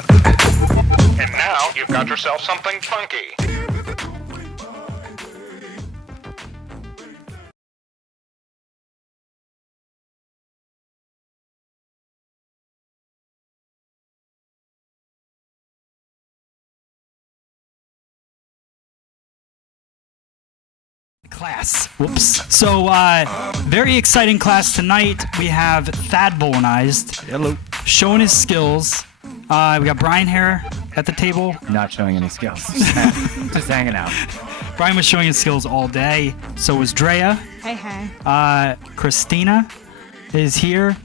And now you've got yourself something funky. Class. Whoops. So, very exciting class tonight. We have Thad Bolonized. Hello. Showing his skills. We got Brian here at the table. Not showing any skills. Just hanging out. Brian was showing his skills all day. So was Drea. Hey. Christina is here.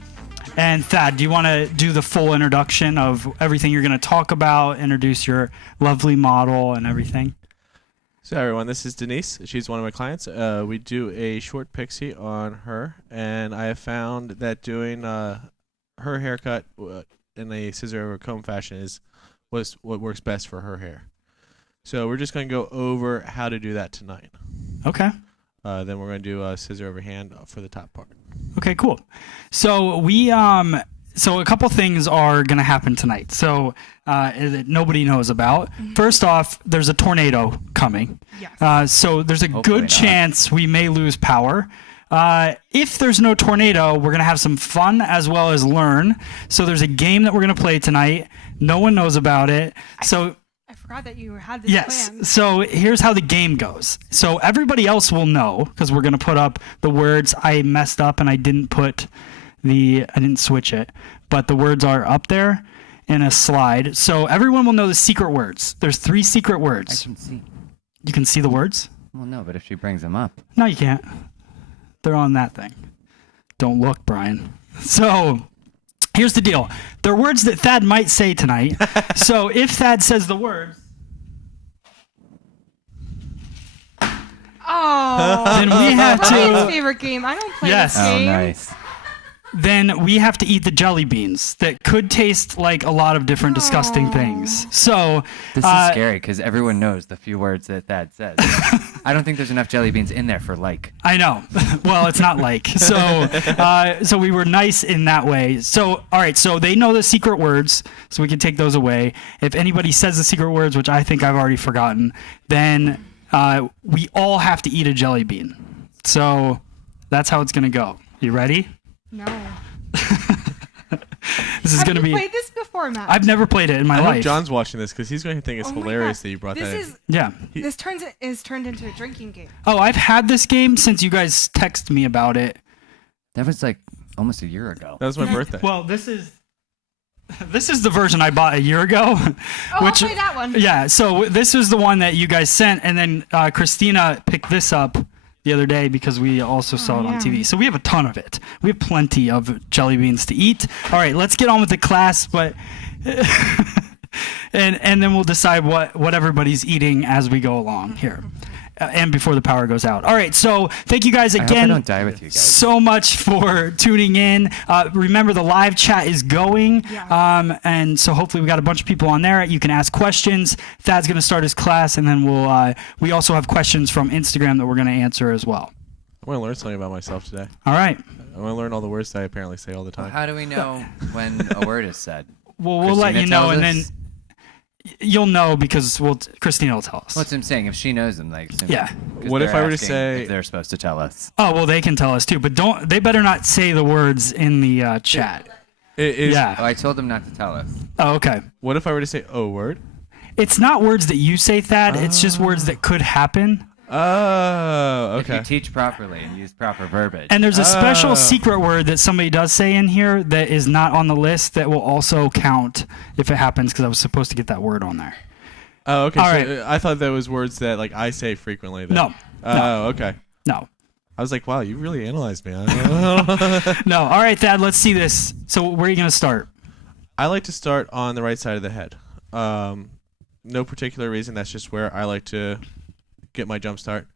And Thad, do you want to do the full introduction of everything you're going to talk about, introduce your lovely model and everything? So everyone, this is Denise. She's one of my clients. We do a short pixie on her, and I have found that doing her haircut in a scissor over comb fashion was what works best for her hair. So we're just going to go over how to do that tonight. Okay. Then we're going to do a scissor over hand for the top part. Okay, cool. So we so a couple things are going to happen tonight. So that nobody knows about. First off, there's a tornado coming. Yes. So there's a Hopefully good not. chance we may lose power. If there's no tornado, we're going to have some fun as well as learn. So there's a game that we're going to play tonight. No one knows about it. So I forgot that you had this yes. plan. So here's how the game goes. So everybody else will know because we're going to put up the words. I messed up and I didn't switch it, but the words are up there in a slide. So everyone will know the secret words. There's 3 secret I words. can see. You can see the words? Well, no, but if she brings them up. No, you can't. They're on that thing. Don't look, Brian. So here's the deal. They're words that Thad might say tonight. So if Thad says the words, Oh. then we have Brian's to favorite game. I don't play Yes. this Oh, game. nice. then we have to eat the jelly beans that could taste like a lot of different disgusting things. So This is scary because everyone knows the few words that Thad says. I don't think there's enough jelly beans in there for like. I know. Well, it's not like. So so we were nice in that way. So all right, so they know the secret words, so we can take those away. If anybody says the secret words, which I think I've already forgotten, then we all have to eat a jelly bean. So that's how it's going to go. You ready? No. This is going to Have be you played this before, Matt? I've never played it in my I life. hope John's watching this because he's going to think it's Oh my hilarious God. that you brought this that is in. Yeah. this is turned into a drinking game. Oh, I've had this game since you guys texted me about it. That was like almost a year ago. That was my birthday. Well, this is the version I bought a year ago. Oh, I'll play that one. Yeah, so this was the one that you guys sent, and then Christina picked this up the other day because we also saw it on yeah. TV. So we have a ton of it. We have plenty of jelly beans to eat. All right, let's get on with the class, but and then we'll decide what everybody's eating as we go along here. And before the power goes out. All right, so thank you guys I hope again I don't die with you guys. so much for tuning in. Remember, the live chat is going, Yeah. and so hopefully we got a bunch of people on there. You can ask questions. Thad's going to start his class, and then we also have questions from Instagram that we're going to answer as well. I want to learn something about myself today. All right. I want to learn all the words that I apparently say all the time. How do we know when a word is said? Well, we'll let Christina you know, tells and us? then you'll know because Christina will tell us. What's I'm saying? If she knows them, like. Yeah. 'cause What if they're I were to asking say- if they're supposed to tell us? Oh, well, they can tell us too, but they better not say the words in the chat. Yeah. Oh, I told them not to tell us. Oh, okay. What if I were to say "oh" word? It's not words that you say, Thad. It's just words that could happen. Oh, If you okay. teach properly and use proper verbiage. And there's a Oh. special secret word that somebody does say in here that is not on the list that will also count if it happens because I was supposed to get that word on there. Oh, okay. All So right. I thought that was words that like I say frequently. Then. No. Oh, okay. No. I was like, wow, you really analyzed me. No. All right, Thad, let's see this. So where are you going to start? I like to start on the right side of the head. No particular reason. That's just where I like to get my jump start.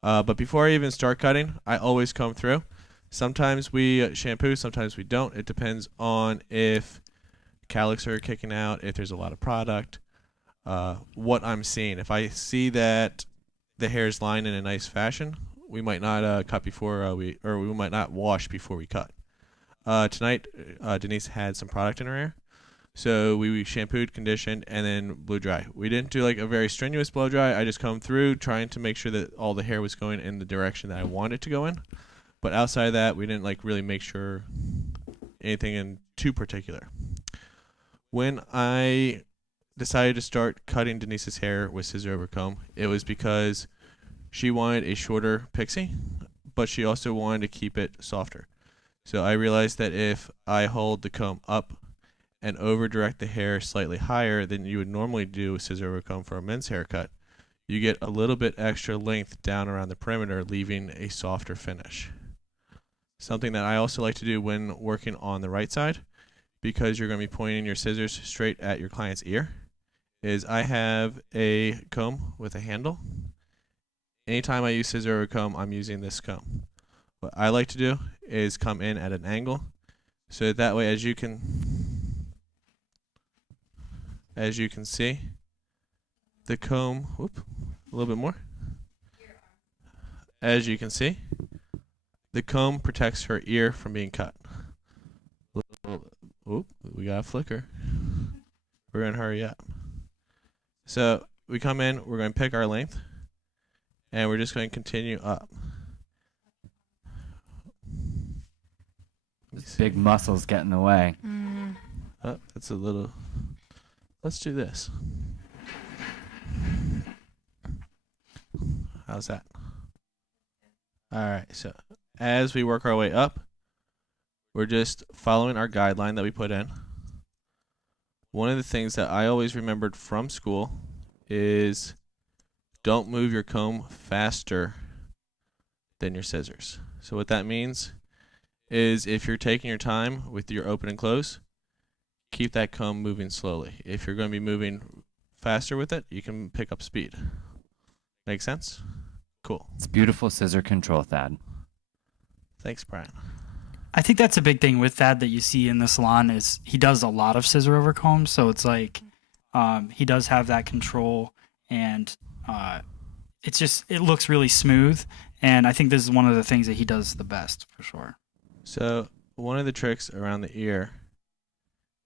But before I even start cutting, I always comb through. Sometimes we shampoo, sometimes we don't. It depends on if calyx are kicking out, if there's a lot of product, what I'm seeing. If I see that the hair is lying in a nice fashion, we might not cut before we might not wash before we cut. Tonight, Denise had some product in her hair, so we shampooed, conditioned, and then blew dry. We didn't do like a very strenuous blow dry. I just combed through, trying to make sure that all the hair was going in the direction that I wanted it to go in. But outside of that, we didn't like really make sure anything in too particular. When I decided to start cutting Denise's hair with scissor over comb, it was because she wanted a shorter pixie, but she also wanted to keep it softer. So I realized that if I hold the comb up and over direct the hair slightly higher than you would normally do with scissor over comb for a men's haircut, you get a little bit extra length down around the perimeter, leaving a softer finish. Something that I also like to do when working on the right side, because you're going to be pointing your scissors straight at your client's ear, is I have a comb with a handle. Anytime I use scissor over comb, I'm using this comb. What I like to do is come in at an angle, so that way, as you can see, the comb, a little bit more. As you can see, the comb protects her ear from being cut. We got a flicker. We're going to hurry up. So we come in, we're going to pick our length, and we're just going to continue up. Big muscles get in the way. Oh, that's a little... Let's do this. How's that? All right, so as we work our way up, we're just following our guideline that we put in. One of the things that I always remembered from school is don't move your comb faster than your scissors. So what that means is if you're taking your time with your open and close, keep that comb moving slowly. If you're going to be moving faster with it, you can pick up speed. Make sense? Cool. It's beautiful scissor control, Thad. Thanks, Brian. I think that's a big thing with Thad that you see in the salon is he does a lot of scissor over comb, so it's like he does have that control, and it looks really smooth, and I think this is one of the things that he does the best for sure. So one of the tricks around the ear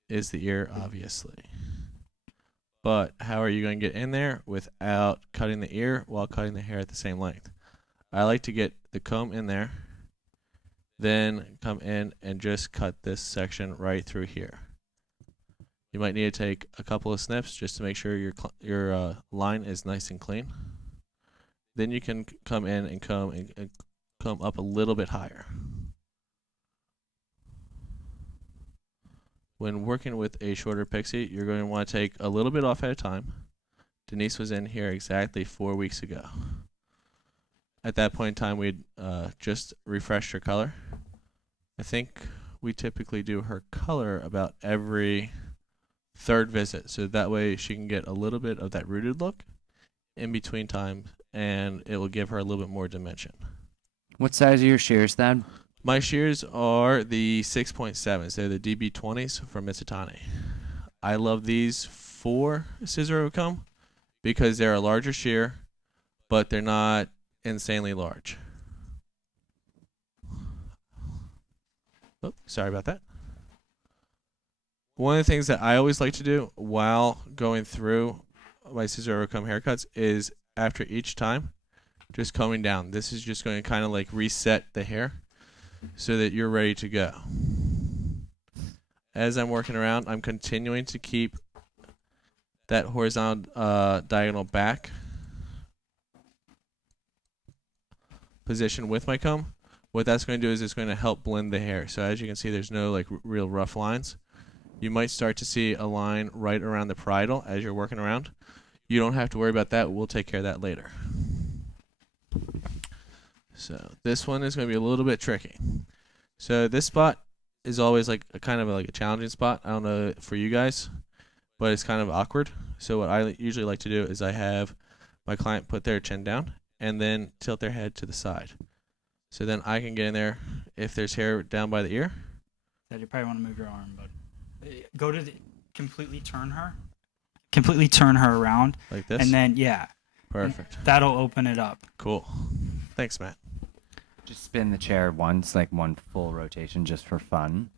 is the ear, obviously. But how are you going to get in there without cutting the ear while cutting the hair at the same length? I like to get the comb in there, then come in and just cut this section right through here. You might need to take a couple of snips just to make sure your line is nice and clean. Then you can come in and come up a little bit higher. When working with a shorter pixie, you're going to want to take a little bit off at a time. Denise was in here exactly 4 weeks ago. At that point in time, we'd just refreshed her color. I think we typically do her color about every third visit, so that way she can get a little bit of that rooted look in between times, and it will give her a little bit more dimension. What size are your shears, Thad? My shears are the 6.7s. They're the DB20s from Mitsutani. I love these for scissor over comb because they're a larger shear, but they're not insanely large. Oh, sorry about that. One of the things that I always like to do while going through my scissor over comb haircuts is after each time, just combing down. This is just going to kind of like reset the hair so that you're ready to go. As I'm working around, I'm continuing to keep that horizontal diagonal back position with my comb. What that's going to do is it's going to help blend the hair. So as you can see, there's no like real rough lines. You might start to see a line right around the parietal as you're working around. You don't have to worry about that. We'll take care of that later. So this one is going to be a little bit tricky. So this spot is always like a kind of like a challenging spot. I don't know for you guys, but it's kind of awkward. So what I usually like to do is I have my client put their chin down and then tilt their head to the side. So then I can get in there if there's hair down by the ear. You probably want to move your arm, but go to the completely turn her around, Like this? and then yeah, Perfect. that'll open it up. Cool. Thanks, Matt. Just spin the chair once, like one full rotation, just for fun.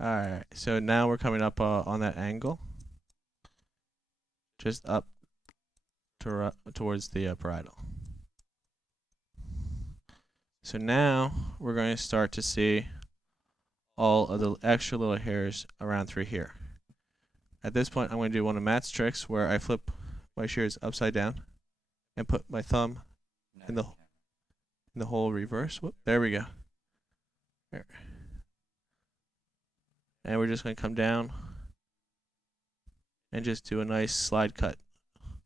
All right. So now we're coming up on that angle. Just up towards the parietal. So now we're going to start to see all of the extra little hairs around through here. At this point, I'm going to do one of Matt's tricks where I flip my shears upside down and put my thumb in the whole reverse. Whoop, there we go. There. And we're just going to come down and just do a nice slide cut.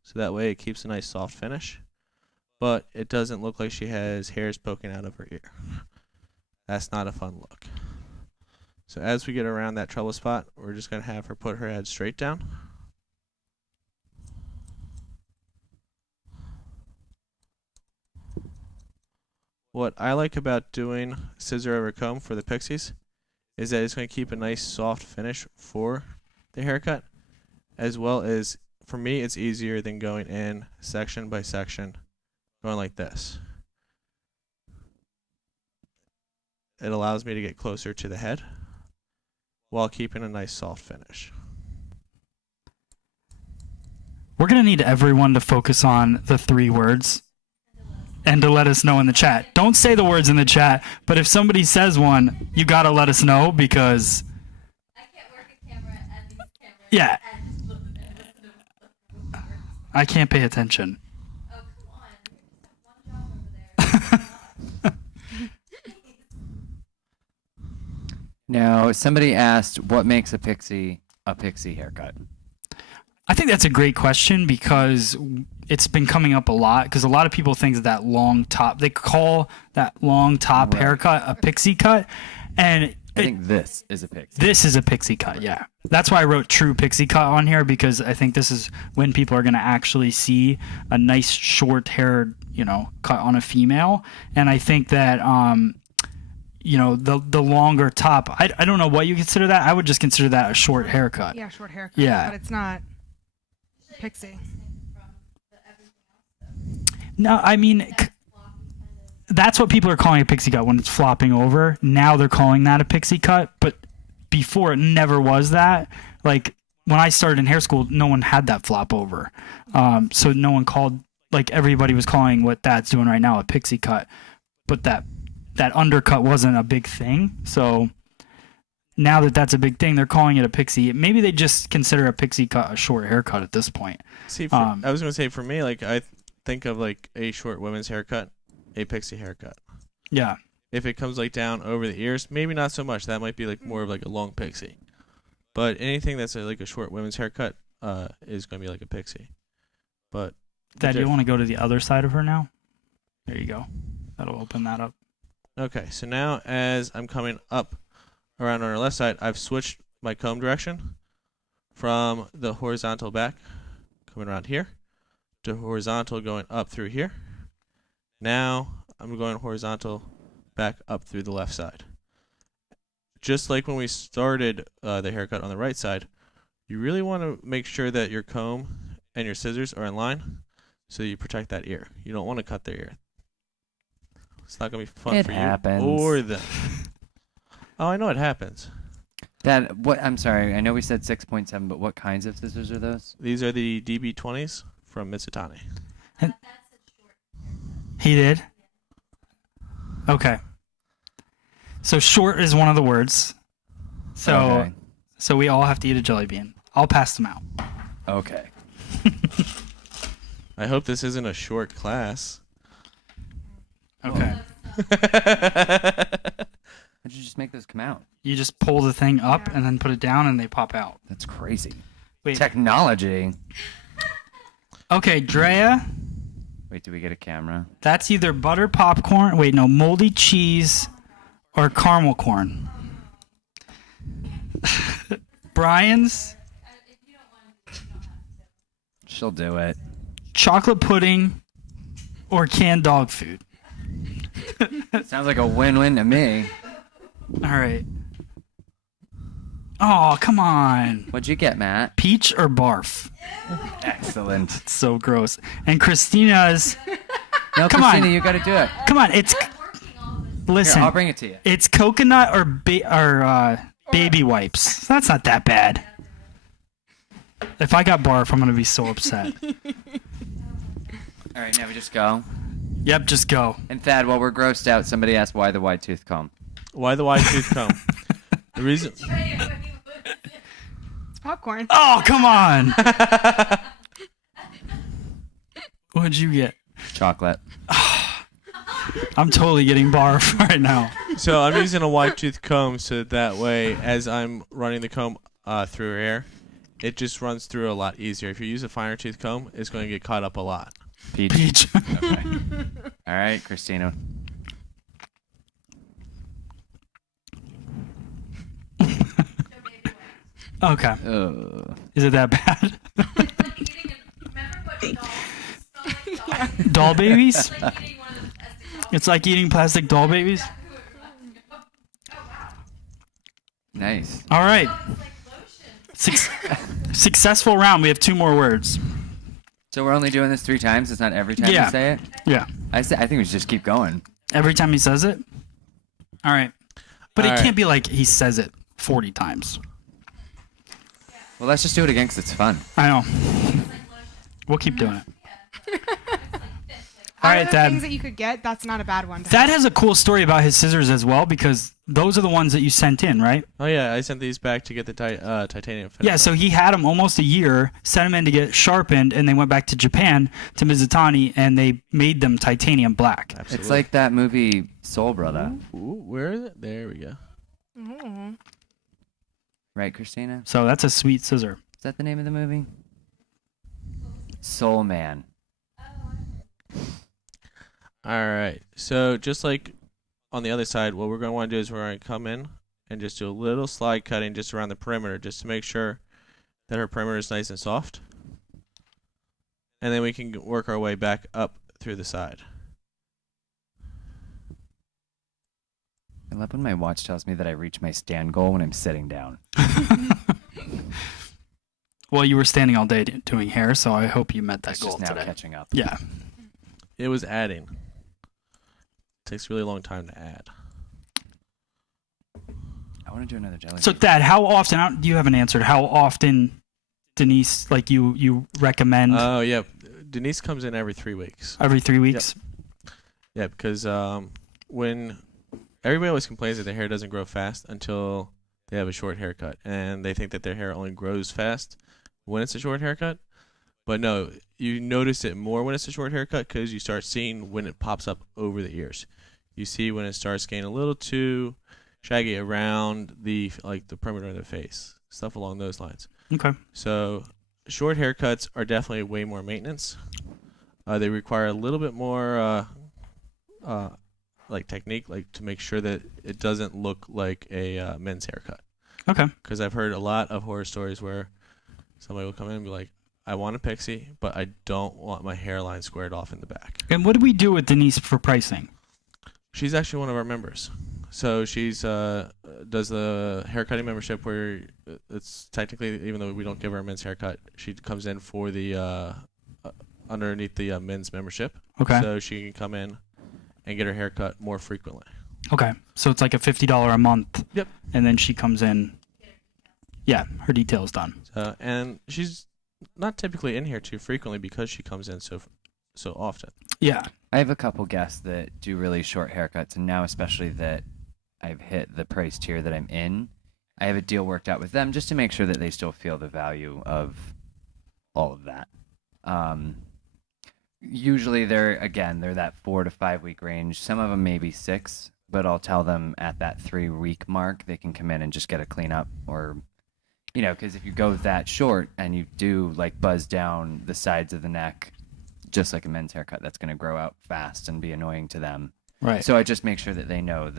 So that way it keeps a nice soft finish, but it doesn't look like she has hairs poking out of her ear. That's not a fun look. So as we get around that trouble spot, we're just going to have her put her head straight down. What I like about doing scissor over comb for the pixies is that it's going to keep a nice soft finish for the haircut, as well as, for me, it's easier than going in section by section, going like this. It allows me to get closer to the head while keeping a nice soft finish. We're going to need everyone to focus on the 3 words and to let us know in the chat. Don't say the words in the chat, but if somebody says one, you got to let us know, because I can't work a camera and these cameras. Yeah. And just listen to words. I can't pay attention. Oh, come on. You just have one job over there. Now, somebody asked, what makes a pixie haircut? I think that's a great question, because it's been coming up a lot, because a lot of people think that long top, they call that long top haircut a pixie cut, and I think this is a pixie. this is a pixie cut, yeah. That's why I wrote true pixie cut on here, because I think this is when people are going to actually see a nice short haired, cut on a female. And I think that, the longer top, I don't know what you consider that. I would just consider that a short haircut. Yeah, short haircut. Yeah. But it's not pixie. No, I mean, that's what people are calling a pixie cut when it's flopping over. Now they're calling that a pixie cut, but before it never was that. Like when I started in hair school, no one had that flop over. So no one called, like everybody was calling what Dad's doing right now a pixie cut, but that undercut wasn't a big thing. So now that that's a big thing, they're calling it a pixie. Maybe they just consider a pixie cut a short haircut at this point. See, I was going to say, for me, like, I think of like a short women's haircut, a pixie haircut. Yeah. If it comes like down over the ears, maybe not so much. That might be like more of like a long pixie. But anything that's like a short women's haircut is going to be like a pixie. But Dad, you want to go to the other side of her now? There you go. That'll open that up. okay, so now as I'm coming up around on our left side, I've switched my comb direction from the horizontal back, coming around here, to horizontal going up through here. Now I'm going horizontal back up through the left side. Just like when we started the haircut on the right side, you really want to make sure that your comb and your scissors are in line so you protect that ear. You don't want to cut their ear. It's not going to be fun It for happens. you or them. Oh, I know it happens. Dad, what? I'm sorry. I know we said 6.7, but what kinds of scissors are those? These are the DB20s from Mitsutani. He did? Okay. So short is one of the words. So Okay. so we all have to eat a jelly bean. I'll pass them out. Okay. I hope this isn't a short class. Okay. How'd you just make those come out? You just pull the thing up and then put it down and they pop out. That's crazy. Wait. Technology. Okay, Drea, Wait, do we get a camera? that's either butter popcorn, moldy cheese or caramel corn. Brian's She'll do it. chocolate pudding or canned dog food. Sounds like a win-win to me. All right. Oh, come on. What'd you get, Matt? Peach or barf? Excellent. It's so gross. And Christina's. No, Come on. Christina, you got to do it. Come on, it's. I'm working all of this. Listen. Here, I'll bring it to you. It's coconut or baby wipes. That's not that bad. If I got barf, I'm gonna be so upset. All right, now we just go. Yep, just go. And Thad, while we're grossed out, somebody asked why the wide tooth comb. Why the wide tooth comb? The reason. It's popcorn. Oh, come on. What'd you get? Chocolate. I'm totally getting barf right now. So I'm using a wide tooth comb so that way, as I'm running the comb through her hair, it just runs through a lot easier. If you use a finer tooth comb, it's going to get caught up a lot. Peach. Peach. Okay. All right, Christina. Okay. Is it that bad? Doll babies? It's like eating plastic doll babies? Nice. All right. Successful round. We have 2 more words. So we're only doing this 3 times? It's not every time Yeah. you say it? Yeah. I think we should just keep going. Every time he says it? All right. But All it right. can't be like he says it 40 times. Well, let's just do it again because it's fun. I know. We'll keep doing it. Out All of right, the Dad. things that you could get, that's not a bad one. That has a cool story about his scissors as well, because those are the ones that you sent in, right? Oh yeah, I sent these back to get the titanium finish. Yeah, so he had them almost a year, sent them in to get sharpened, and they went back to Japan, to Mizutani, and they made them titanium black. Absolutely. It's like that movie Soul Brother. Ooh, where is it? There we go. Right, Christina? So that's a sweet scissor. Is that the name of the movie? Soul Man. All right. So just like on the other side, what we're going to want to do is we're going to come in and just do a little slide cutting just around the perimeter, just to make sure that her perimeter is nice and soft. And then we can work our way back up through the side. I love when my watch tells me that I reach my stand goal when I'm sitting down. Well, you were standing all day doing hair, so I hope you met that It's goal just now today. catching up. Yeah. It was adding. Takes a really long time to add. I want to do another jelly. So, bean. Dad, how often? You haven't answered. How often, Denise, like you recommend Oh yeah, Denise comes in every 3 weeks. every 3 weeks? Yeah, because when everybody always complains that their hair doesn't grow fast until they have a short haircut, and they think that their hair only grows fast when it's a short haircut. But no, you notice it more when it's a short haircut because you start seeing when it pops up over the ears. You see when it starts getting a little too shaggy around the perimeter of the face, stuff along those lines. Okay. So short haircuts are definitely way more maintenance. They require a little bit more technique, to make sure that it doesn't look like a men's haircut. Okay. Because I've heard a lot of horror stories where somebody will come in and be like, I want a pixie, but I don't want my hairline squared off in the back. And what do we do with Denise for pricing? She's actually one of our members. So she's does the haircutting membership where it's technically, even though we don't give her a men's haircut, she comes in for the underneath the men's membership. Okay. So she can come in and get her haircut more frequently. Okay. So it's like a $50 a month. Yep. And then she comes in. Yeah, her detail's done. And she's not typically in here too frequently because she comes in so often. Yeah. I have a couple guests that do really short haircuts, and now especially that I've hit the price tier that I'm in, I have a deal worked out with them just to make sure that they still feel the value of all of that. Usually they're that 4 to 5 week range. Some of them maybe 6, but I'll tell them at that 3 week mark they can come in and just get a cleanup, or because if you go that short and you do buzz down the sides of the neck, just like a men's haircut, that's going to grow out fast and be annoying to them. Right. So I just make sure that they know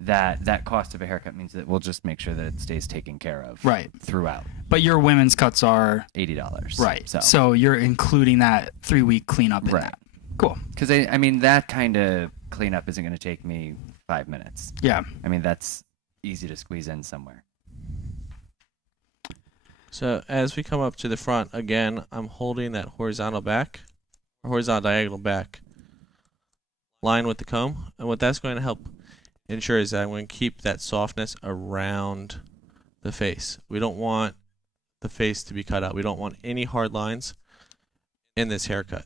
that cost of a haircut means that we'll just make sure that it stays taken care of. Right. Throughout. But your women's cuts are $80. right. So you're including that 3 week cleanup in Right. that. Cool. because that kind of cleanup isn't going to take me 5 minutes. Yeah. I mean, that's easy to squeeze in somewhere. So as we come up to the front, again, I'm holding that horizontal diagonal back line with the comb. And what that's going to help ensure is that I'm going to keep that softness around the face. We don't want the face to be cut out. We don't want any hard lines in this haircut.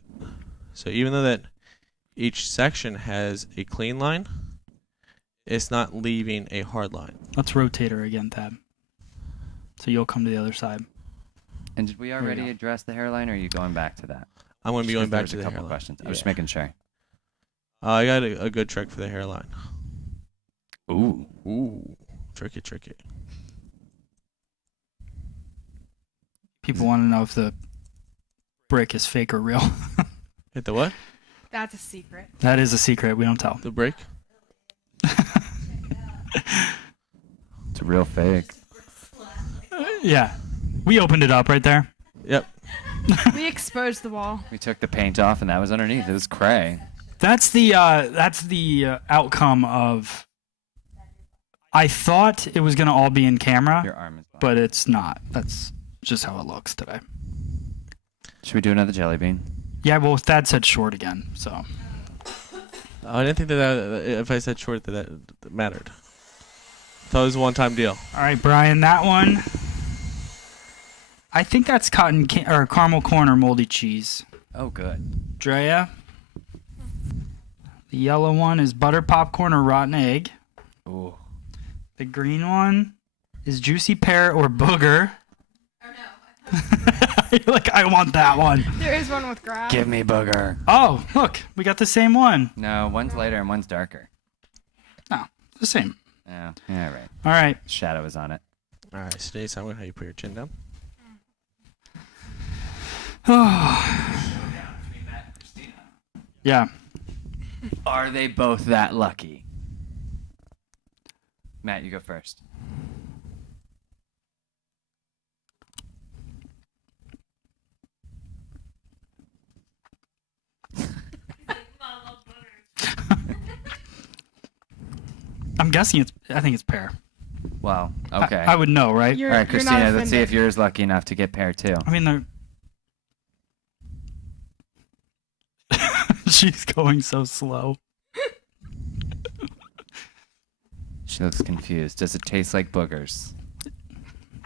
So even though that each section has a clean line, it's not leaving a hard line. Let's rotate her again, Tab. So you'll come to the other side. And did we you already go. address the hairline, or are you going back to that? I'm going to be Just going 'cause there back was to a the couple hairline. questions. I was just Yeah. making sure. I got a good trick for the hairline. Ooh. Tricky. People want to know if the brick is fake or real. Hit the what? That's a secret. That is a secret. We don't tell. The break? It's a real fake. Yeah. We opened it up right there. Yep. We exposed the wall. We took the paint off, and that was underneath. It was cray. That's the outcome of. I thought it was gonna all be in camera, Your arm is. but it's not. That's just how it looks today. Should we do another jelly bean? Yeah, well, Thad said short again, so. I didn't think that if I said short that mattered. So it was a one-time deal. All right, Brian, that one. I think that's or caramel corn or moldy cheese. Oh, good. Drea. The yellow one is butter popcorn or rotten egg. Ooh. The green one is juicy pear or booger. Or no. You're like, I want that one. There is one with grass. Give me booger. Oh, look, we got the same one. No, one's lighter and one's darker. No, the same. Yeah, right. All right. Shadow is on it. All right, Denise, I'm going to have you put your chin down. Yeah. Are they both that lucky? Matt, you go first. I'm guessing I think it's pear. Well, okay. I would know, right? You're, All right, you're not Christina, let's see offended. if yours lucky enough to get pear too. I mean, they're. She's going so slow. She looks confused. Does it taste like boogers?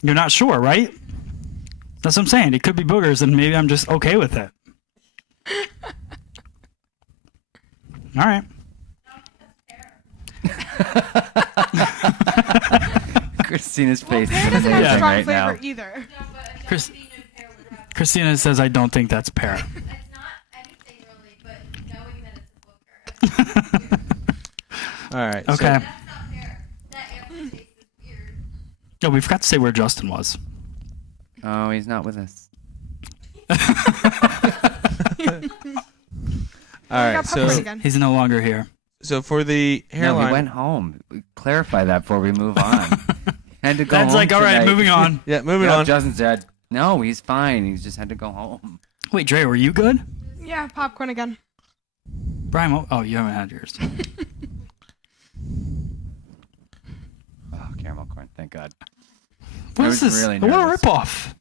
You're not sure, right? That's what I'm saying. It could be boogers, and maybe I'm just okay with it. All right. Christina's Well, face pear is doesn't amazing have strong right flavor now. either. No, but a Chris- jelly bean and pear would have. Christina says I don't think that's pear. It's not anything really, but knowing that it's a booger, I think it's weird. All right. Okay. So, That's not fair. That aftertaste is weird. No, we forgot to say where Justin was. Oh, he's not with us. all right. got So, popcorn again. He's no longer here. so for the No, hairline. he went home. Clarify that before we move on. Had to go That's home like, all right, tonight. moving on. Yeah, moving No, on. Justin's dead. No, he's fine. He just had to go home. Wait, Dre, were you good? Yeah, popcorn again. Brian, oh, you haven't had yours. Oh, caramel corn. Thank God. What I is was this? really What a nervous. ripoff.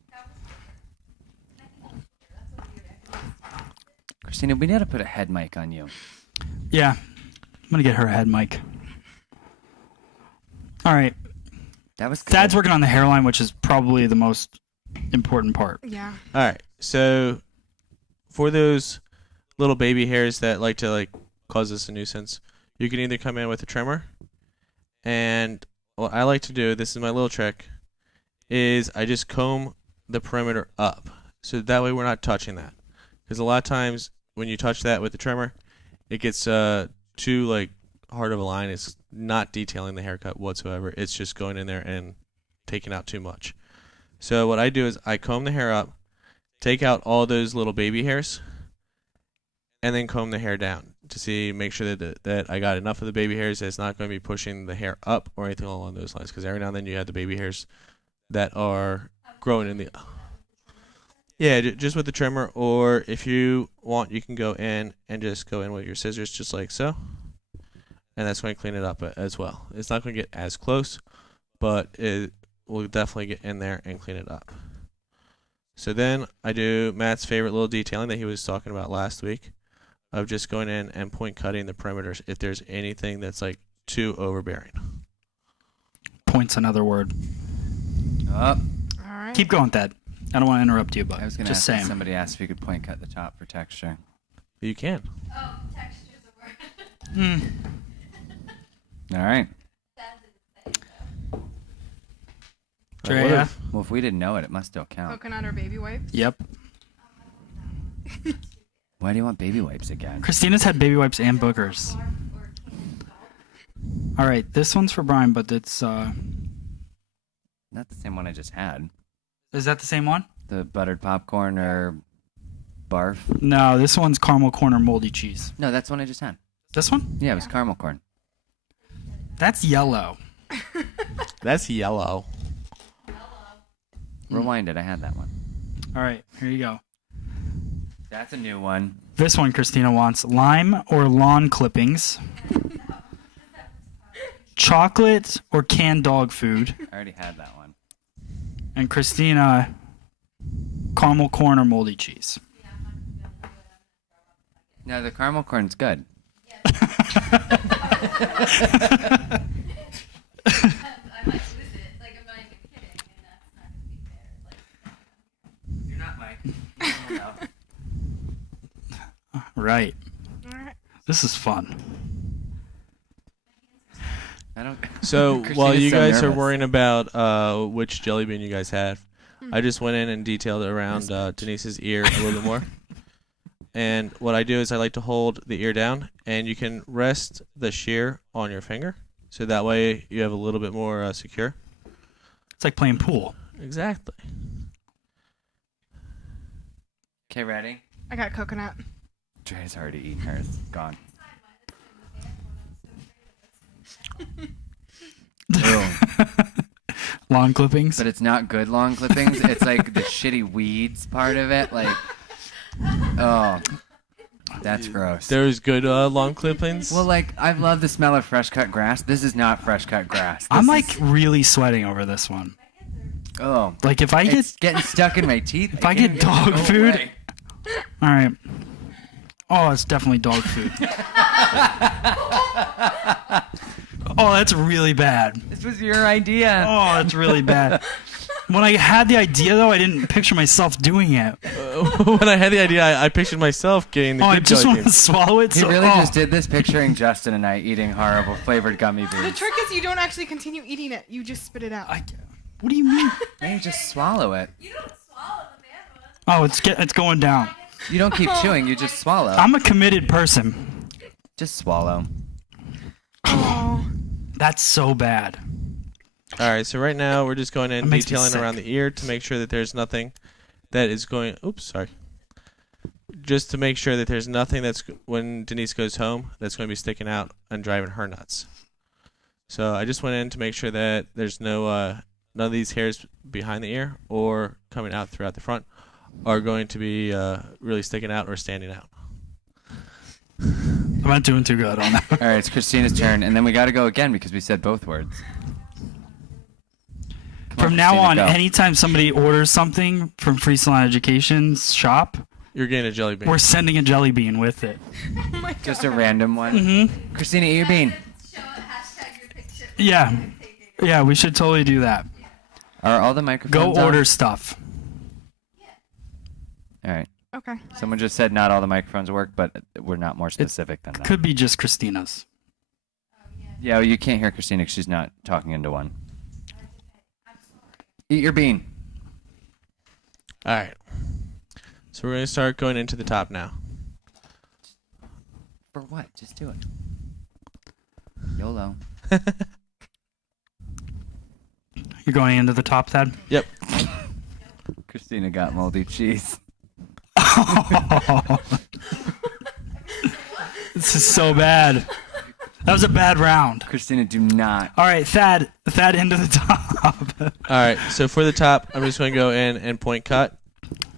Christina, we need to put a head mic on you. Yeah. I'm going to get her a head mic. All right. That was good. Thad's working on the hairline, which is probably the most important part. Yeah. All right. So for those little baby hairs that like to cause us a nuisance, you can either come in with a trimmer, and what I like to do, this is my little trick, is I just comb the perimeter up, so that way we're not touching that. Because a lot of times when you touch that with the trimmer, it gets too hard of a line. It's not detailing the haircut whatsoever. It's just going in there and taking out too much. So what I do is I comb the hair up, take out all those little baby hairs, and then comb the hair down to make sure that I got enough of the baby hairs that it's not going to be pushing the hair up or anything along those lines. Because every now and then you have the baby hairs that are growing in the... Yeah, just with the trimmer, or if you want, you can go in and just go in with your scissors just like so. and that's going to clean it up as well. It's not going to get as close, but it will definitely get in there and clean it up. So then I do Matt's favorite little detailing that he was talking about last week, of just going in and point cutting the perimeters if there's anything that's like too overbearing. Point's another word. Oh, All right. Keep going, Thad. I don't want to interrupt you, but I was gonna just ask saying. if somebody asked if you could point cut the top for texture. You can. Oh, texture's a word. Mm. All right. That didn't say so. I Drea? would've. Well, if we didn't know it, it must still count. Coconut or baby wipes? Yep. Why do you want baby wipes again? Christina's had baby wipes and boogers. Barf or clean salt. All right, this one's for Brian, but it's Not the same one I just had. is that the same one? The buttered popcorn or barf? No, this one's caramel corn or moldy cheese. No, that's the one I just had. This one? Yeah, it was caramel corn. That's yellow. That's yellow. Rewind it. I had that one. All right, here you go. That's a new one. This one Christina wants lime or lawn clippings. Chocolate or canned dog food. I already had that one. And Christina, caramel corn or moldy cheese. No, the caramel corn's good. I might lose it. Like, I'm not even kidding, and that's not going to be fair. Like, You're not Mike. Right. All right. This is fun. I don't. So Christina's while you so guys are nervous. worrying about which jelly bean you guys have, I just went in and detailed around Denise's ear a little bit more. And what I do is I like to hold the ear down, and you can rest the shear on your finger, so that way you have a little bit more secure. It's like playing pool. Exactly. Okay, ready? I got coconut. Dre's already eaten hers. Gone. Ew. Lawn clippings. But it's not good long clippings. It's like the shitty weeds part of it. Like, oh, that's gross. There's good long clippings. Well, like, I love the smell of fresh cut grass. This is not fresh cut grass. I'm This like is- really sweating over this one. oh, Like if I get it's getting stuck in my teeth. if I can't get get it to dog go food- away. all right. Oh, it's definitely dog food. Oh, that's really bad. This was your idea. Oh, that's really bad. When I had the idea, though, I didn't picture myself doing it. When I had the idea, I pictured myself getting the Oh, I good just jelly want to beans. swallow it. He So, really oh. just did this picturing Justin and I eating horrible flavored gummy The bears. trick is you don't actually continue eating it. You just spit it out. What do you mean? Maybe just swallow it. you don't swallow the bad one. Oh, it's going down. You don't keep chewing, you just swallow. I'm a committed person. Just swallow. Oh. That's so bad. All right, so right now we're just going in That makes me detailing sick. around the ear to make sure that there's nothing that is going. Oops, sorry. Just to make sure that there's nothing that's when Denise goes home that's going to be sticking out and driving her nuts. So I just went in to make sure that there's none of these hairs behind the ear or coming out throughout the front are going to be really sticking out or standing out. I'm not doing too good on that. All right, it's Christina's turn, and then we got to go again because we said both words. Come From now Christina, on, go. anytime somebody orders something from Free Salon Education's shop, You're getting a jelly bean. we're sending a jelly bean with it. Oh my god. Just a random one. Mm-hmm. Christina, eat your bean. Show it, hashtag your picture. Yeah. Yeah, we should totally do that. Are all the Go microphones on? order stuff. All right. Okay. Someone just said not all the microphones work, but we're not more specific than that. Could be just Christina's. Yeah, well, you can't hear Christina because she's not talking into one. Eat your bean. All right. So we're going to start going into the top now. For what? Just do it. YOLO. You're going into the top, Thad? Yep. Christina got moldy cheese. This is so bad. That was a bad round. Christina, do not. All right, Thad into the top. All right, so for the top, I'm just going to go in and point cut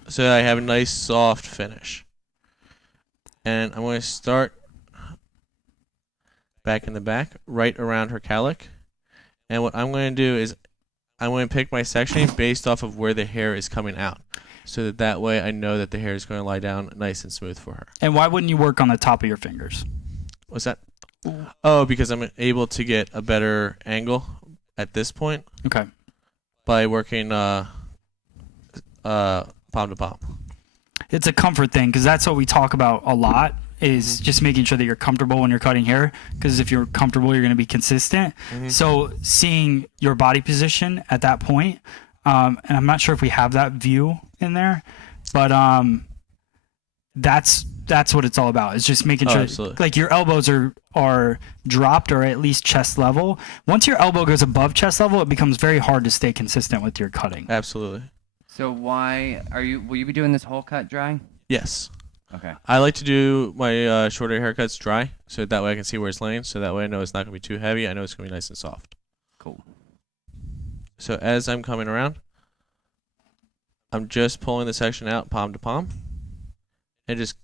so that I have a nice soft finish. And I'm going to start back in the back, right around her cowlick. And what I'm going to do is I'm going to pick my sectioning based off of where the hair is coming out, so that way I know that the hair is going to lie down nice and smooth for her. And why wouldn't you work on the top of your fingers? What's that? Oh, because I'm able to get a better angle at this point Okay. by working palm to palm. It's a comfort thing because that's what we talk about a lot is just making sure that you're comfortable when you're cutting hair, because if you're comfortable, you're going to be consistent. So seeing your body position at that point, and I'm not sure if we have that view in there, but that's what it's all about. It's just making sure absolutely. like your elbows are dropped or at least chest level. Once your elbow goes above chest level, it becomes very hard to stay consistent with your cutting. Absolutely. So will you be doing this whole cut dry? Yes. Okay. I like to do my shorter haircuts dry, so that way I can see where it's laying, so that way I know it's not going to be too heavy. I know it's going to be nice and soft. Cool. So as I'm coming around, I'm just pulling the section out palm to palm and just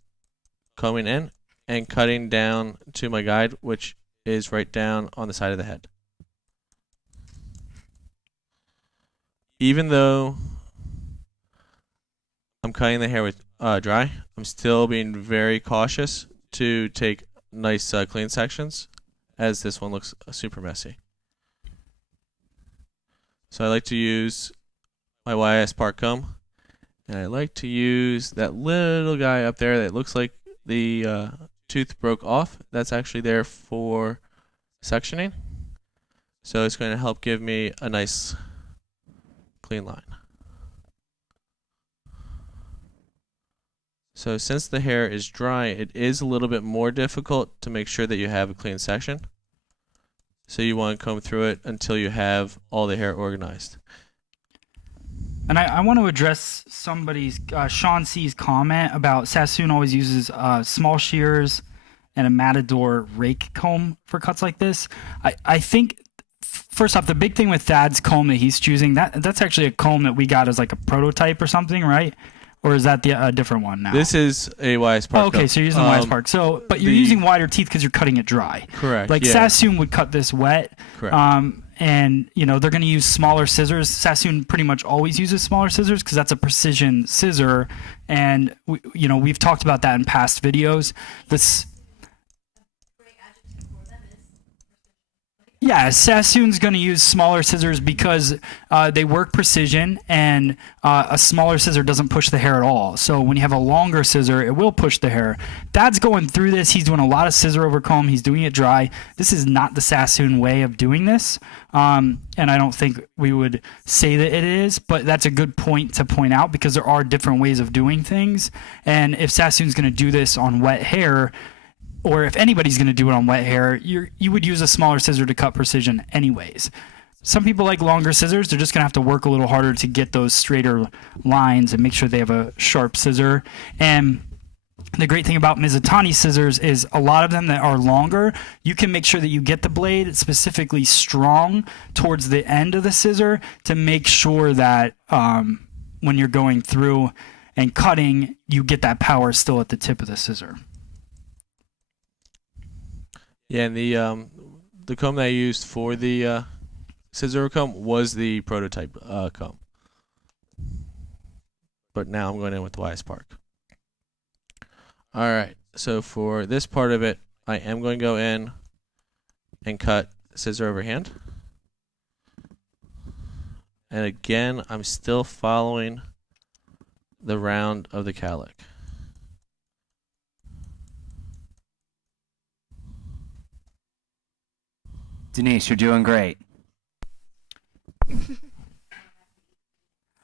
combing in and cutting down to my guide, which is right down on the side of the head. Even though I'm cutting the hair with dry, I'm still being very cautious to take nice clean sections, as this one looks super messy. So I like to use my YS Park comb, and I like to use that little guy up there that looks like the tooth broke off. That's actually there for sectioning, so it's going to help give me a nice clean line. So since the hair is dry, it is a little bit more difficult to make sure that you have a clean section. So you want to comb through it until you have all the hair organized. And I want to address somebody's, Sean C's comment about Sassoon always uses small shears and a Matador rake comb for cuts like this. I think, first off, the big thing with Thad's comb that he's choosing, that's actually a comb that we got as like a prototype or something, right? Or is that a different one now? This is a YS Park. Oh, okay, comb. so you're using the YS Park. So, but you're using wider teeth because you're cutting it dry. Correct. Like yeah. Sassoon would cut this wet. Correct. And they're going to use smaller scissors. Sassoon pretty much always uses smaller scissors because that's a precision scissor, and we've talked about that in past videos. Yeah, Sassoon's going to use smaller scissors because they work precision, and a smaller scissor doesn't push the hair at all. So when you have a longer scissor, it will push the hair. Dad's going through this. He's doing a lot of scissor over comb. He's doing it dry. This is not the Sassoon way of doing this, and I don't think we would say that it is, but that's a good point to point out because there are different ways of doing things. And if Sassoon's going to do this on wet hair, or if anybody's going to do it on wet hair, you would use a smaller scissor to cut precision anyways. Some people like longer scissors. They're just going to have to work a little harder to get those straighter lines and make sure they have a sharp scissor. And the great thing about Mizutani scissors is a lot of them that are longer, you can make sure that you get the blade specifically strong towards the end of the scissor to make sure that when you're going through and cutting, you get that power still at the tip of the scissor. Yeah, and the comb that I used for the scissor comb was the prototype comb. But now I'm going in with the YS Park. Alright, so for this part of it, I am going to go in and cut scissor over hand. And again, I'm still following the round of the cowlick. Denise, you're doing great.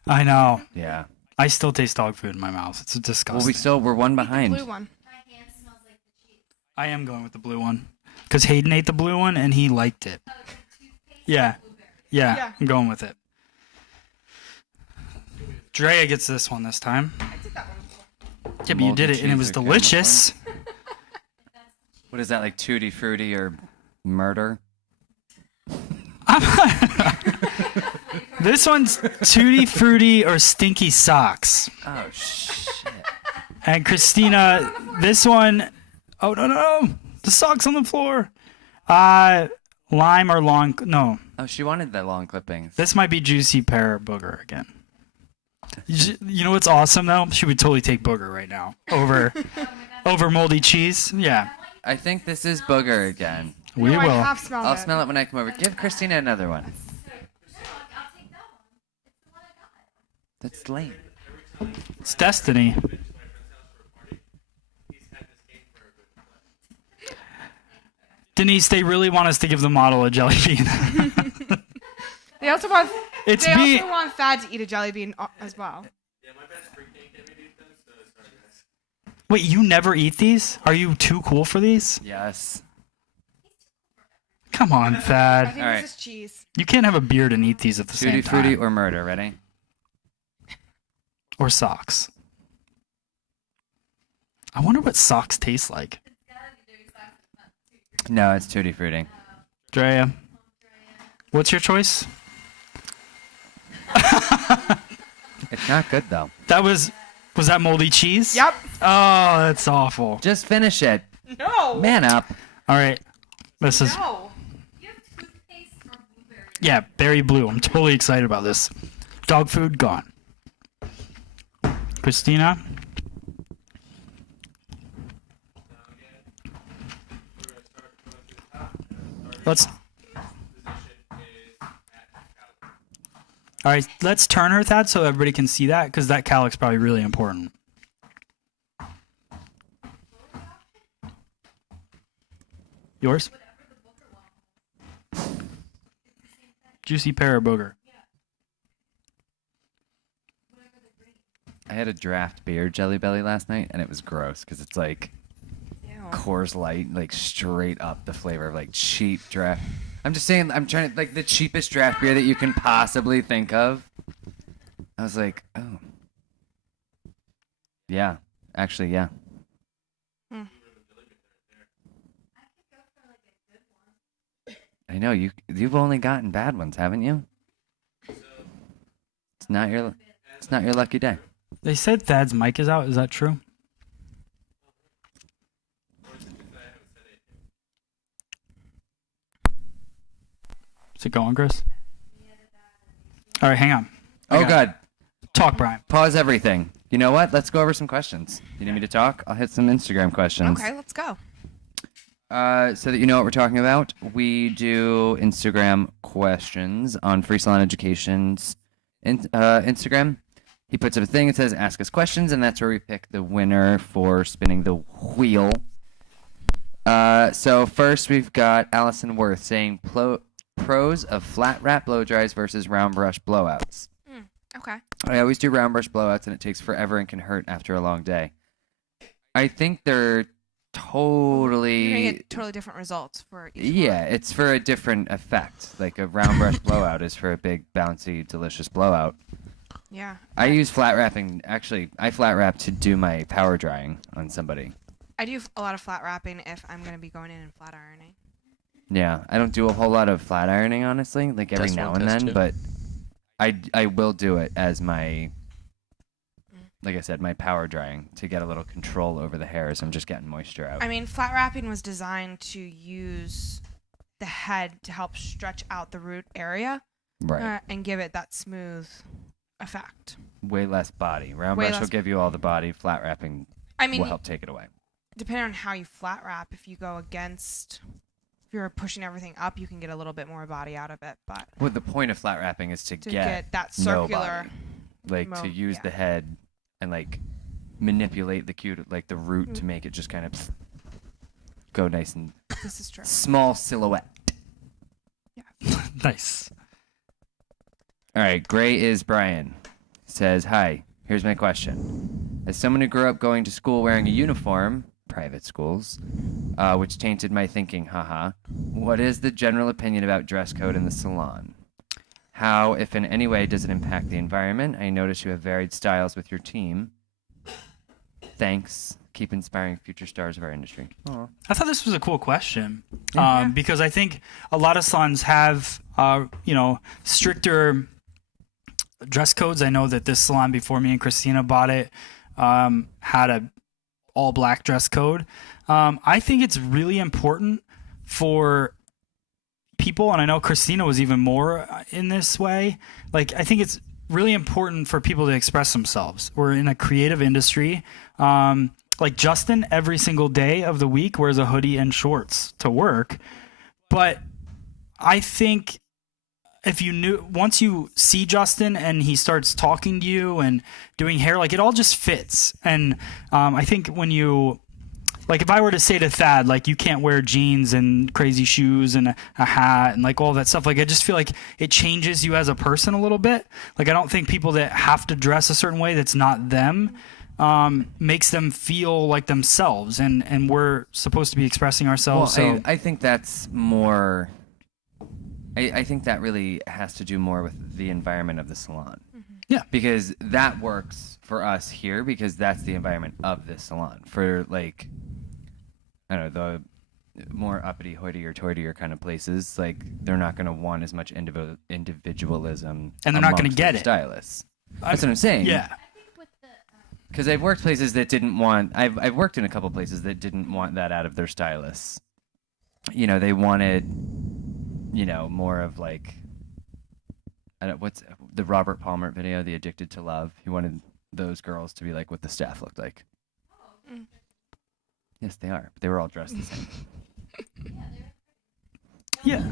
I know. Yeah. I still taste dog food in my mouth. It's disgusting. Well, we're one The behind. blue one. My hand smells like the cheese. I am going with the blue one because Hayden ate the blue one and he liked it. Oh, the toothpaste. Yeah. Blueberry. Yeah, I'm going with it. Drea gets this one this time. I did that one before. Yeah, but you did it and it was Multi-cheese or caramel delicious. What is that, like Tutti Frutti or murder? This one's Tutti Frutti or Stinky Socks. Oh, shit. And Christina, this one, oh no, the socks on the floor. Lime or long? No, Oh, she wanted the long clippings. this might be juicy pear booger again. You know what's awesome though? She would totally take booger right now over moldy cheese. Yeah, I think this is booger again. we No, I will. have smelled I'll it. smell it when I come over. Give Christina another one. I'll take that one. It's the one I got. That's lame. It's destiny. Denise, they really want us to give the model a jelly bean. They also want. It's they me. also want Thad to eat a jelly bean as well. Wait, you never eat these? Are you too cool for these? Yes. Come on, I Thad. think All right. this is cheese. You can't have a beard and eat these at the Tutti same frutti time. or murder. Ready? Or socks. I wonder what socks taste like. No, it's tutti frutti. Drea, what's your choice? It's not good though. That was that moldy cheese? Yep. Oh, that's awful. Just finish it. No. Man up. All right. This is No. You have toothpaste or blueberry? yeah, berry blue. I'm totally excited about this. Dog food gone. Christina? Let's All right, let's turn her Thad so everybody can see that because that calyx probably really important. Yours? Juicy pear or booger? I had a draft beer Jelly Belly last night, and it was gross because it's like Ew. Coors Light, like straight up the flavor of like cheap draft. I'm just saying, I'm trying to like the cheapest draft beer that you can possibly think of. I was like, oh, yeah, actually, yeah. I know you've only gotten bad ones, haven't you? It's not your lucky day. They said Thad's mic is out. Is that true? Is it going, Chris? All right, hang on. Oh God. Talk, Brian. Pause everything. You know what? Let's go over some questions. You need me to talk? I'll hit some Instagram questions. Okay, let's go. So that you know what we're talking about, we do Instagram questions on Free Salon Education's Instagram. He puts up a thing that says "Ask us questions," and that's where we pick the winner for spinning the wheel. So first we've got Allison Worth saying pros of flat wrap blow dries versus round brush blowouts. Okay. I always do round brush blowouts, and it takes forever and can hurt after a long day. I think they're totally. You're gonna get totally different results for each Yeah, it's for a different effect. Like a round brush blowout is for a big, bouncy, delicious blowout. one. Yeah. I use flat wrapping. Actually, I flat wrap to do my power drying on somebody. I do a lot of flat wrapping if I'm gonna be going in and flat ironing. Yeah, I don't do a whole lot of flat ironing, honestly. Like every Test now one, and test then, two. but I will do it as my, like I said, my power drying to get a little control over the hairs. I'm just getting moisture out. I mean, flat wrapping was designed to use the head to help stretch out the root area Right. and give it that smooth effect. Way less body. Round Way brush will less- give you all the body. Flat wrapping I mean, will help take it away. depending on how you flat wrap, if you go against, if you're pushing everything up, you can get a little bit more body out of it. But Well, the point of flat wrapping is to to get get that no circular, body. Like to use yeah. the head and like manipulate the like the root Mm. to make it just kind of go nice and this is true. small silhouette. Nice. All right, Gray is Brian. Says, hi, here's my question. As someone who grew up going to school wearing a uniform, private schools, which tainted my thinking, haha, what is the general opinion about dress code in the salon? How, if in any way, does it impact the environment? I notice you have varied styles with your team. Thanks. Keep inspiring future stars of our industry. Aw. I thought this was a cool question Yeah. because I think a lot of salons have, stricter dress codes. I know that this salon before me and Christina bought it had a all black dress code. I think it's really important for people, and I know Christina was even more in this way. Like, I think it's really important for people to express themselves. We're in a creative industry. Like Justin, every single day of the week wears a hoodie and shorts to work. But I think once you see Justin and he starts talking to you and doing hair, like, it all just fits. And I think when like, if I were to say to Thad, like, you can't wear jeans and crazy shoes and a hat and like all that stuff, like, I just feel like it changes you as a person a little bit. Like, I don't think people that have to dress a certain way that's not them makes them feel like themselves, and we're supposed to be expressing ourselves. Well, So I think that's more. I think that really has to do more with the environment of the salon. Yeah. Because that works for us here because that's the environment of this salon. For, like, I don't know, the more uppity, hoity-toity kind of places, like, they're not going to want as much individualism. And they're not gonna amongst get their it. Stylists. That's what I'm saying. yeah. I think with the Because I've worked places that didn't want. I've worked in a couple places that didn't want that out of their stylists. You know, they wanted, you know, more of like. I don't, what's the Robert Palmer video, The Addicted to Love? He wanted those girls to be like what the staff looked like. Yes, they are. But they were all dressed the same. Yeah.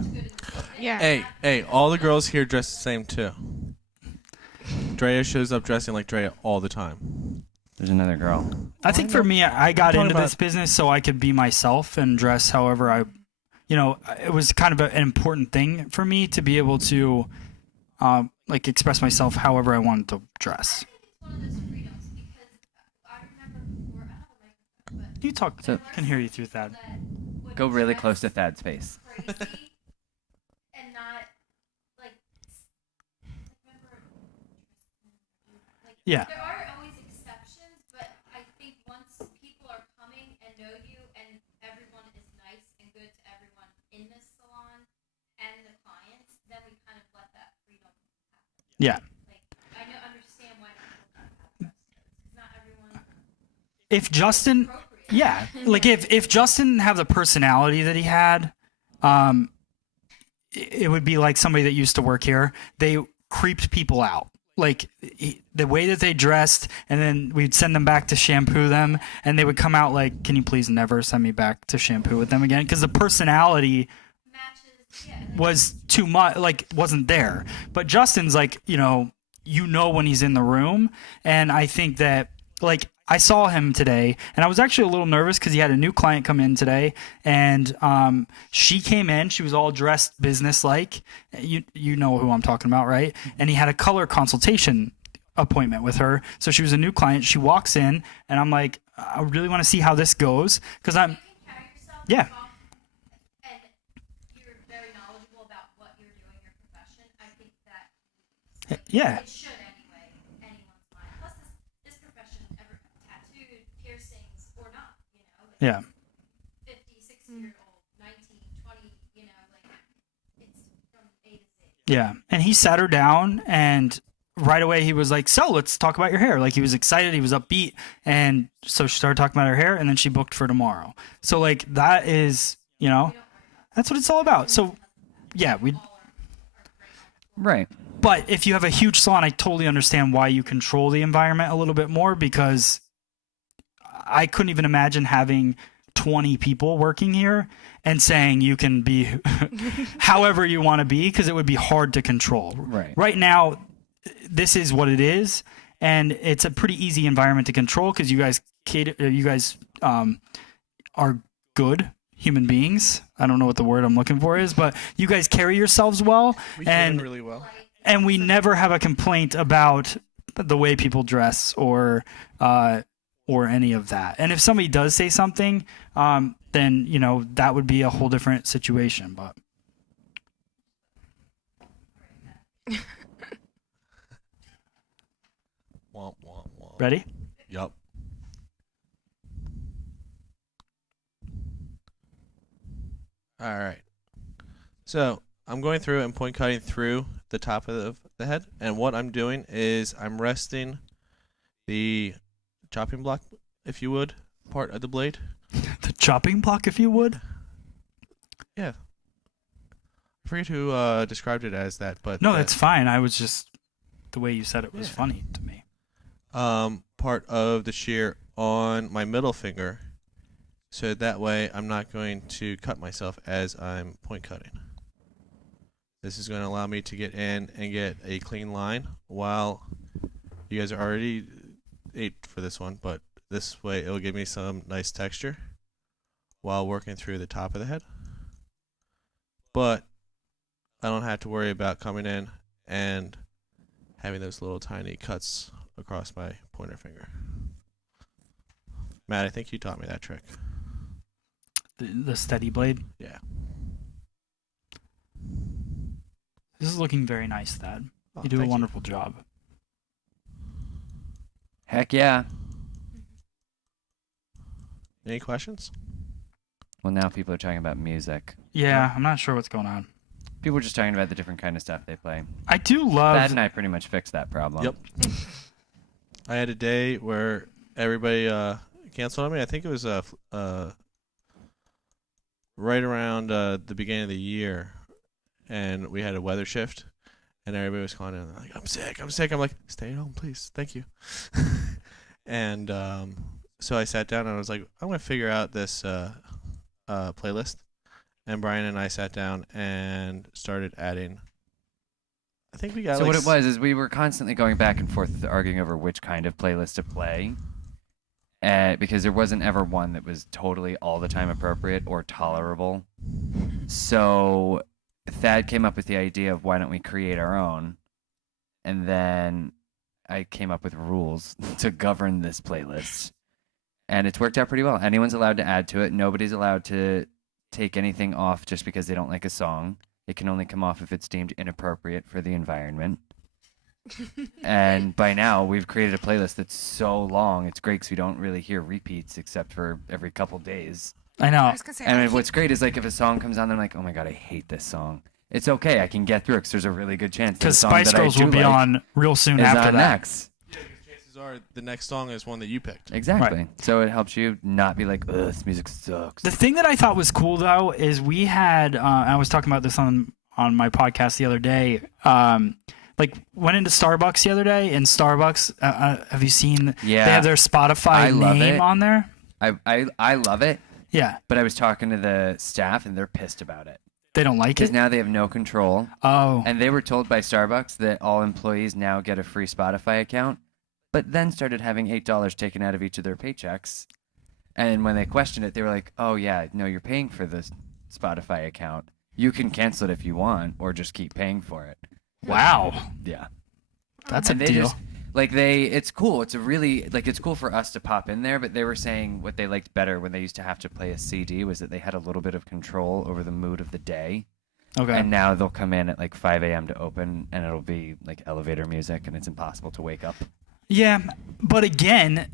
Yeah. Hey, all the girls here dress the same too. Drea shows up dressing like Drea all the time. There's another girl. I think for me, I got talking into this about- business so I could be myself and dress however it was kind of an important thing for me to be able to, like, express myself however I wanted to dress. I think it's one of those freedoms because I remember before, I don't have a microphone, but You talk. So- Can hear you through that. that would Go really dress close to Thad's face. crazy and not like remember like Yeah. there are always exceptions, but I think once people are coming and know you and everyone is nice and good to everyone in this salon and the clients, then we kind of let that freedom happen. Yeah. Like I understand why people don't have dress codes because not everyone If Justin, appropriate. yeah, like if Justin didn't have the personality that he had, it would be like somebody that used to work here. They creeped people out. Like, the way that they dressed, and then we'd send them back to shampoo them, and they would come out like, "Can you please never send me back to shampoo with them again?" Because the personality Matches, yeah. Like, was too much, like, wasn't there. But Justin's like, you know when he's in the room, and I think that, like, I saw him today, and I was actually a little nervous because he had a new client come in today, and she came in. She was all dressed business-like. You know who I'm talking about, right? And he had a color consultation appointment with her. So she was a new client. She walks in, and I'm like, I really want to see how this goes because you can carry yourself Yeah. talk, and you're very knowledgeable about what you're doing, your profession. I think that yeah. it should anyway, anyone's mind. Plus, this profession, ever tattooed, piercings, or not, like Yeah. 50, 60-year-old, 19, 20, like it's from A to Z. Yeah. And he sat her down, and right away he was like, "So let's talk about your hair." Like, he was excited, he was upbeat, and so she started talking about her hair, and then she booked for tomorrow. So, like, that is, that's what it's all about. So yeah, Right. but if you have a huge salon, I totally understand why you control the environment a little bit more, because I couldn't even imagine having 20 people working here and saying you can be however you want to be, because it would be hard to control. Right. Right now, this is what it is, and it's a pretty easy environment to control because you guys are good human beings. I don't know what the word I'm looking for is, but you guys carry yourselves well, We and came in really well. and we never have a complaint about the way people dress or any of that. And if somebody does say something, then that would be a whole different situation. But Womp, womp, womp. ready? Yup. All right. So I'm going through and point cutting through the top of the head, and what I'm doing is I'm resting the chopping block, if you would, part of the blade. The chopping block, if you would. Yeah. forget who described it as that, but No, that's fine. I was just the way you said it was Yeah. funny to me. part of the shear on my middle finger, so that way I'm not going to cut myself as I'm point cutting. This is going to allow me to get in and get a clean line while you guys are already 8 for this one, but this way it'll give me some nice texture while working through the top of the head. But I don't have to worry about coming in and having those little tiny cuts across my pointer finger. Matt, I think you taught me that trick. The steady blade. Yeah. This is looking very nice, Thad. Oh, You do a thank wonderful job. Heck yeah. Any questions? Well, now people are talking about music. Yeah, I'm not sure what's going on. People are just talking about the different kind of stuff they play. I do love. Thad and I pretty much fixed that problem. Yep. I had a day where everybody canceled on me. I think it was right around the beginning of the year, and we had a weather shift, and everybody was calling in like, I'm sick. I'm like, stay at home, please. Thank you. And so I sat down and I was like, I'm going to figure out this playlist. And Brian and I sat down and started adding. I think we got So like what it was is we were constantly going back and forth arguing over which kind of playlist to play. Because there wasn't ever one that was totally all the time appropriate or tolerable. So Thad came up with the idea of why don't we create our own. And then I came up with rules to govern this playlist. And it's worked out pretty well. Anyone's allowed to add to it. Nobody's allowed to take anything off just because they don't like a song. It can only come off if it's deemed inappropriate for the environment. And by now, we've created a playlist that's so long, it's great because we don't really hear repeats except for every couple days. I know. I was gonna say, And what's great is like if a song comes on, I'm like, oh my god, I hate this song. It's okay, I can get through it because there's a really good chance that the Because song Spice that I Girls do will be like on real soon is after on that. next. Yeah, because chances are the next song is one that you picked. Exactly. So it helps you not be like, ugh, this music sucks. The thing that I thought was cool though is we had I was talking about this on my podcast the other day. Like went into Starbucks the other day, and Starbucks, have you seen? Yeah. They have their Spotify I love name it. on there. I love it, Yeah, but I was talking to the staff and they're pissed about it. they don't like Because it. now they have no control. Oh, And they were told by Starbucks that all employees now get a free Spotify account, but then started having $8 taken out of each of their paychecks. And when they questioned it, they were like, oh, yeah, no, you're paying for the Spotify account. You can cancel it if you want or just keep paying for it. wow, Yeah. that's a And they deal. just, like, it's cool. It's a really, like, it's cool for us to pop in there, but they were saying what they liked better when they used to have to play a CD was that they had a little bit of control over the mood of the day. Okay. And now they'll come in at like 5 a.m. to open, and it'll be like elevator music, and it's impossible to wake up. Yeah, but again,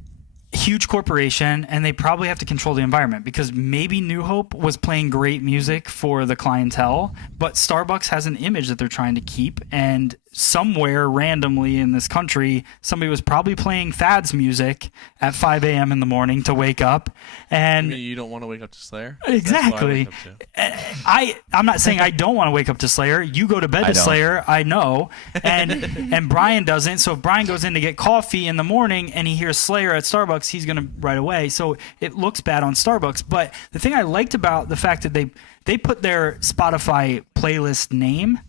huge corporation, and they probably have to control the environment because maybe New Hope was playing great music for the clientele, but Starbucks has an image that they're trying to keep, and somewhere randomly in this country, somebody was probably playing Thad's music at 5 a.m. in the morning to wake up, I and mean, you don't want to wake up to Slayer? Exactly. That's what I wake up to. I'm not saying I don't want to wake up to Slayer. You go to bed I to don't. Slayer, I know, and Brian doesn't. So if Brian goes in to get coffee in the morning and he hears Slayer at Starbucks, he's gonna right away. So it looks bad on Starbucks. But the thing I liked about the fact that they put their Spotify playlist name,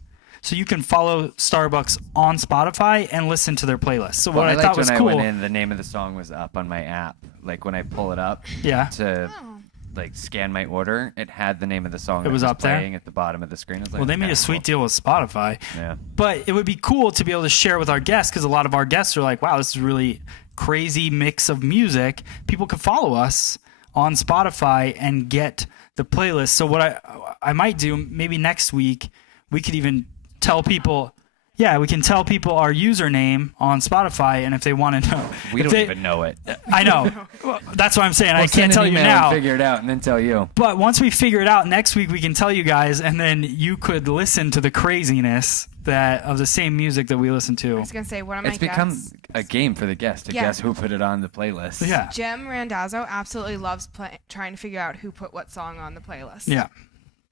so you can follow Starbucks on Spotify and listen to their playlist. So what I I liked thought was when cool. I went in, the name of the song was up on my app. Like when I pull it up Yeah. to Oh. like scan my order, it had the name of the song. It that was up there? playing at the bottom of the screen. I was like, Well, they made okay, a sweet cool. deal with Spotify. Yeah. But it would be cool to be able to share with our guests because a lot of our guests are like, wow, this is really crazy mix of music. People could follow us on Spotify and get the playlist. So what I might do, maybe next week, we could even tell people, yeah, we can tell people our username on Spotify, and if they want to know. We if don't they- even know it. I know. Well, that's what I'm saying. I We'll can't send tell an you email and now. figure it out, and then tell you. But once we figure it out next week, we can tell you guys, and then you could listen to the craziness that of the same music that we listen I to. was gonna say one of my It's become guests, a game for the guest to Yeah. guess who put it on the playlist. Yeah. Jem Randazzo, absolutely loves trying to figure out who put what song on the playlist. Yeah.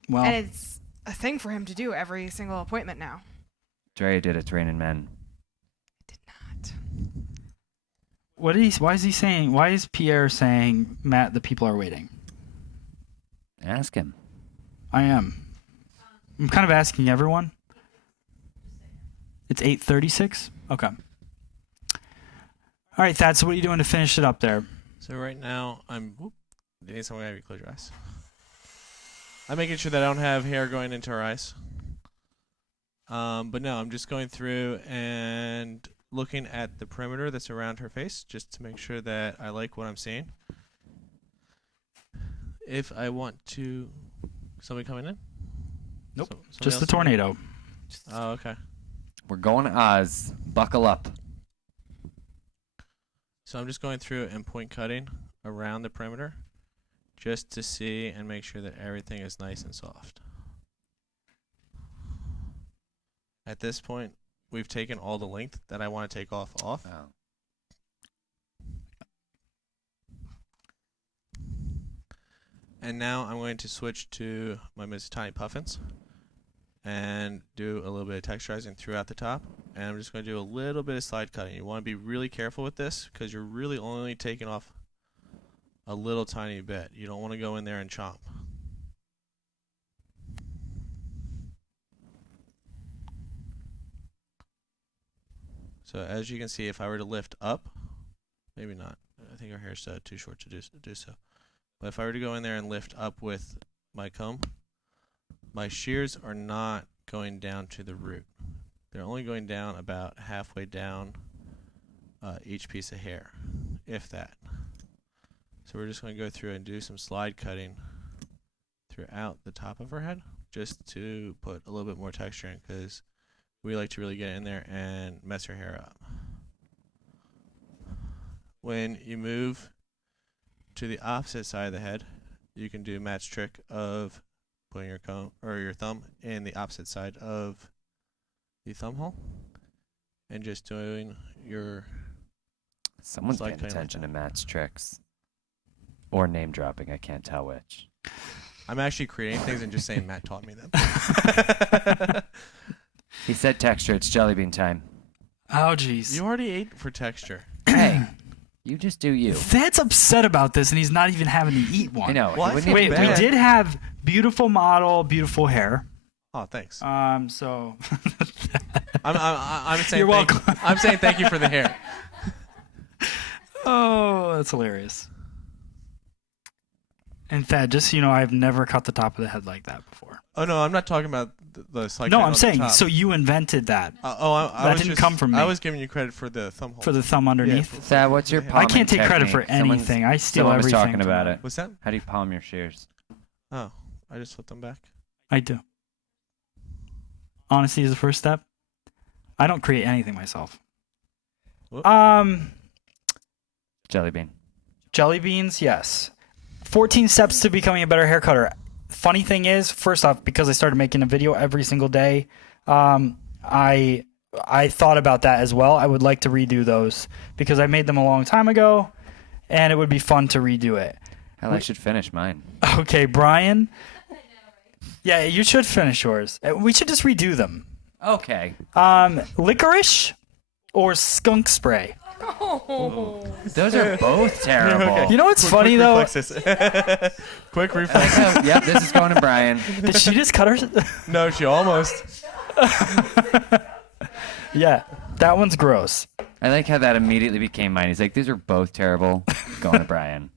Well, And it's a thing for him to do every single appointment now. Dre did it to Rain and Men. Did not. Why is Pierre saying, Matt, the people are waiting? Ask him. I am. I'm kind of asking everyone. It's 8:36? Okay. All right, Thad, so what are you doing to finish it up there? So right now, Denise, I'm going to have you close your eyes. I'm making sure that I don't have hair going into her eyes. But no, I'm just going through and looking at the perimeter that's around her face just to make sure that I like what I'm seeing. If I want to... Somebody coming in? Nope. Somebody Just the else coming in? tornado. Oh, okay. We're going to Oz. Buckle up. So I'm just going through and point cutting around the perimeter just to see and make sure that everything is nice and soft. At this point, we've taken all the length that I want to take off. Oh. And now I'm going to switch to my Miss Tiny Puffins and do a little bit of texturizing throughout the top. And I'm just going to do a little bit of slide cutting. You want to be really careful with this because you're really only taking off a little tiny bit. You don't want to go in there and chomp. So as you can see, if I were to lift up, maybe not. I think our hair's too short to do so. But if I were to go in there and lift up with my comb, my shears are not going down to the root. They're only going down about halfway down each piece of hair, if that. So we're just going to go through and do some slide cutting throughout the top of her head just to put a little bit more texture in because we like to really get in there and mess her hair up. When you move to the opposite side of the head, you can do Matt's trick of putting your comb or your thumb in the opposite side of the thumb hole and just doing your... Someone's Slide paying cutting like attention to that. Matt's tricks. Or name dropping. I can't tell which. I'm actually creating things and just saying Matt taught me them. He said texture. It's jelly bean time. Oh, jeez. You already ate for texture. Hey, you just do you. Thad's upset about this, and he's not even having to eat one. I know. Well, he wouldn't I feel even Wait, do we bad. it. did have beautiful model, beautiful hair. Oh, thanks. So I'm saying You're welcome. I'm saying thank you for the hair. Oh, that's hilarious. And Thad, just so you know, I've never cut the top of the head like that before. Oh no, I'm not talking about the slide. No, cutting I'm on the saying, top. so you invented that I that was didn't just, come from me. I was giving you credit for the thumb hole. for the thumb underneath. Thad, what's your I palming I can't take credit for technique? anything. I steal Someone was everything. talking about it. What's that? How do you palm your shears? Oh, I just flip them back. I do. Honesty is the first step. I don't create anything myself. Whoop. Jelly bean. Jelly beans, yes. 14 steps to becoming a better hair cutter. Funny thing is, first off, because I started making a video every single day, I thought about that as well. I would like to redo those because I made them a long time ago, and it would be fun to redo it. Hell, I should finish mine. Okay, Brian. Yeah, you should finish yours. We should just redo them. Okay. Licorice or skunk spray? Those are both terrible. Okay. You know what's Quick funny though? reflexes. Quick reflex. Yep, this is going to Brian. Did she just cut her? No, she almost. Yeah, that one's gross. I like how that immediately became mine. He's like, these are both terrible. Going to Brian.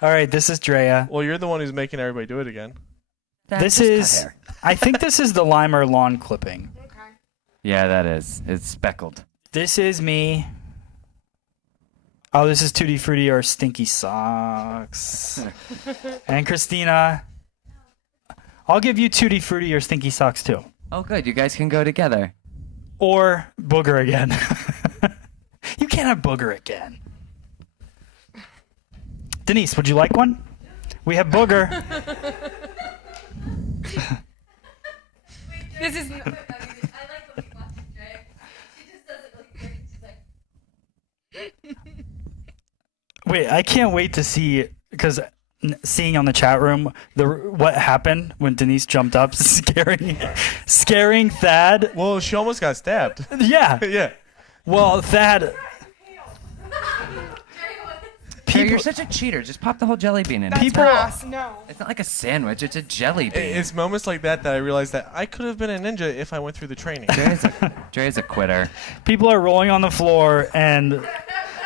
All right, this is Drea. Well, you're the one who's making everybody do it again. This Just cut is, hair. I think this is the Limer lawn clipping. Okay. Yeah, that is. It's speckled. This is me. Oh, this is Tutti Frutti or Stinky Socks. And Christina. I'll give you Tutti Frutti or Stinky Socks too. Oh, good. You guys can go together. Or Booger again. You can't have Booger again. Denise, would you like one? We have Booger. This is. I like when we watch Dre. She just does it really great. She's like, Wait, I can't wait to see because seeing on the chat room what happened when Denise jumped up, scaring Thad. Well, she almost got stabbed. Yeah. Yeah. Well, Thad. Jerry, you're such a cheater. Just pop the whole jelly bean in. That's People- grass. No. It's not like a sandwich. It's a jelly bean. It's moments like that I realized that I could have been a ninja if I went through the training. Jerry's a quitter. People are rolling on the floor, and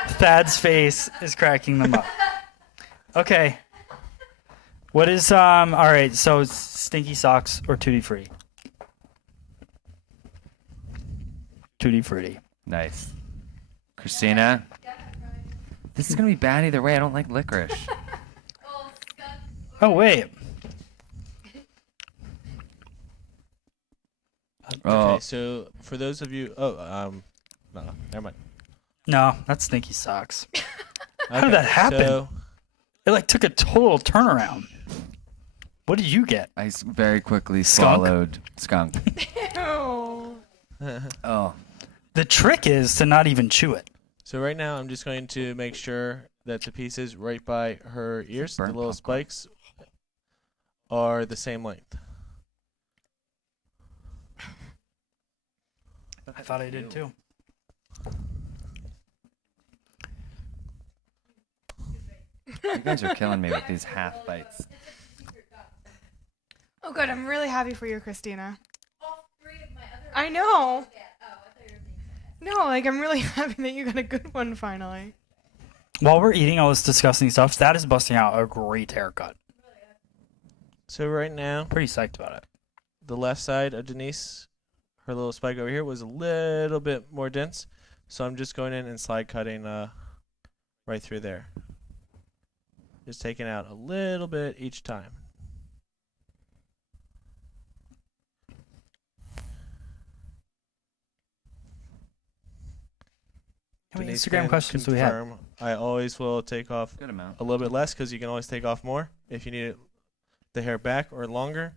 Thad's face is cracking them up. Okay. What is all right? So stinky socks or tutti frutti? Tutti frutti. Nice. Christina? This is going to be bad either way. I don't like licorice. Oh wait. Oh, Okay, so for those of you, no, never mind. No, that's stinky socks. How did that happen? So, It like took a total turnaround. What did you get? I very quickly Skunk? swallowed skunk. Ew. Oh. The trick is to not even chew it. so right now I'm just going to make sure that the pieces right by her ears, the Burnt little popcorn. spikes, are the same length. I thought I did too. You guys are killing me with these half bites. Oh, good. I'm really happy for you, Christina. All three of my other. I know. Yeah. Oh, I thought you were being No, like I'm really happy that you got a good one finally. While we're eating all this disgusting stuff, Thad is busting out a great haircut. So right now, Pretty psyched about it. the left side of Denise, her little spike over here was a little bit more dense. So I'm just going in and slide cutting right through there. Just taking out a little bit each time. How many Denise Instagram can questions do we have? confirm I always will take off Good amount. a little bit less because you can always take off more if you need the hair back or longer.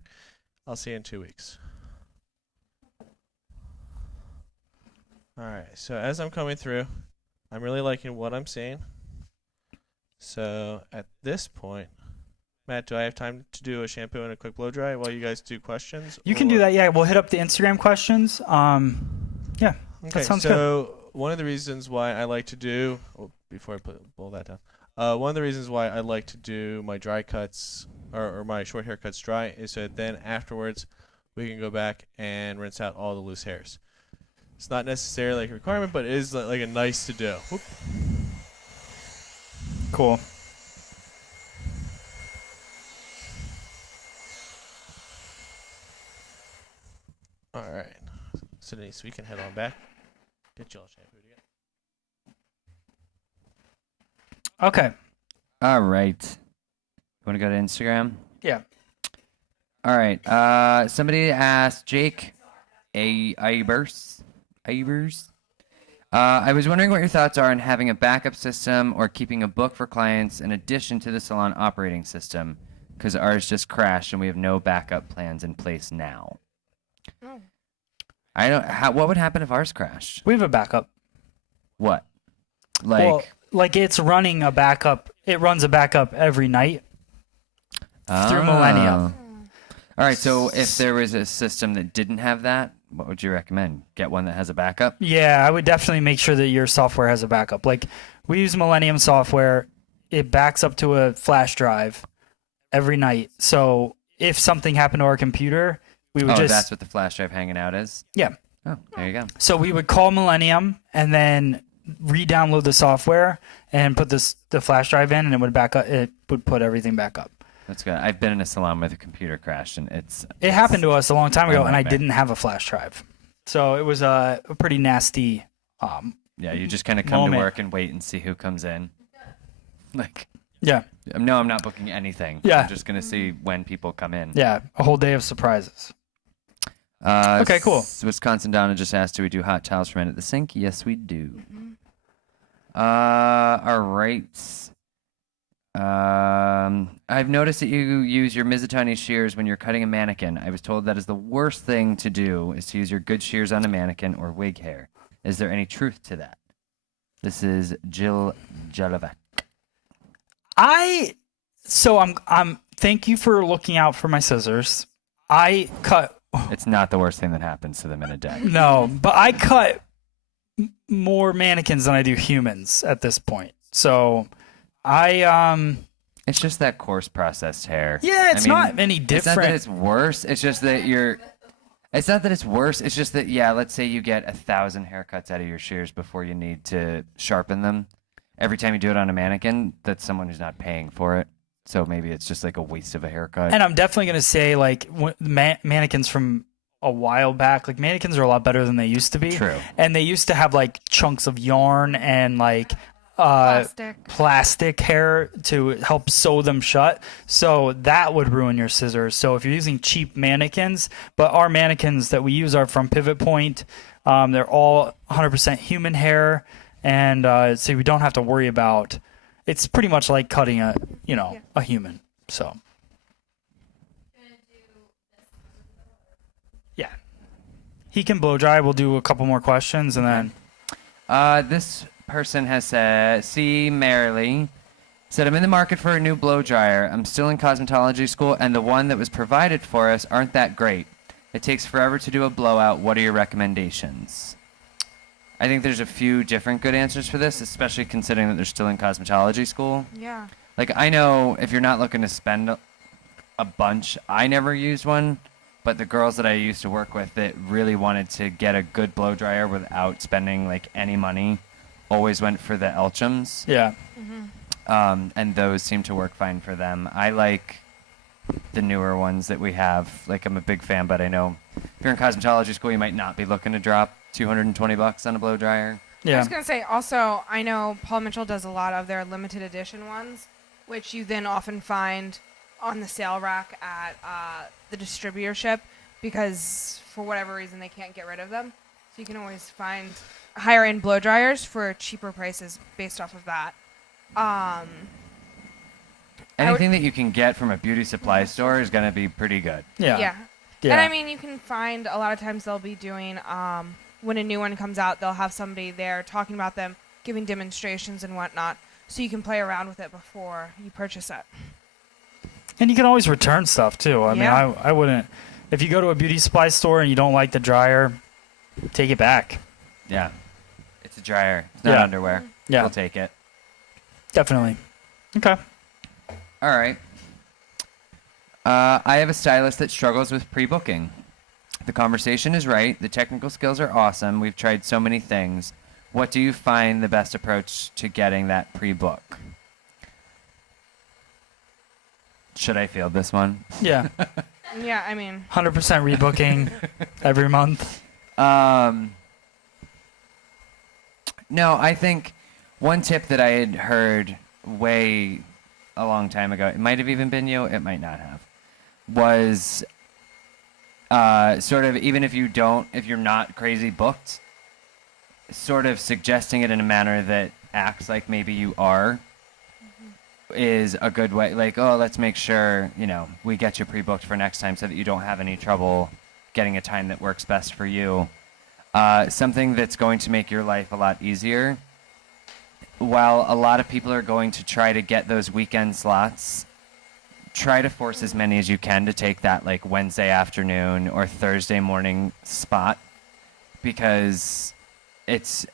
I'll see you in 2 weeks. All right, so as I'm coming through, I'm really liking what I'm seeing. So at this point, Matt, do I have time to do a shampoo and a quick blow dry while you guys do questions? You can do or- that. Yeah, we'll hit up the Instagram questions. Yeah, Okay, sounds so one of the reasons why I like to do, before I pull that down, one of the reasons why I like to do my dry cuts or my short haircuts dry is so that then afterwards we can go back and rinse out all the loose hairs. It's not necessarily like a requirement, but it is like a nice to do. Whoop. cool. All right, so Denise, we can head on back. Get you all shampooed again. Okay. All right. You want to go to Instagram? Yeah. All right. Somebody asked Jake Ibers. I was wondering what your thoughts are on having a backup system or keeping a book for clients in addition to the salon operating system, because ours just crashed and we have no backup plans in place now. Oh. I don't. What would happen if ours crashed? We have a backup. What? Like. Well, like it's running a backup. It runs a backup every night through Millennium. All right. So if there was a system that didn't have that, what would you recommend? Get one that has a backup. Yeah, I would definitely make sure that your software has a backup. Like we use Millennium software. It backs up to a flash drive every night. So if something happened to our computer, we would just That's what the flash drive hanging out is. yeah. Oh, there you go. So we would call Millennium and then re-download the software and put the flash drive in, and it would back up. It would put everything back up. That's good. I've been in a salon where the computer crashed, and It happened to us a long time ago, and I nightmare. didn't have a flash drive, so it was a pretty nasty. Yeah, you just kind of come to Moment. work and wait and see who comes in. Like, Yeah, no, I'm not booking anything. Yeah. I'm just gonna see when people come in. yeah, a whole day of surprises. Okay, cool. Wisconsin Donna just asked, do we do hot towels for men at the sink? Yes, we do. All right. I've noticed that you use your Mizutani shears when you're cutting a mannequin. I was told that is the worst thing to do is to use your good shears on a mannequin or wig hair. Is there any truth to that? This is Jill Jalovac. I So I'm thank you for looking out for my scissors. I cut It's not the worst thing that happens to them in a day. no, but I cut more mannequins than I do humans at this point. So I It's just that coarse processed hair. yeah, it's not any It's not that different. it's worse. It's just that you're. It's not that it's worse. It's just that let's say you get 1,000 haircuts out of your shears before you need to sharpen them. Every time you do it on a mannequin, that's someone who's not paying for it. So maybe it's just like a waste of a haircut. And I'm definitely going to say like mannequins from a while back, like mannequins are a lot better than they used to be. True. And they used to have like chunks of yarn and like plastic hair to help sew them shut. So that would ruin your scissors. So if you're using cheap mannequins, but our mannequins that we use are from Pivot Point, they're all 100% human hair. And so we don't have to worry about, it's pretty much like cutting a human. So yeah, he can blow dry. We'll do a couple more questions and then This person has said, C. Merrily said, I'm in the market for a new blow dryer. I'm still in cosmetology school, and the one that was provided for us aren't that great. It takes forever to do a blowout. What are your recommendations? I think there's a few different good answers for this, especially considering that they're still in cosmetology school. Yeah. Like, I know if you're not looking to spend a bunch, I never used one, but the girls that I used to work with that really wanted to get a good blow dryer without spending like any money always went for the Elchums. yeah. And those seem to work fine for them. I like the newer ones that we have. Like, I'm a big fan, but I know if you're in cosmetology school, you might not be looking to drop $220 on a blow dryer. I Yeah. was going to say, also, I know Paul Mitchell does a lot of their limited edition ones, which you then often find on the sale rack at the distributorship because for whatever reason they can't get rid of them. So you can always find higher end blow dryers for cheaper prices based off of that. Anything that you can get from a beauty supply store is going to be pretty good. Yeah. Yeah. Yeah. And I mean, you can find a lot of times they'll be doing, when a new one comes out, they'll have somebody there talking about them, giving demonstrations and whatnot, so you can play around with it before you purchase it. And you can always return stuff too. I mean, Yeah. I wouldn't. If you go to a beauty supply store and you don't like the dryer, take it back. Yeah. It's a dryer. It's not Yeah. underwear. Yeah. We'll take it. Definitely. Okay. All right. I have a stylist that struggles with pre-booking. The conversation is right. The technical skills are awesome. We've tried so many things. What do you find the best approach to getting that pre-book? Should I field this one? Yeah. Yeah, I mean, 100% rebooking every month. No, I think one tip that I had heard way a long time ago, it might have even been you, it might not have, was sort of, even if you're not crazy booked, sort of suggesting it in a manner that acts like maybe you are is a good way. Like, oh, let's make sure, we get you pre-booked for next time so that you don't have any trouble getting a time that works best for you. Something that's going to make your life a lot easier. While a lot of people are going to try to get those weekend slots, try to force as many as you can to take that like Wednesday afternoon or Thursday morning spot, because it's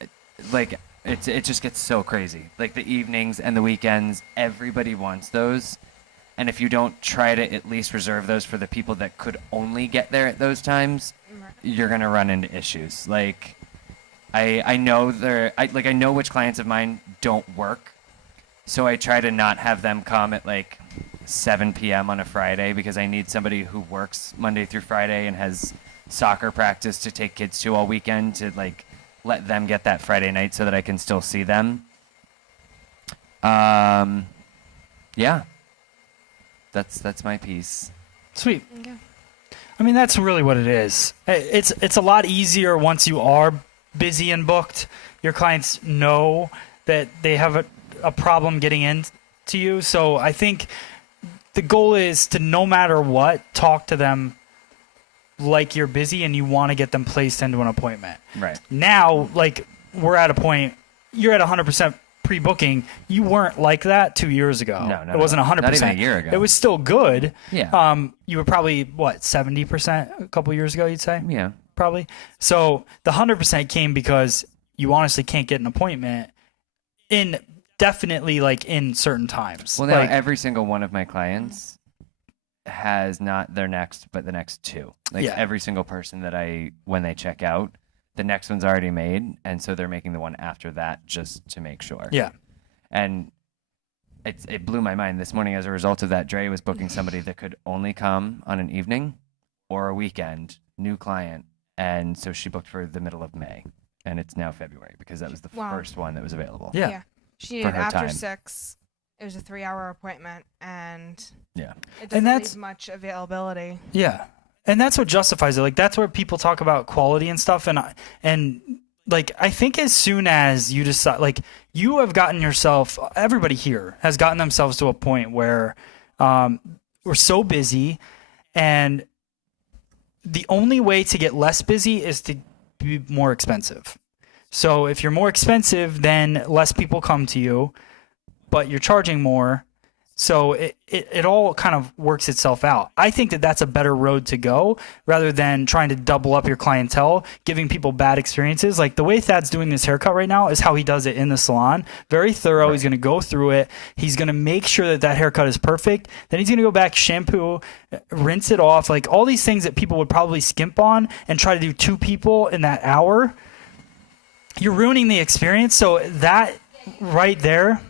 like it just gets so crazy. Like the evenings and the weekends, everybody wants those. And if you don't try to at least reserve those for the people that could only get there at those times, you're going to run into issues. Like I know I know which clients of mine don't work. So I try to not have them come at like 7 p.m. on a Friday because I need somebody who works Monday through Friday and has soccer practice to take kids to all weekend to like let them get that Friday night so that I can still see them. Yeah. That's my piece. Sweet. okay. I mean, that's really what it is. It's a lot easier once you are busy and booked. Your clients know that they have a problem getting in to you. So I think the goal is to, no matter what, talk to them like you're busy and you want to get them placed into an appointment. Right. Now, like, we're at a point, you're at 100% pre-booking, you weren't like that 2 years ago. No, it wasn't 100%. Not even a year ago. It was still good. Yeah. You were probably 70% a couple years ago, you'd say? Yeah. Probably. So the 100% came because you honestly can't get an appointment definitely like in certain times. Well, now like, every single one of my clients has not their next, but the next two. Like every single person that when they check out, the next one's already made, and so they're making the one after that just to make sure. Yeah. And it blew my mind this morning as a result of that. Dre was booking somebody that could only come on an evening or a weekend, new client, and so she booked for the middle of May, and it's now February because that was the first one that was available. Yeah. She needed her after time. 6. It was a 3-hour appointment, and Yeah. it doesn't that's- leave much availability. Yeah. And that's what justifies it. Like that's where people talk about quality and stuff. And like I think as soon as you decide, like you have gotten yourself, everybody here has gotten themselves to a point where we're so busy, and the only way to get less busy is to be more expensive. So if you're more expensive, then less people come to you, but you're charging more. So it all kind of works itself out. I think that that's a better road to go rather than trying to double up your clientele, giving people bad experiences. Like the way Thad's doing this haircut right now is how he does it in the salon. Very thorough. Right. He's going to go through it. He's going to make sure that haircut is perfect. Then he's going to go back, shampoo, rinse it off. Like all these things that people would probably skimp on and try to do 2 people in that hour. You're ruining the experience. So that right there.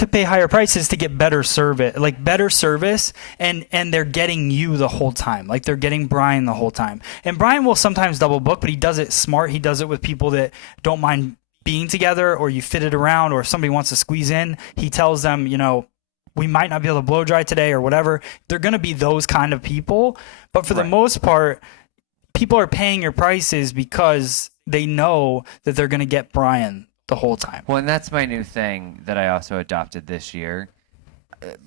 To pay higher prices to get better service, and they're getting you the whole time. Like they're getting Brian the whole time. And Brian will sometimes double book, but he does it smart. He does it with people that don't mind being together, or you fit it around, or if somebody wants to squeeze in, he tells them, we might not be able to blow dry today or whatever. They're going to be those kind of people. But for the most part, people are paying your prices because they know that they're going to get Brian the whole time. Well, and that's my new thing that I also adopted this year.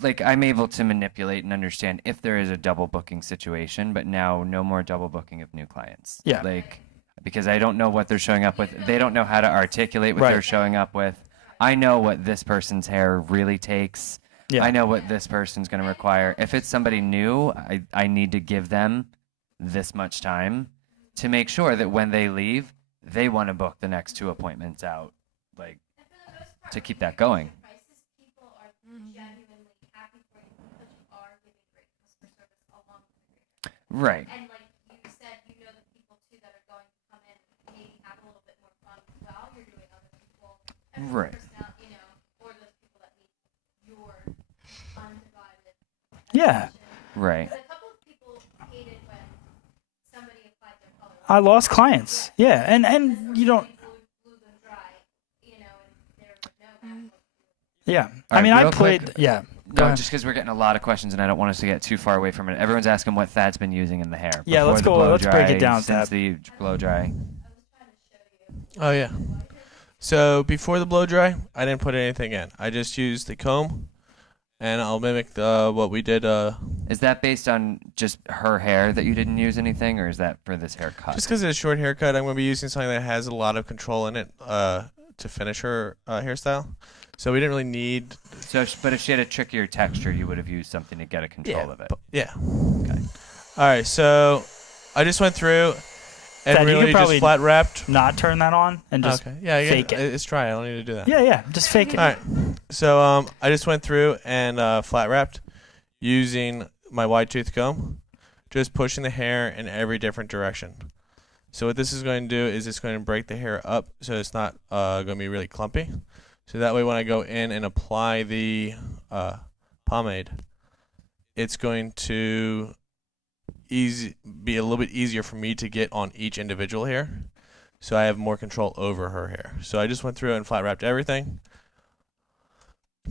Like, I'm able to manipulate and understand if there is a double booking situation, but now no more double booking of new clients. Yeah. Like, because I don't know what they're showing up with. They don't know how to articulate what they're showing up with. I know what this person's hair really takes. Yeah. I know what this person's going to require. If it's somebody new, I need to give them this much time to make sure that when they leave, they want to book the next 2 appointments out. Like, to keep that going. People are genuinely happy for you because you are giving great customer service along with the great haircut. Right. And like you said, the people too that are going to come in maybe have a little bit more fun while you're doing other people. Right. Or those people that need your undivided Yeah. attention. Right. Because a couple of people hated when somebody applied their color. I lost clients. Yeah. And you don't. Blew them dry, and there was no Yeah. All I mean, right, I real played. quick. Yeah. Go No, ahead. just because we're getting a lot of questions, and I don't want us to get too far away from it. Everyone's asking what Thad's been using in the hair. Yeah, before let's the go. blow Let's break dry, it down, Since Thad. the blow dry. Oh yeah. So before the blow dry, I didn't put anything in. I just used the comb, and I'll mimic what we did. Is that based on just her hair that you didn't use anything, or is that for this haircut? Just because it's a short haircut, I'm going to be using something that has a lot of control in it to finish her hairstyle. So we didn't really need. So, but if she had a trickier texture, you would have used something to get a control of it. Yeah. Okay. All right. So I just went through and Thad, you could really probably just flat wrapped. Not turn that on and just Okay. Yeah. fake it. It's dry. I don't need to do that. Yeah. Just fake it. All right. So I just went through and flat wrapped using my wide tooth comb, just pushing the hair in every different direction. So what this is going to do is it's going to break the hair up so it's not going to be really clumpy. So that way when I go in and apply the pomade, it's going to be a little bit easier for me to get on each individual hair. So I have more control over her hair. So I just went through and flat wrapped everything.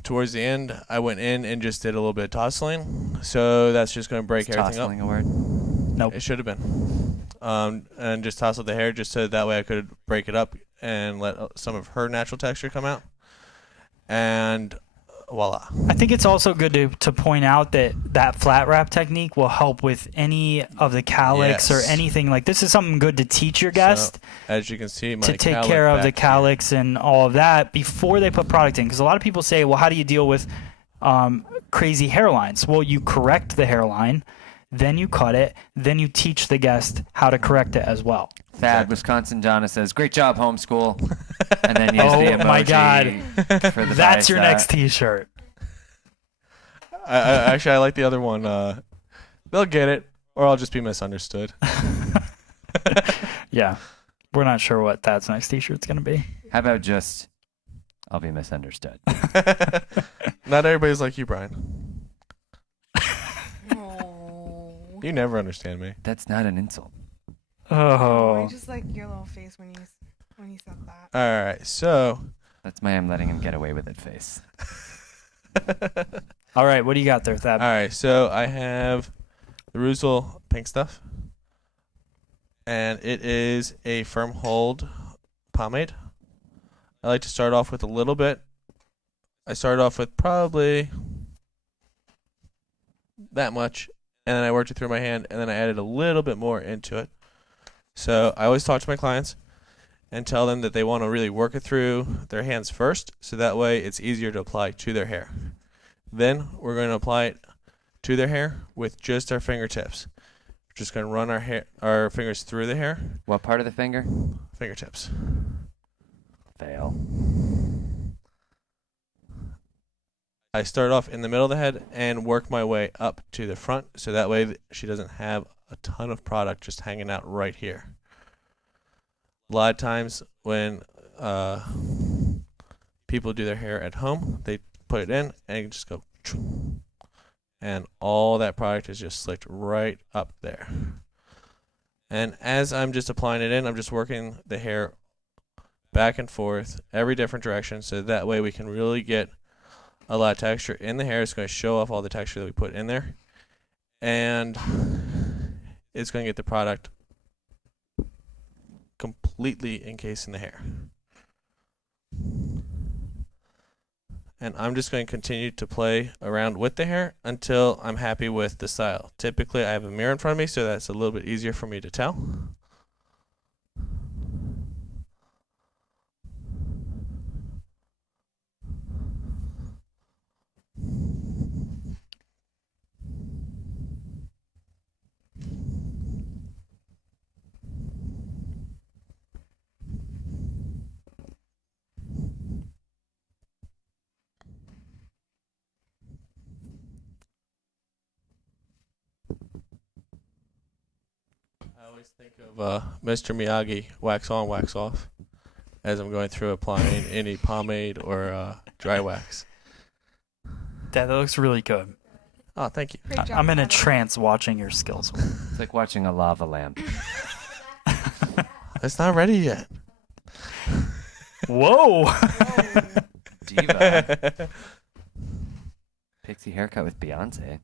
Towards the end, I went in and just did a little bit of tousling. So that's just going to break everything up. Tousling a word? Nope. It should have been. And just tousled the hair just so that way I could break it up and let some of her natural texture come out. And voila. I think it's also good to point out that flat wrap technique will help with any of the calyx or Yes. anything. Like, this is something good to teach your guest So, as you can see, my to take cowlick care of the back here. calyx and all of that before they put product in. Because a lot of people say, well, how do you deal with crazy hairlines? Well, you correct the hairline, then you cut it, then you teach the guest how to correct it as well. Thad, Wisconsin Jonna says, "Great job, homeschool," and then use Oh the emoji my God. for the That's your bicep. next T-shirt. Actually, I like the other one. They'll get it, or I'll just be misunderstood. Yeah, we're not sure what Thad's next T-shirt's gonna be. How about just, I'll be misunderstood. Not everybody's like you, Brian. Oh. You never understand me. That's not an insult. I Oh, just like your little face when you said that. All right, so That's my I'm letting him get away with it face. all right. What do you got there, Thad? all right, so I have the Ruzel pink stuff, and it is a firm hold pomade. I like to start off with a little bit. I started off with probably that much, and then I worked it through my hand, and then I added a little bit more into it. So I always talk to my clients and tell them that they want to really work it through their hands first, so that way it's easier to apply to their hair. Then we're going to apply it to their hair with just our fingertips. We're just going to run our fingers through the hair, What part of the finger? fingertips. Fail. I start off in the middle of the head and work my way up to the front, so that way she doesn't have a ton of product just hanging out right here. A lot of times when people do their hair at home, they put it in and you just go, and all that product is just slicked right up there. And as I'm just applying it in, I'm just working the hair back and forth, every different direction, so that way we can really get a lot of texture in the hair. It's going to show off all the texture that we put in there, and it's going to get the product completely encased in the hair. And I'm just going to continue to play around with the hair until I'm happy with the style. Typically, I have a mirror in front of me, so that's a little bit easier for me to tell. I always think of Mr. Miyagi, wax on, wax off, as I'm going through applying any pomade or dry wax. That looks really good. Oh, thank you. Great job, I'm in a Adam. trance watching your skills. It's like watching a lava lamp. It's not ready yet. Whoa! Diva. Pixie haircut with Beyonce.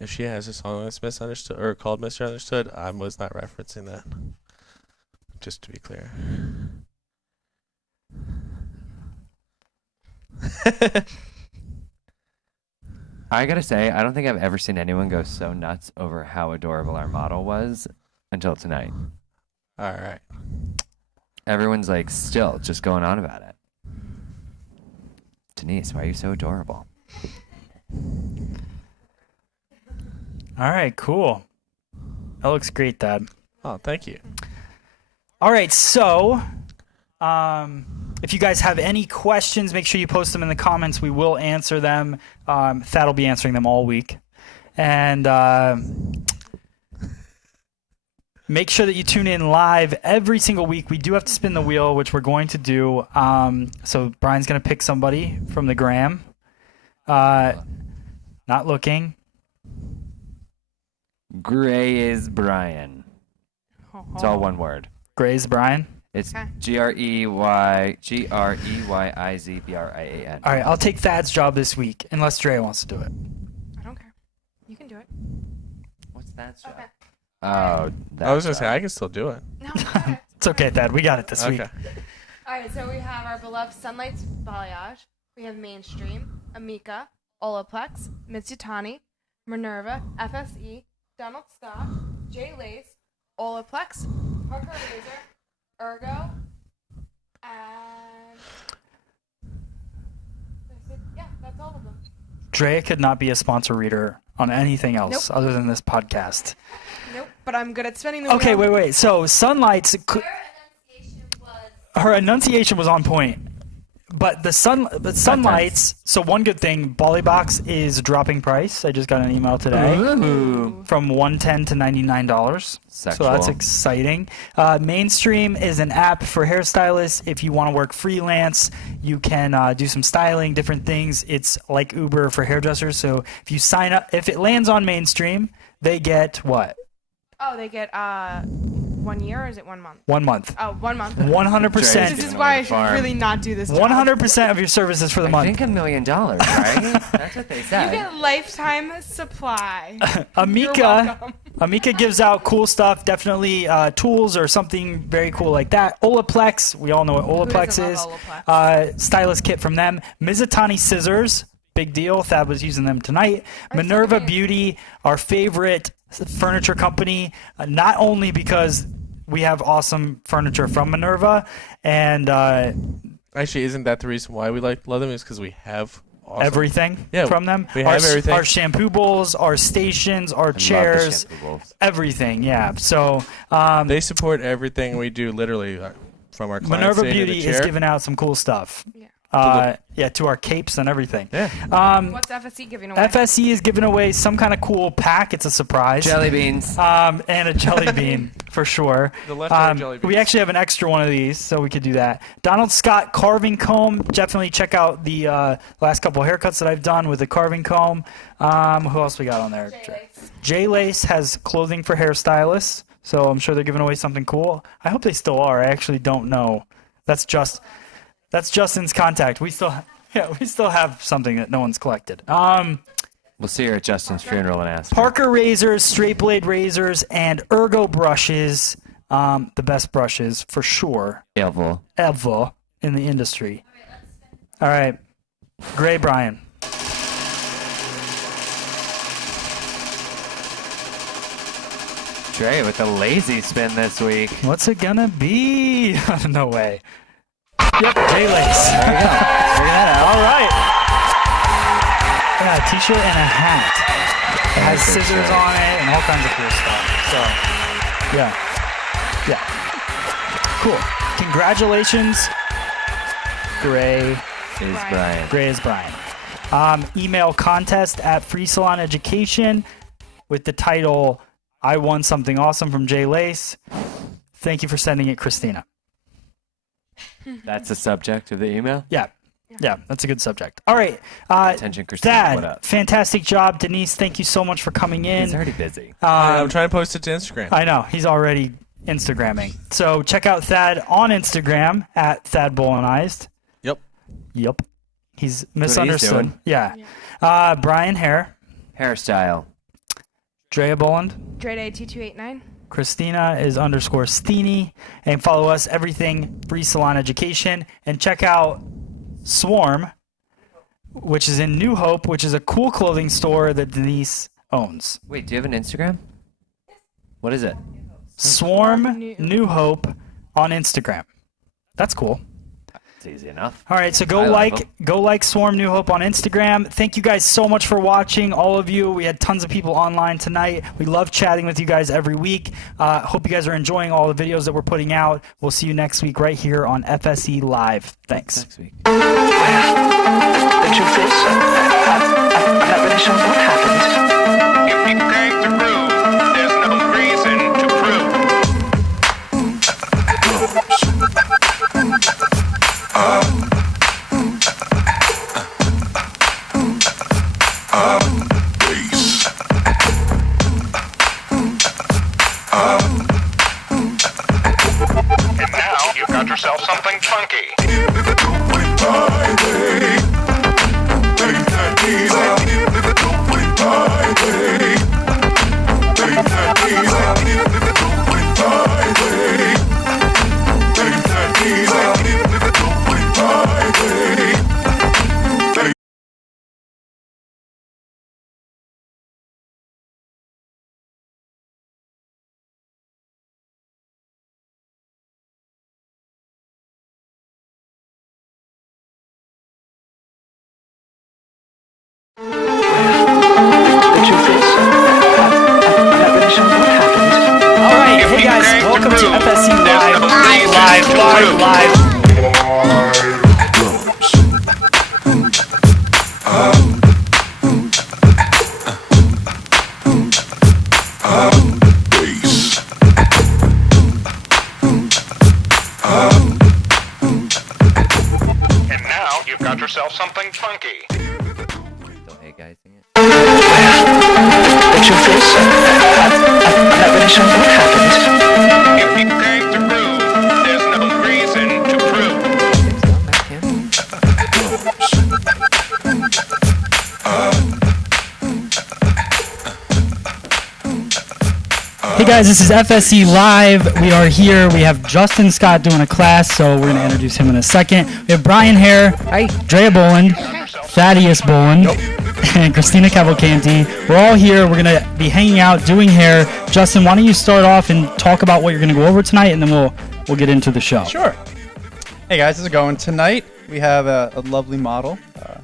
If she has a song that's misunderstood or called Misunderstood, I was not referencing that. Just to be clear. I gotta say, I don't think I've ever seen anyone go so nuts over how adorable our model was until tonight. All right. Everyone's like still just going on about it. Denise, why are you so adorable? All right, cool. That looks great, Dad. Oh, thank you. All right, so if you guys have any questions, make sure you post them in the comments. We will answer them. Thad will be answering them all week. And make sure that you tune in live every single week. We do have to spin the wheel, which we're going to do. So Brian's going to pick somebody from the gram. Not looking. Gray is Brian. It's all one word. Gray's Brian. It's Okay. GREYIZBRIAN. All right, I'll take Thad's job this week, unless Dre wants to do it. I don't care. You can do it. What's that job? Okay. Oh, that I was gonna say job. I can still do it. No. Okay. It's okay, Thad. We got it this week. Okay. All right, so we have our beloved Sunlight's Balayage. We have Mainstream, Amica, Olaplex, Mitsutani, Minerva, FSE, Donald Scott, J Lace, Olaplex, Parker Razor, Ergo, and yeah, that's all of them. Drea could not be a sponsor reader on anything else Nope. other than this podcast. Nope, but I'm good at spinning the Okay, wheel. wait. So Sunlight's her enunciation was on point. But the Sunlights. So one good thing, Bollybox is dropping price. I just got an email today Ooh. from $110 to $99. Sexual. So that's exciting. Mainstream is an app for hairstylists. If you want to work freelance, you can do some styling, different things. It's like Uber for hairdressers. So if you sign up, if it lands on Mainstream, they get what? Oh, they get 1 year or is it 1 month? 1 month. Oh, 1 month. 100%. This is why I should Farm. really not do this job. 100% of your services for the I month. think $1 million, right? That's what they You said. get lifetime supply. You're Amica welcome. Amica gives out cool stuff, definitely tools or something very cool like that. Olaplex, we all know what Olaplex doesn't is. love Olaplex? Stylist kit from them. Mizutani scissors, big deal. Thad was using them tonight. Minerva nice. Beauty, our favorite furniture company, not only because we have awesome furniture from Minerva, and Actually, isn't that the reason why we love them? Is because we have awesome. everything Yeah, from them. we have everything. Our shampoo bowls, our stations, our chairs, everything. Yeah. So They support everything we do, literally, from our clients. Minerva sitting in the Beauty chair. is giving out some cool stuff. Yeah. To our capes and everything. Yeah. What's FSE giving away? FSE is giving away some kind of cool pack. It's a surprise. Jelly beans. And a jelly bean for sure. The leftover jelly beans. We actually have an extra one of these, so we could do that. Donald Scott carving comb. Definitely check out the last couple haircuts that I've done with the carving comb. Who else we got on there? J Lace has clothing for hairstylists, so I'm sure they're giving away something cool. I hope they still are. I actually don't know. That's Justin's contact. We still have something that no one's collected. We'll see her at Justin's funeral and ask. Parker razors, straight blade razors, and Ergo brushes. The best brushes for sure. Ever. Ever in the industry. All right, Gray Brian. Trey with a lazy spin this week. What's it gonna be? No way. Yep, J Lace. There you go. Figure that out. All right. Yeah, a t-shirt and a hat. It has That's a scissors shirt. on it and all kinds of cool stuff. So, yeah. Cool. Congratulations, Gray. Is Brian. Gray is Brian. Email contest at Free Salon Education with the title "I won something awesome from J Lace." Thank you for sending it, Christina. That's the subject of the email? Yeah, that's a good subject. All right, Attention, Christina. What Dad, up? fantastic job. Denise, thank you so much for coming in. He's already busy. I'm trying to post it to Instagram. I know, he's already Instagramming. So check out Thad on Instagram at Thad Bolanized. Yep. He's misunderstood. doing. Yeah. Brian Hare, Hairstyle. Drea Boland, Dre Day T289. Christina is _Steeny, and follow us everything Free Salon Education, and check out Swarm, which is in New Hope, which is a cool clothing store that Denise owns. Wait, do you have an Instagram? What is it? Swarm New Hope on Instagram. That's cool. It's easy enough. All right, so I go love like Swarm New Hope on Instagram. Thank you guys so much for watching, all of you. We had tons of people online tonight. We love chatting with you guys every week. Hope you guys are enjoying all the videos that we're putting out. We'll see you next week right here on FSE Live. Thanks. Next week. The truth is, I'm not really sure what happened. If you came to prove, there's no reason to prove. And now you've got yourself something funky. Baby, live to prove. And now you've got yourself something funky. Still hey guys sing it. The truth is, I'm not really sure what happened. If you came to prove, there's no reason to prove. Hey guys, this is FSE Live. We are here. We have Justin Scott doing a class, so we're going to introduce him in a second. We have Brian Hare, Drea Boland, Thaddeus Boland, and Christina Cavalcanti. We're all here. We're going to be hanging out, doing hair. Justin, why don't you start off and talk about what you're going to go over tonight, and then we'll get into the show. Sure. Hey guys, how's it going? Tonight we have a lovely model,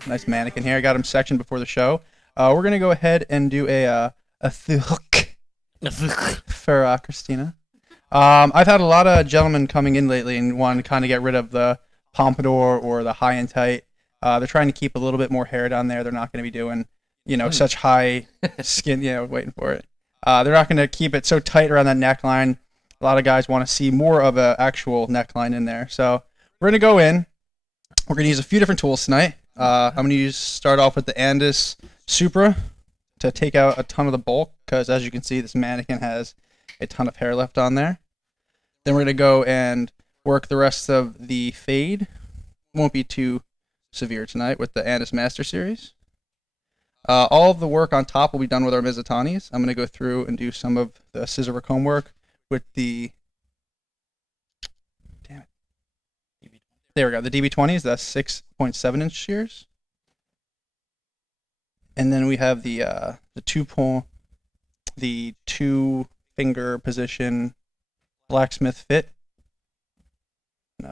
nice mannequin here. I got him sectioned before the show. We're going to go ahead and do a FoHawk for Christina. I've had a lot of gentlemen coming in lately and want to kind of get rid of the pompadour or the high and tight. They're trying to keep a little bit more hair down there. They're not going to be doing, such high skin, waiting for it. They're not going to keep it so tight around that neckline. A lot of guys want to see more of an actual neckline in there. So we're going to go in. We're going to use a few different tools tonight. I'm going to start off with the Andis Supra to take out a ton of the bulk, because as you can see, this mannequin has a ton of hair left on there. Then we're going to go and work the rest of the fade. Won't be too severe tonight with the Andis Master Series. All of the work on top will be done with our Mizutanis. I'm going to go through and do some of the scissor or comb work with the... There we go, the DB20s, that's 6.7 inch shears. And then we have the two finger position blacksmith fit,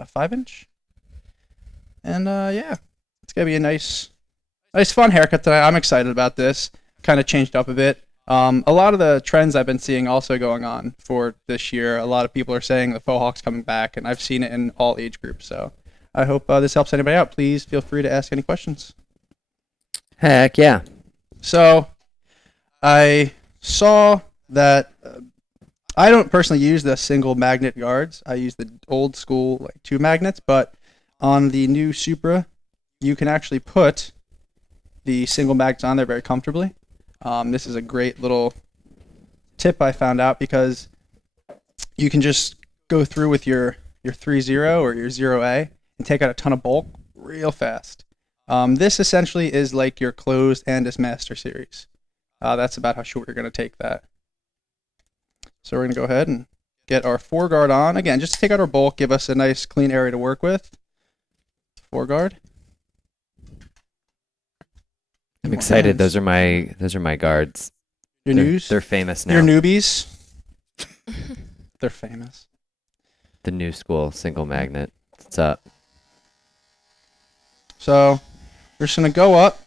5 inch. And yeah, it's gonna be a nice fun haircut tonight. I'm excited about this. Kind of changed up a bit. A lot of the trends I've been seeing also going on for this year. A lot of people are saying the FoHawk's coming back, and I've seen it in all age groups. So I hope this helps anybody out. Please feel free to ask any questions. Heck yeah. So I saw that I don't personally use the single magnet guards. I use the old school like 2 magnets, but on the new Supra, you can actually put the single magnets on there very comfortably. This is a great little tip I found out, because you can just go through with your 3.0 or your 0A and take out a ton of bulk real fast. This essentially is like your closed Andis Master Series. That's about how short you're going to take that. So we're going to go ahead and get our 4-guard on. Again, just to take out our bulk, give us a nice clean area to work with. 4-guard. I'm excited. Those are my guards. Your news? They're famous now. Your newbies? They're famous. The new school single magnet. What's up? So we're just going to go up.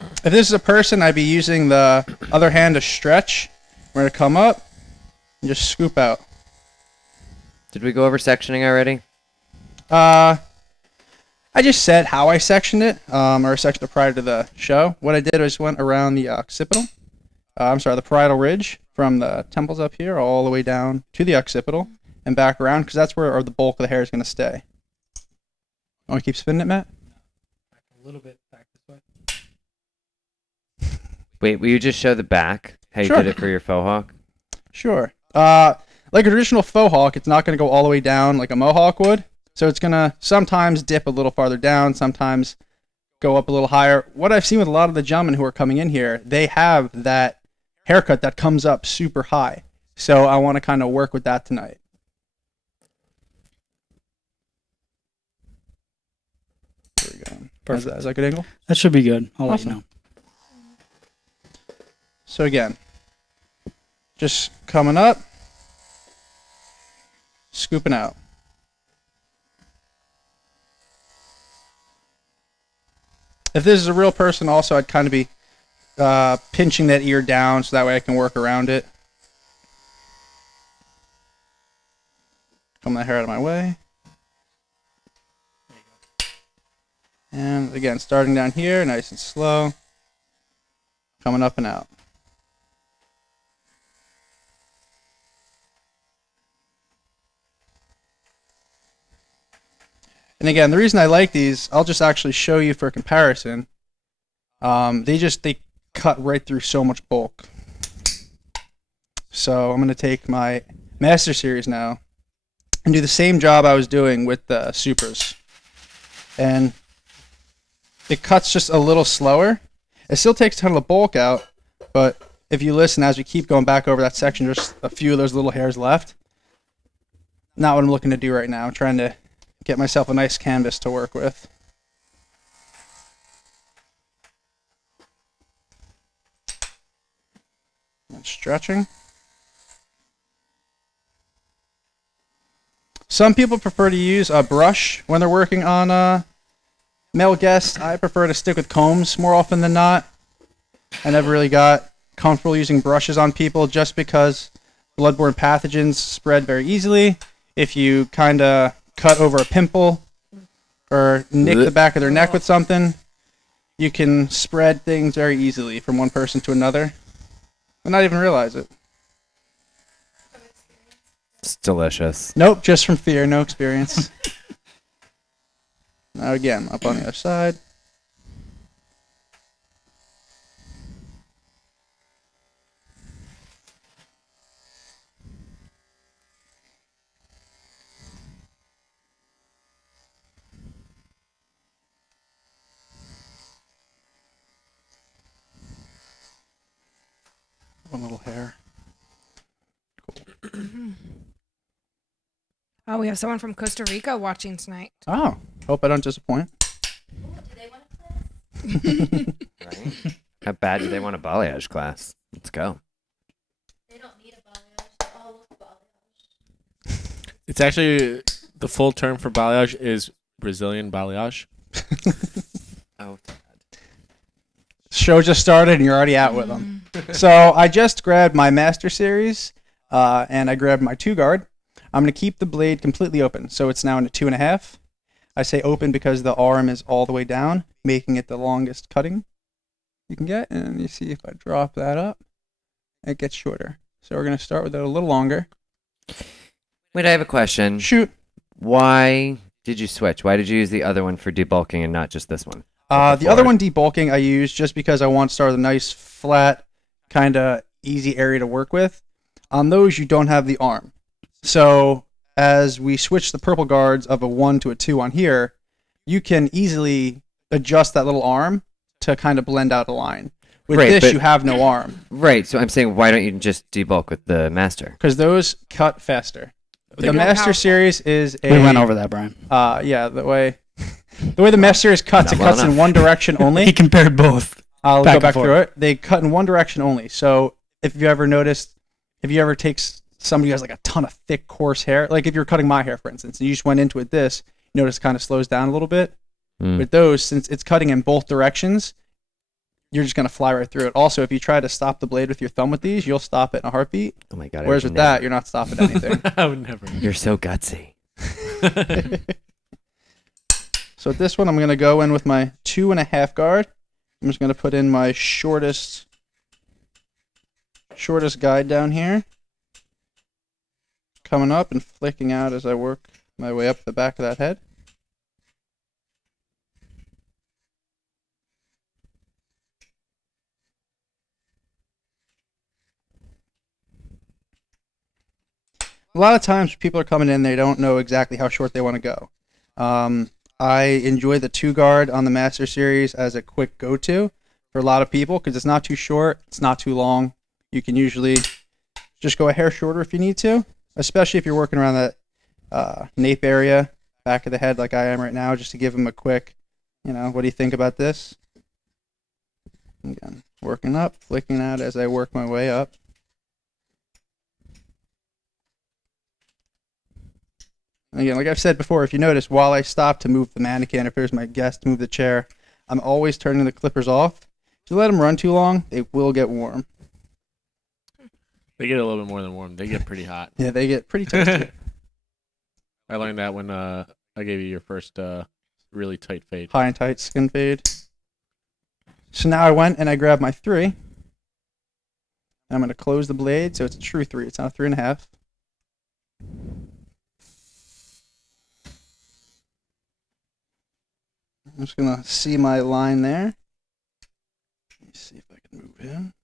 If this is a person, I'd be using the other hand to stretch. We're going to come up and just scoop out. Did we go over sectioning already? I just said how I sectioned it, or sectioned it prior to the show. What I did was went around the occipital. The parietal ridge from the temples up here all the way down to the occipital and back around, because that's where the bulk of the hair is going to stay. Want to keep spinning it, Matt? A little bit back this way. Wait, will you just show the back? How you Sure. did it for your FoHawk? Sure. Like a traditional FoHawk, it's not going to go all the way down like a Mohawk would. So it's going to sometimes dip a little farther down, sometimes go up a little higher. What I've seen with a lot of the gentlemen who are coming in here, they have that haircut that comes up super high. So I want to kind of work with that tonight. There we go. Perfect. Is that a good angle? That should be good. I'll let you Awesome. know. So again, just coming up, scooping out. If this is a real person also, I'd kind of be pinching that ear down so that way I can work around it. Comb the hair out of my way. And again, starting down here, nice and slow. Coming up and out. And again, the reason I like these, I'll just actually show you for comparison. They cut right through so much bulk. So I'm going to take my Master Series now and do the same job I was doing with the Supers. And it cuts just a little slower. It still takes a ton of the bulk out, but if you listen as we keep going back over that section, just a few of those little hairs left. Not what I'm looking to do right now. I'm trying to get myself a nice canvas to work with. And stretching. Some people prefer to use a brush when they're working on male guests. I prefer to stick with combs more often than not. I never really got comfortable using brushes on people just because bloodborne pathogens spread very easily. If you kind of cut over a pimple or nick the back of their neck with something, you can spread things very easily from one person to another and not even realize it. It's delicious. Nope, just from fear, no experience. Now again, up on the other side. One little hair. Oh, we have someone from Costa Rica watching tonight. Oh, hope I don't disappoint. Ooh, do they want to play? Right? How bad do they want a balayage class? Let's go. They don't need a balayage. They all look balayage. It's actually the full term for balayage is Brazilian balayage. Oh, Show just started and you're already out with them. So I just grabbed my Master Series and I grabbed my 2-guard. I'm going to keep the blade completely open, so it's now in a 2.5. I say open because the arm is all the way down, making it the longest cutting you can get. And you see if I drop that up, it gets shorter. So we're going to start with it a little longer. Wait, I have a question. Shoot. Why did you switch? Why did you use the other one for debulking and not just this one? The other one, debulking, I used just because I want to start with a nice, flat, kind of easy area to work with. On those, you don't have the arm. So as we switch the purple guards of a 1 to a 2 on here, you can easily adjust that little arm to kind of blend out a line. With Right, this, but- you have no arm Right, so I'm saying why don't you just debulk with the master? because those cut faster. The More Master powerful. Series is a... We went over that, Brian. Yeah, the way the Master Series cuts, Not it well cuts in enough. one direction He only. compared both. I'll back go and back forth. through it. They cut in one direction only. So if you ever noticed, if you ever take somebody who has like a ton of thick, coarse hair, like if you're cutting my hair, for instance, and you just went into it this, you notice it kind of slows down a little bit. With those, since it's cutting in both directions, you're just going to fly right through it. Also, if you try to stop the blade with your thumb with these, you'll stop it in a heartbeat. Oh my god. I Whereas would with never. that, you're not stopping anything. I would never. You're so gutsy. So with this one, I'm going to go in with my 2.5 guard. I'm just going to put in my shortest guide down here. Coming up and flicking out as I work my way up the back of that head. A lot of times people are coming in, they don't know exactly how short they want to go. I enjoy the 2-guard on the Master Series as a quick go-to for a lot of people because it's not too short, it's not too long. You can usually just go a hair shorter if you need to, especially if you're working around that nape area, back of the head like I am right now, just to give them a quick, what do you think about this? Again, working up, flicking out as I work my way up. And again, like I've said before, if you notice, while I stop to move the mannequin, if there's my guest to move the chair, I'm always turning the clippers off. If you let them run too long, they will get warm. They get a little bit more than warm. They get pretty hot. Yeah, they get pretty toasty. I learned that when I gave you your first really tight fade. High and tight skin fade. So now I went and I grabbed my 3. I'm going to close the blade so it's a true 3. It's not a 3.5. I'm just going to see my line there. Let me see if I can move him.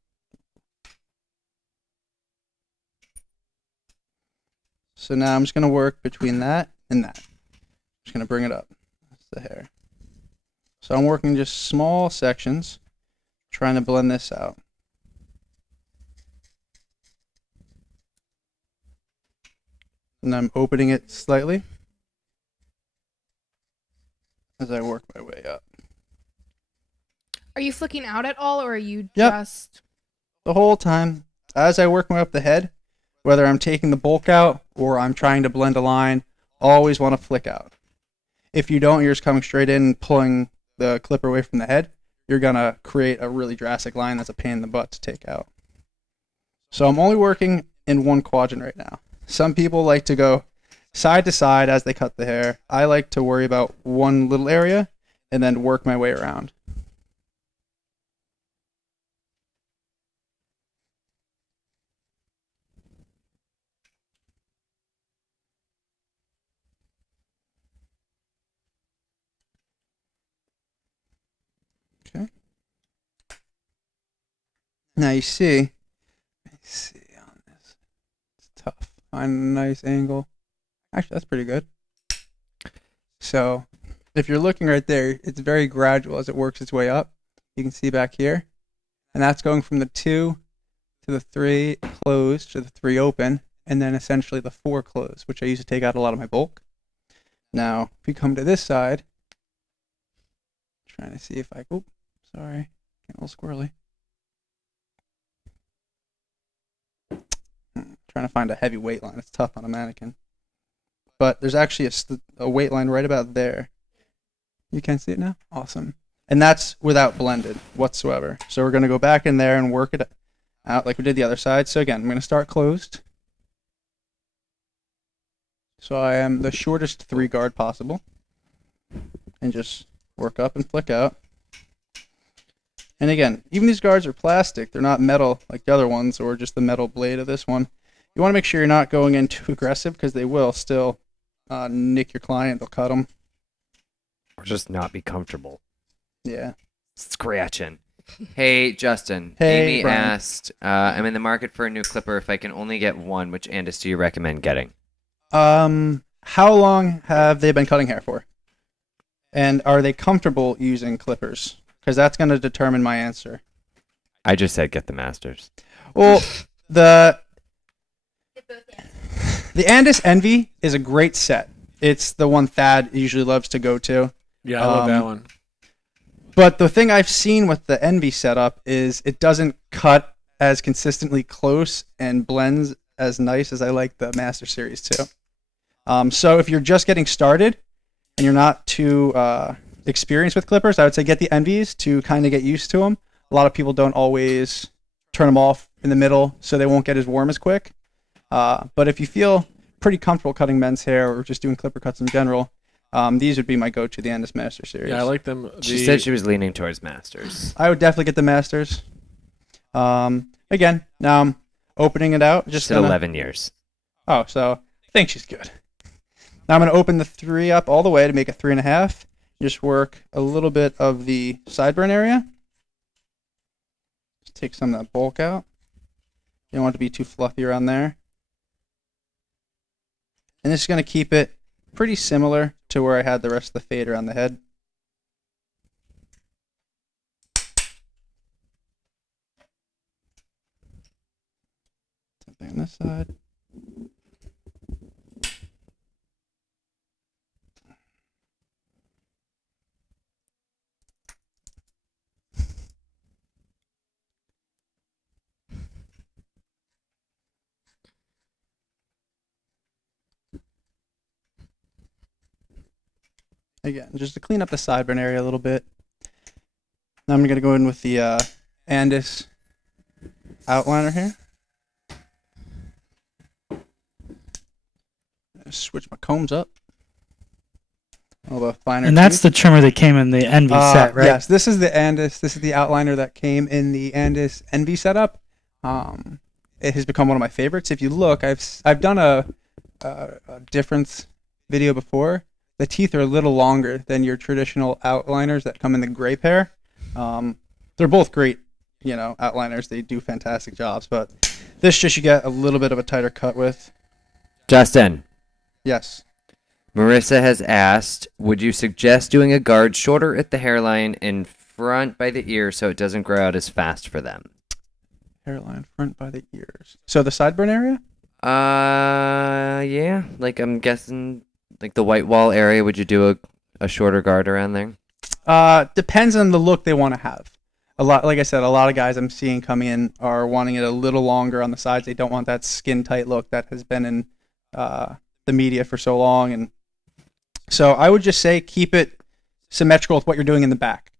So now I'm just going to work between that and that. Just going to bring it up. That's the hair. So I'm working just small sections, trying to blend this out. And I'm opening it slightly as I work my way up. Are you flicking out at all, or are you Yep. just... The whole time, as I work my way up the head, whether I'm taking the bulk out or I'm trying to blend a line, always want to flick out. If you don't, you're just coming straight in and pulling the clipper away from the head, you're going to create a really drastic line that's a pain in the butt to take out. So I'm only working in one quadrant right now. Some people like to go side to side as they cut the hair. I like to worry about one little area and then work my way around. Okay. Now you see, let me see on this. It's tough. Find a nice angle. Actually, that's pretty good. So, if you're looking right there, it's very gradual as it works its way up. You can see back here, and that's going from the 2 to the 3 closed to the 3 open, and then essentially the 4 closed, which I use to take out a lot of my bulk. Now, if we come to this side, trying to see if I, oh, sorry, getting a little squirrely. Trying to find a heavy weight line. It's tough on a mannequin. But there's actually a weight line right about there. You can see it now? Awesome. And that's without blended whatsoever. So we're going to go back in there and work it out like we did the other side. So again, I'm going to start closed. So I am the shortest 3 guard possible. And just work up and flick out. And again, even these guards are plastic. They're not metal like the other ones or just the metal blade of this one. You want to make sure you're not going in too aggressive because they will still nick your client. They'll cut them. Or just not be comfortable. Yeah. Scratching. Hey, Justin. Hey, Amy Brian. asked, I'm in the market for a new clipper. If I can only get one, which Andis do you recommend getting? How long have they been cutting hair for? And are they comfortable using clippers? Because that's going to determine my answer. I just said get the Masters. Well, the Andis Envy is a great set. It's the one Thad usually loves to go to. Yeah, I love that one. But the thing I've seen with the Envy setup is it doesn't cut as consistently close and blends as nice as I like the Master Series too. So if you're just getting started and you're not too experienced with clippers, I would say get the Envies to kind of get used to them. A lot of people don't always turn them off in the middle so they won't get as warm as quick. But if you feel pretty comfortable cutting men's hair or just doing clipper cuts in general, these would be my go-to, the Andis Master Series. Yeah, I like them. She said she was leaning towards Masters. I would definitely get the Masters. Again, now I'm opening it out. Just 11 years. Oh, so I think she's good. Now I'm going to open the 3 up all the way to make it 3.5. Just work a little bit of the sideburn area. Just take some of that bulk out. You don't want it to be too fluffy around there. And this is going to keep it pretty similar to where I had the rest of the fade around the head. Something on this side. Again, just to clean up the sideburn area a little bit. Now I'm going to go in with the Andis outliner here. Switch my combs up. All the finer And that's teeth. the trimmer that came in the Envy set, right? Yes, this is the Andis. This is the outliner that came in the Andis Envy setup. It has become one of my favorites. If you look, I've done a difference video before. The teeth are a little longer than your traditional outliners that come in the gray pair. They're both great, outliners. They do fantastic jobs, but this just you get a little bit of a tighter cut with. Justin, Yes. Marissa has asked, would you suggest doing a guard shorter at the hairline and front by the ear so it doesn't grow out as fast for them? Hairline front by the ears. So the sideburn area? Yeah. Like I'm guessing, like the white wall area, would you do a shorter guard around there? Depends on the look they want to have. Like I said, a lot of guys I'm seeing coming in are wanting it a little longer on the sides. They don't want that skin tight look that has been in the media for so long. And so I would just say keep it symmetrical with what you're doing in the back.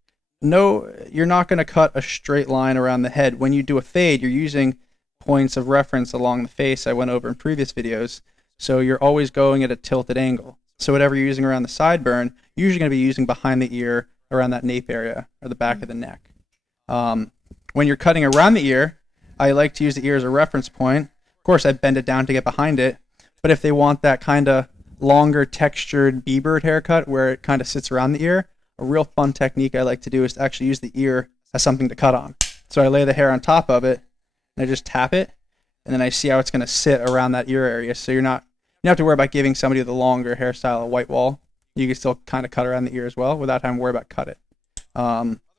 No, you're not going to cut a straight line around the head. When you do a fade, you're using points of reference along the face I went over in previous videos. So you're always going at a tilted angle. So whatever you're using around the sideburn, you're usually going to be using behind the ear, around that nape area, or the back of the neck. When you're cutting around the ear, I like to use the ear as a reference point. Of course, I bend it down to get behind it. But if they want that kind of longer textured B-bird haircut where it kind of sits around the ear, a real fun technique I like to do is to actually use the ear as something to cut on. So I lay the hair on top of it, and I just tap it, and then I see how it's going to sit around that ear area. So you don't have to worry about giving somebody with a longer hairstyle a white wall. You can still kind of cut around the ear as well without having to worry about cut it.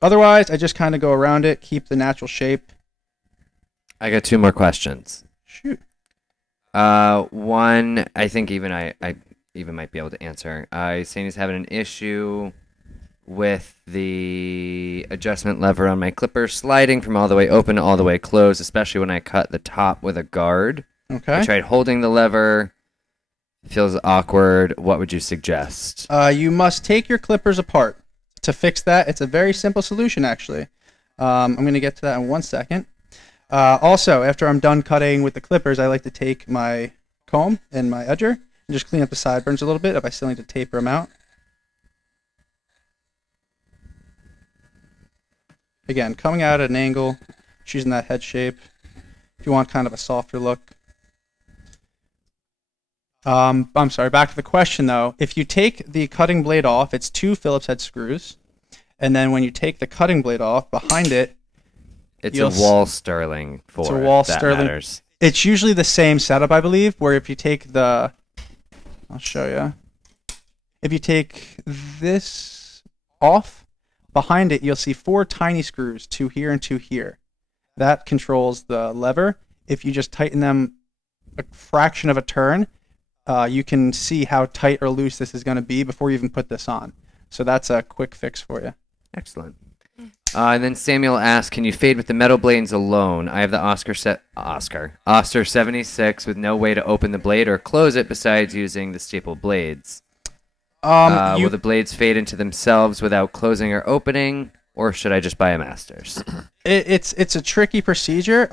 Otherwise, I just kind of go around it, keep the natural shape. I got 2 more questions. Shoot. One, I think even I even might be able to answer. Sandy's having an issue with the adjustment lever on my clipper sliding from all the way open to all the way closed, especially when I cut the top with a guard. Okay. I tried holding the lever. It feels awkward. What would you suggest? You must take your clippers apart. To fix that, it's a very simple solution, actually. I'm going to get to that in 1 second. Also, after I'm done cutting with the clippers, I like to take my comb and my edger and just clean up the sideburns a little bit if I still need to taper them out. Again, coming out at an angle, choosing that head shape. If you want kind of a softer look. I'm sorry, back to the question though. If you take the cutting blade off, it's 2 Phillips head screws. And then when you take the cutting blade off, behind it, It's a wall Sterling for it's a wall that Sterling. matters. It's usually the same setup, I believe, where if you take I'll show you. If you take this off, behind it, you'll see 4 tiny screws, 2 here and 2 here. That controls the lever. If you just tighten them a fraction of a turn, you can see how tight or loose this is going to be before you even put this on. So that's a quick fix for you. Excellent. And then Samuel asked, can you fade with the metal blades alone? I have the Oster 76 with no way to open the blade or close it besides using the staple blades. Will the blades fade into themselves without closing or opening, or should I just buy a Masters? It's a tricky procedure.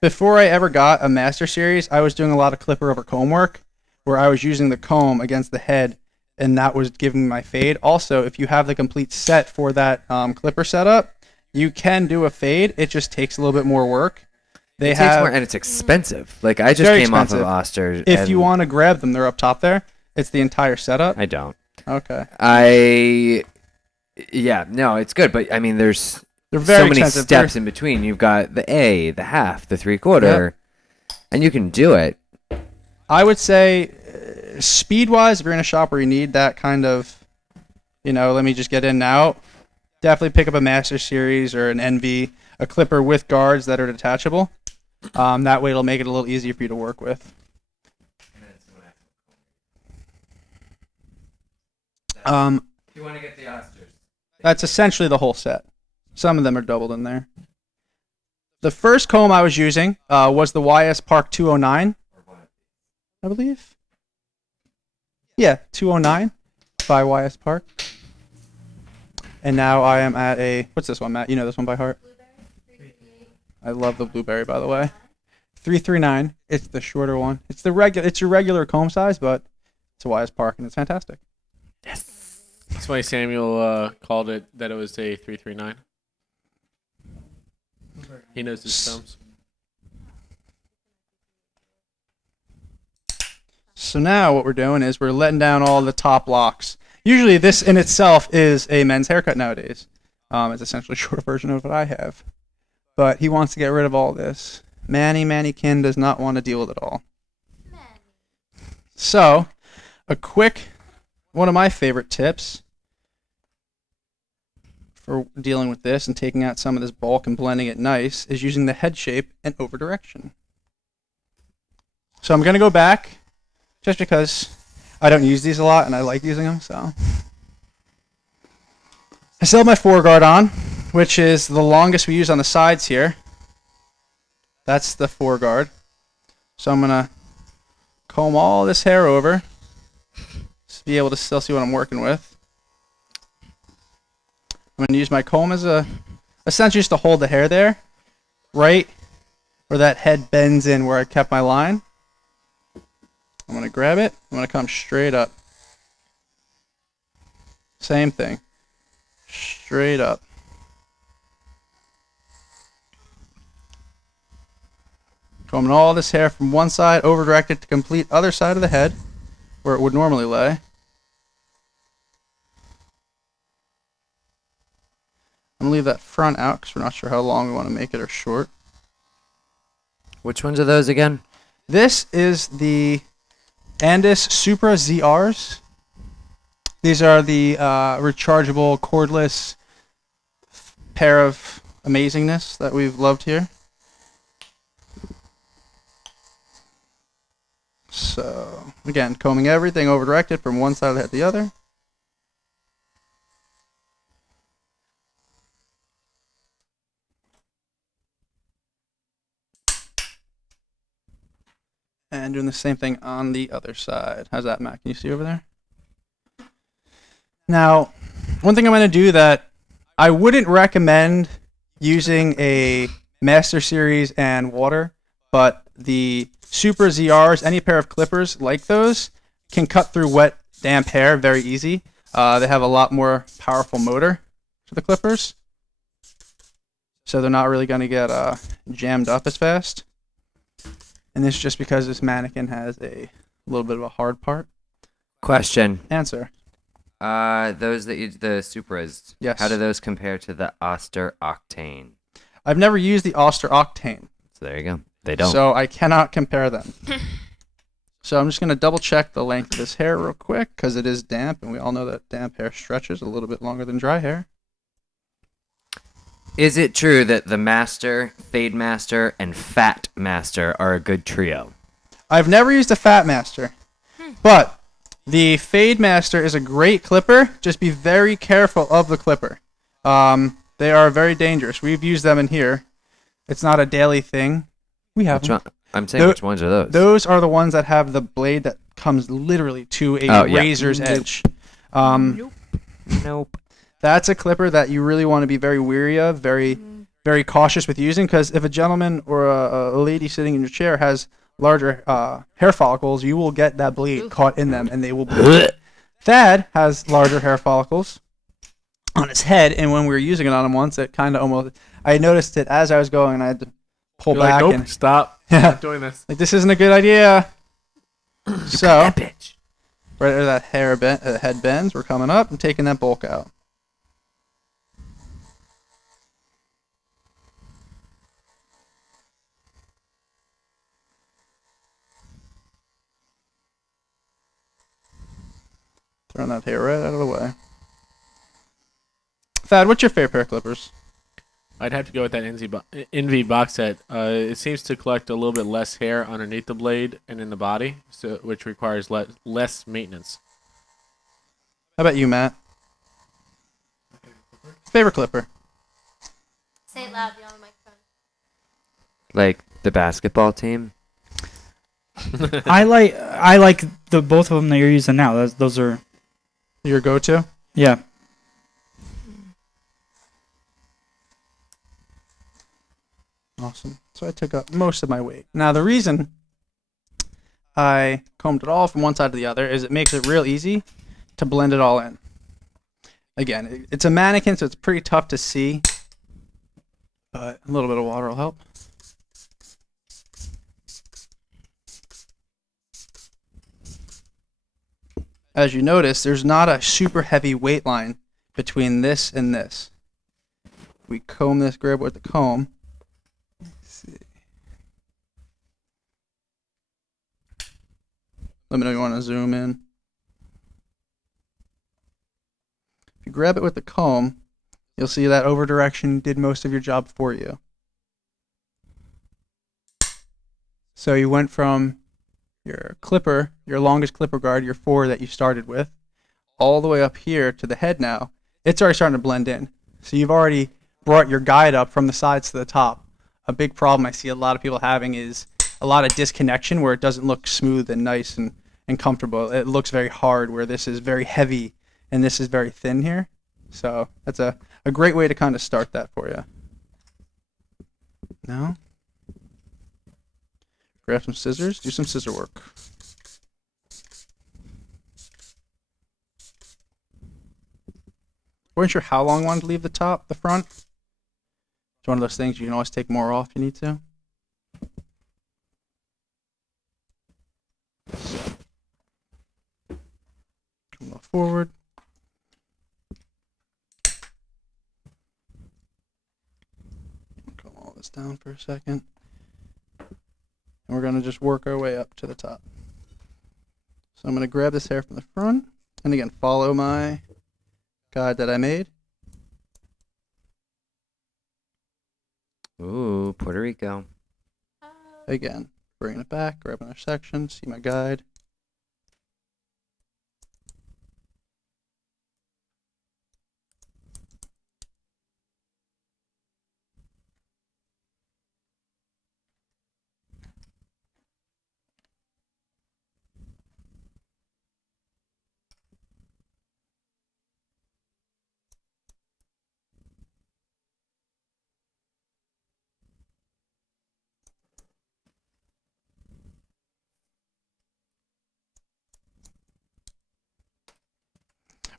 Before I ever got a Master Series, I was doing a lot of clipper over comb work, where I was using the comb against the head, and that was giving me my fade. Also, if you have the complete set for that clipper setup, you can do a fade. It just takes a little bit more work. It takes more, and it's expensive. Like I just came off of Oster. If you want to grab them, they're up top there. It's the entire setup. I don't. Okay. Yeah, no, it's good, but I mean, there's They're very so many expensive. steps in between. You've got the A, the half, the 3/4, and you can do it. I would say, speed-wise, if you're in a shop where you need that kind of, let me just get in and out, definitely pick up a Master Series or an NV, a clipper with guards that are detachable. That way it'll make it a little easier for you to work with. If you want to get the Osters. That's essentially the whole set. Some of them are doubled in there. The first comb I was using was the YS Park 209, I believe. Yeah, 209 by YS Park. And now I am at what's this one, Matt? You know this one by heart? I love the blueberry, by the way. 339. It's the shorter one. It's your regular comb size, but it's a YS Park, and it's fantastic. That's why Samuel called it that it was a 339. He knows his thumbs. So now what we're doing is we're letting down all the top locks. Usually this in itself is a men's haircut nowadays. It's essentially a short version of what I have. But he wants to get rid of all this. Mannykin does not want to deal with it all. So, one of my favorite tips for dealing with this and taking out some of this bulk and blending it nice is using the head shape and over direction. So I'm going to go back just because I don't use these a lot and I like using them. So I still have my foreguard on, which is the longest we use on the sides here. That's the foreguard. So I'm going to comb all this hair over to be able to still see what I'm working with. I'm going to use my comb as essentially just to hold the hair there, right where that head bends in where I kept my line. I'm going to grab it. I'm going to come straight up. Same thing. Straight up. Combing all this hair from one side, over directed to complete other side of the head, where it would normally lay. I'm going to leave that front out because we're not sure how long we want to make it or short. Which ones are those again? This is the Andis Supra ZRs. These are the rechargeable cordless pair of amazingness that we've loved here. So, again, combing everything over directed from one side of the head to the other. And doing the same thing on the other side. How's that, Matt? Can you see over there? Now, one thing I'm going to do that I wouldn't recommend using a Master Series and water, but the Super ZRs, any pair of clippers like those, can cut through wet, damp hair very easy. They have a lot more powerful motor for the clippers, so they're not really going to get jammed up as fast. And this is just because this mannequin has a little bit of a hard part. Question. Answer. The Supras. Yes. How do those compare to the Oster Octane? I've never used the Oster Octane. So there you go. They don't. So I cannot compare them. So I'm just going to double check the length of this hair real quick because it is damp, and we all know that damp hair stretches a little bit longer than dry hair. Is it true that the Master, Fade Master, and Fat Master are a good trio? I've never used a Fat Master, but the Fade Master is a great clipper. Just be very careful of the clipper. They are very dangerous. We've used them in here. It's not a daily thing. We have them. I'm saying which ones are those? Those are the ones that have the blade that comes literally to a razor's edge. Nope. That's a clipper that you really want to be very wary of, very cautious with using, because if a gentleman or a lady sitting in your chair has larger hair follicles, you will get that blade caught in them, and they will bleed. Thad has larger hair follicles on his head, and when we were using it on him once, it kind of almost... I noticed it as I was going, and I had to pull back. Like, nope, and stop. Yeah. Not doing this. Like, this isn't a good idea. So, right where that head bends, we're coming up and taking that bulk out. Throwing that hair right out of the way. Thad, what's your favorite pair of clippers? I'd have to go with that Envy box set. It seems to collect a little bit less hair underneath the blade and in the body, so which requires less maintenance. How about you, Matt? Favorite clipper? Say it loud, you're on the microphone. Like the basketball team? I like the both of them that you're using now. Those are Your go-to? yeah. Awesome. So I took up most of my weight. Now the reason I combed it all from one side to the other is it makes it real easy. to blend it all in. Again, it's a mannequin, so it's pretty tough to see, but a little bit of water will help. As you notice, there's not a super heavy weight line between this and this. We comb this, grab with the comb. Let's see. Let me know if you want to zoom in. If you grab it with the comb, you'll see that over direction did most of your job for you. So you went from your clipper, your longest clipper guard, your 4 that you started with, all the way up here to the head now. It's already starting to blend in. So you've already brought your guide up from the sides to the top. A big problem I see a lot of people having is a lot of disconnection where it doesn't look smooth and nice and comfortable. It looks very hard where this is very heavy and this is very thin here. So that's a great way to kind of start that for you. Now, grab some scissors, do some scissor work. Weren't sure how long I wanted to leave the front. It's one of those things you can always take more off if you need to. Come forward. Calm all this down for a second. And we're going to just work our way up to the top. So I'm going to grab this hair from the front, and again, follow my guide that I made. Ooh, Puerto Rico. Again, bringing it back, grab another section, see my guide.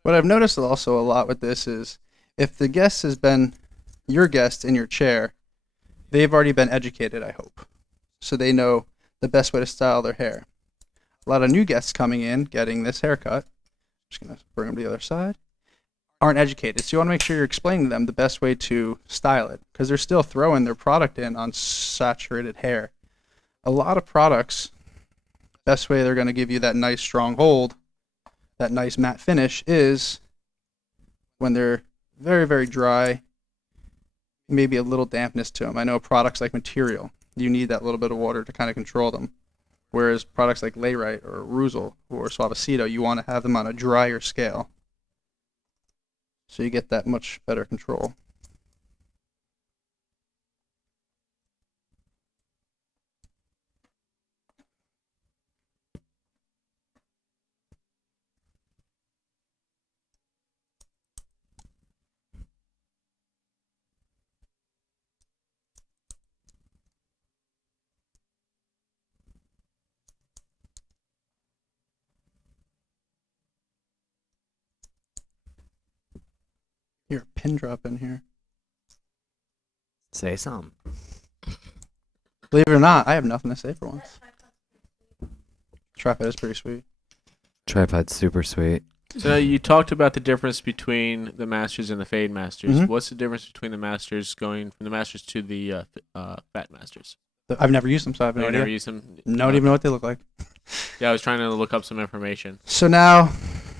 What I've noticed also a lot with this is if the guest has been your guest in your chair, they've already been educated, I hope. So they know the best way to style their hair. A lot of new guests coming in, getting this haircut, just going to bring them to the other side, aren't educated. So you want to make sure you're explaining to them the best way to style it because they're still throwing their product in on saturated hair. A lot of products, best way they're going to give you that nice strong hold, that nice matte finish is when they're very, very dry, maybe a little dampness to them. I know products like Material, you need that little bit of water to kind of control them. Whereas products like Layrite or Ruzel or Suavecito, you want to have them on a drier scale. So you get that much better control. Here, a pin drop in here. Say something. Believe it or not, I have nothing to say for once. Tripod is pretty sweet. Tripod's super sweet. So you talked about the difference between the Masters and the Fade Masters. Mhm. What's the difference between the Masters going from the Masters to the Fat Masters? I've never used them, so I have no I've idea. never used them. Don't even know what they look like. Yeah, I was trying to look up some information. So now,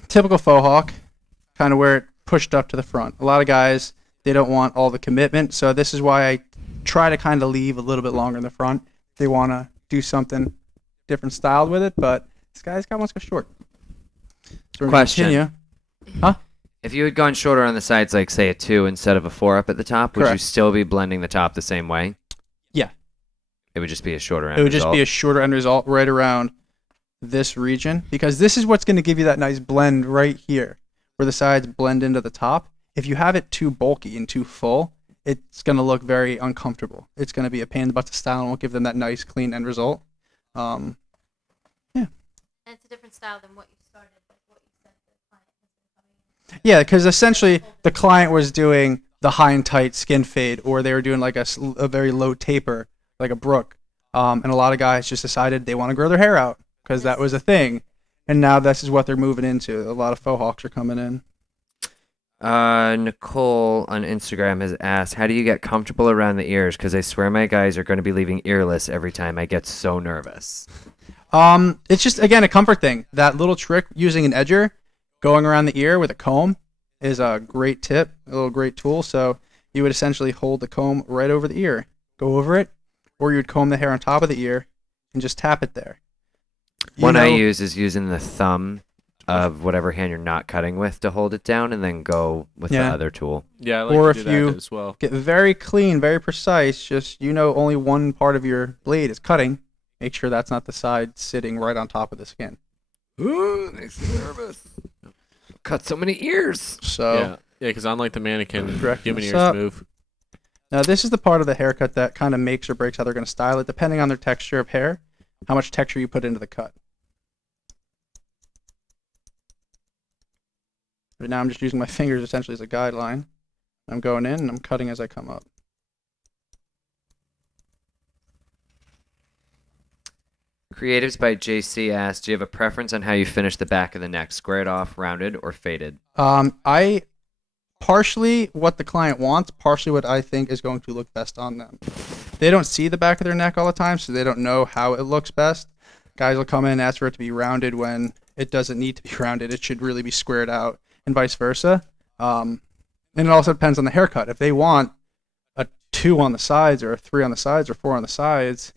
typical FoHawk, kind of where it pushed up to the front. A lot of guys, they don't want all the commitment, so this is why I try to kind of leave a little bit longer in the front. They want to do something different styled with it, but this guy's got wants to go short. So we're gonna Question. continue. Huh? If you had gone shorter on the sides, like say a 2 instead of a 4 up at the top, would you Correct. still be blending the top the same way? Yeah. It would just be a shorter end It would just result. be a shorter end result right around this region because this is what's going to give you that nice blend right here where the sides blend into the top. If you have it too bulky and too full, it's going to look very uncomfortable. It's going to be a pain in the butt to style and won't give them that nice clean end result. And it's a different style than what you started with, what you said to the client. Yeah, because essentially the client was doing the high and tight skin fade, or they were doing like a very low taper, like a Brook. And a lot of guys just decided they want to grow their hair out because that was a thing. And now this is what they're moving into. A lot of FoHawks are coming in. Nicole on Instagram has asked, how do you get comfortable around the ears? Because I swear my guys are going to be leaving earless every time. I get so nervous. It's just, again, a comfort thing. That little trick using an edger, going around the ear with a comb, is a great tip, a little great tool. So you would essentially hold the comb right over the ear, go over it, or you would comb the hair on top of the ear and just tap it there. One I use is using the thumb of whatever hand you're not cutting with to hold it down, and then go with the other tool. Yeah, I like or to if do you that as well. get very clean, very precise, just only one part of your blade is cutting. Make sure that's not the side sitting right on top of the skin. Ooh, makes me nervous. Cut so many ears. So Yeah, because unlike the mannequin, Correct human this ears up. move. now this is the part of the haircut that kind of makes or breaks how they're going to style it, depending on their texture of hair, how much texture you put into the cut. Right now I'm just using my fingers essentially as a guideline. I'm going in and I'm cutting as I come up. Creatives by JC asked, do you have a preference on how you finish the back of the neck? Squared off, rounded, or faded? I partially what the client wants, partially what I think is going to look best on them. They don't see the back of their neck all the time, so they don't know how it looks best. Guys will come in and ask for it to be rounded when it doesn't need to be rounded. It should really be squared out, and vice versa. And it also depends on the haircut. If they want a 2 on the sides, or a 3 on the sides, or 4 on the sides,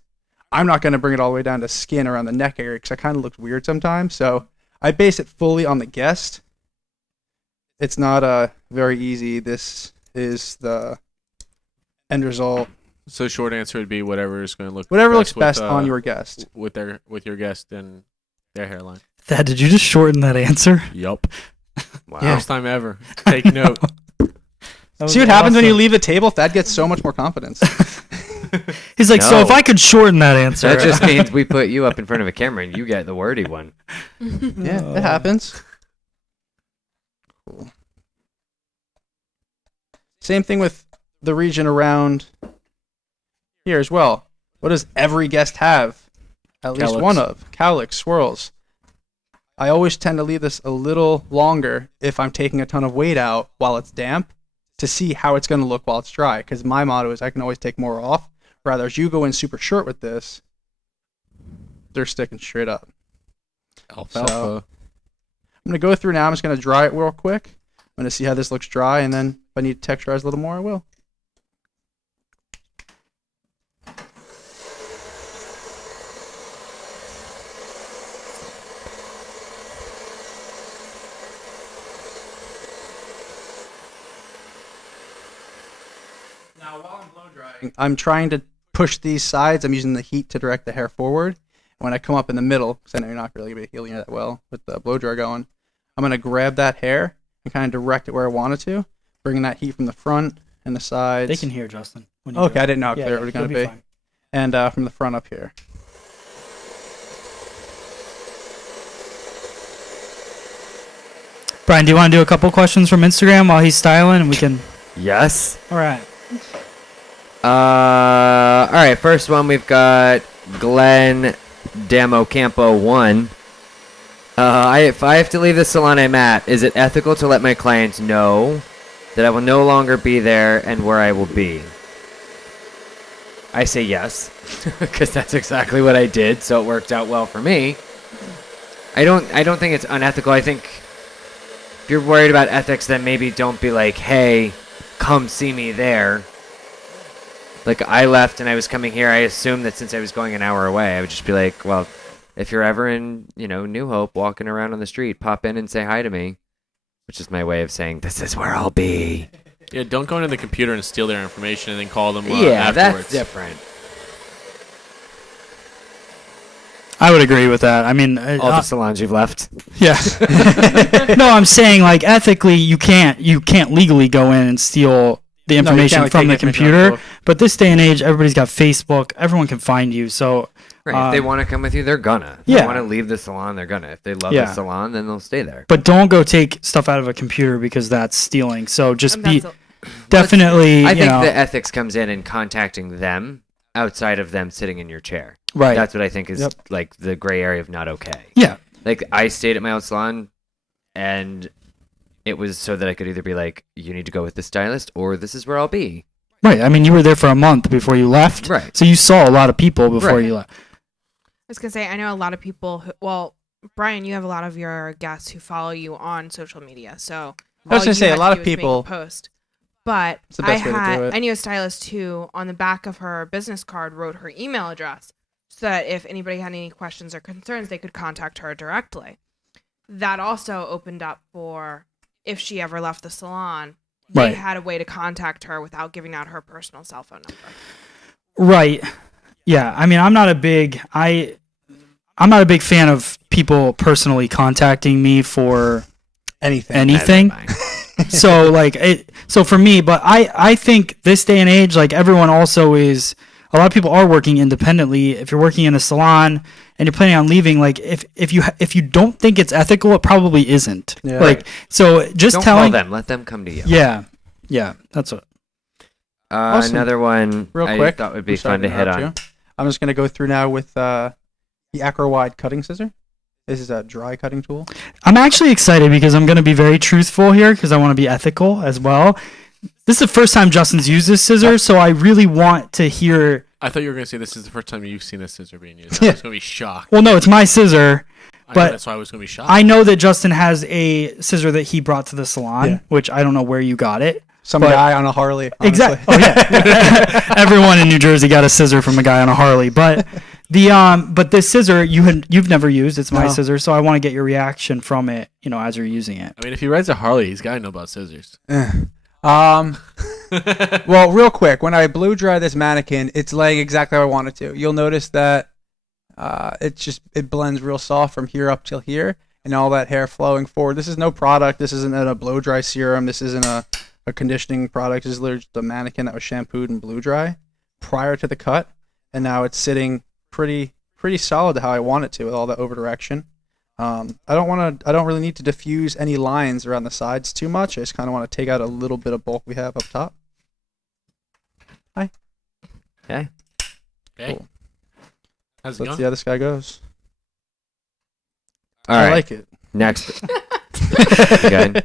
I'm not going to bring it all the way down to skin around the neck area because it kind of looks weird sometimes. So I base it fully on the guest. It's not very easy. This is the end result. So short answer would be whatever is going to look Whatever looks with, best on your guest. with your guest and their hairline. Thad, did you just shorten that answer? Yup. Wow. First time ever. Take note. See what happens when you leave the table? Thad gets so much more confidence. He's like, so No. if I could shorten that answer. That just means we put you up in front of a camera and you get the wordy one. Yeah, it happens. Cool. Same thing with the region around here as well. What does every guest have? At least Calyx. one of. Cowlicks, swirls. I always tend to leave this a little longer if I'm taking a ton of weight out while it's damp to see how it's going to look while it's dry. Because my motto is I can always take more off. Rather, as you go in super short with this, they're sticking straight up. Alfalfa. So, I'm going to go through now. I'm just going to dry it real quick. I'm going to see how this looks dry, and then if I need to texturize a little more, I will. Now, while I'm blow drying, I'm trying to push these sides. I'm using the heat to direct the hair forward. When I come up in the middle, because I know you're not really going to be healing it that well with the blow dryer going, I'm going to grab that hair and kind of direct it where I want it to, bringing that heat from the front and the sides. They can hear Justin. When you Okay, do I it. didn't know how Yeah, clear yeah, it was going to you'll be. fine. And from the front up here. Brian, do you want to do a couple questions from Instagram while he's styling, and we can? Yes. All right. All right. First one, we've got Glenn Damo Campo 1. If I have to leave the salon I'm at, is it ethical to let my clients know that I will no longer be there and where I will be? I say yes, because that's exactly what I did, so it worked out well for me. I don't think it's unethical. I think if you're worried about ethics, then maybe don't be like, hey, come see me there. Like, I left and I was coming here. I assumed that since I was going an hour away, I would just be like, well, if you're ever in, New Hope, walking around on the street, pop in and say hi to me, which is my way of saying, this is where I'll be. Yeah, don't go into the computer and steal their information and then call them Yeah, afterwards. that's different. I would agree with that. I mean, All the salons you've left. yeah. No, I'm saying like ethically, you can't legally go in and steal the information like, from the take information out of computer. the book. But this day and age, everybody's got Facebook. Everyone can find you. So Right. If they want to come with you, they're gonna. If Yeah. they want to leave the salon, they're gonna. If they love Yeah. the salon, then they'll stay there. But don't go take stuff out of a computer because that's stealing. So just And be that's definitely. I you think know, the ethics comes in contacting them outside of them sitting in your chair. right. That's what I think is Yep. like the gray area of not okay. Yeah. Like I stayed at my old salon, and it was so that I could either be like, you need to go with the stylist, or this is where I'll be. Right. I mean, you were there for a month before you left. Right. So you saw a lot of people before Right. you left. I was gonna say I know a lot of people. Well, Brian, you have a lot of your guests who follow you on social media. So I was all gonna you say, a had lot to of do is make a people- post. But It's the I best way to do it. I knew a stylist who on the back of her business card wrote her email address so that if anybody had any questions or concerns, they could contact her directly. That also opened up for if she ever left the salon, they Right. had a way to contact her without giving out her personal cell phone number. Right. Yeah. I mean, I'm not a big fan of people personally contacting me for Anything. anything. So so for me, but I think this day and age, like everyone also is, a lot of people are working independently. If you're working in a salon and you're planning on leaving, like if you don't think it's ethical, it probably isn't. Yeah. Like, so just Don't telling call them. Let them come to you. Yeah. Yeah. That's what. Awesome. Another one Real I quick. thought would be I'm sorry fun to hit interrupt on. you. I'm just going to go through now with the Acro-Wide cutting scissor. This is a dry cutting tool. I'm actually excited because I'm going to be very truthful here because I want to be ethical as well. This is the first time Justin's used this scissor, so I really want to hear. I thought you were going to say this is the first time you've seen a scissor being used. Yeah. I was going to be shocked. Well, no, it's my scissor, I know, but that's why I was going to be shocked. I know that Justin has a scissor that he brought to the salon, Yeah. which I don't know where you got it. Some But- guy on a Harley. Exactly. honestly. Oh yeah. Everyone in New Jersey got a scissor from a guy on a Harley, but but this scissor you've never used. It's my No. scissor, so I want to get your reaction from it, as you're using it. I mean, if he rides a Harley, he's got to know about scissors. Well, real quick, when I blow dry this mannequin, it's laying exactly how I want it to. You'll notice that it blends real soft from here up till here, and all that hair flowing forward. This is no product. This isn't a blow dry serum. This isn't a conditioning product. This is literally just a mannequin that was shampooed and blow dry prior to the cut, and now it's sitting pretty solid to how I want it to with all that over direction. I don't really need to diffuse any lines around the sides too much. I just kind of want to take out a little bit of bulk we have up top. Hi. Okay. Okay. Cool. How's it Let's going? see how this guy goes. All I right. like it. Next. Good.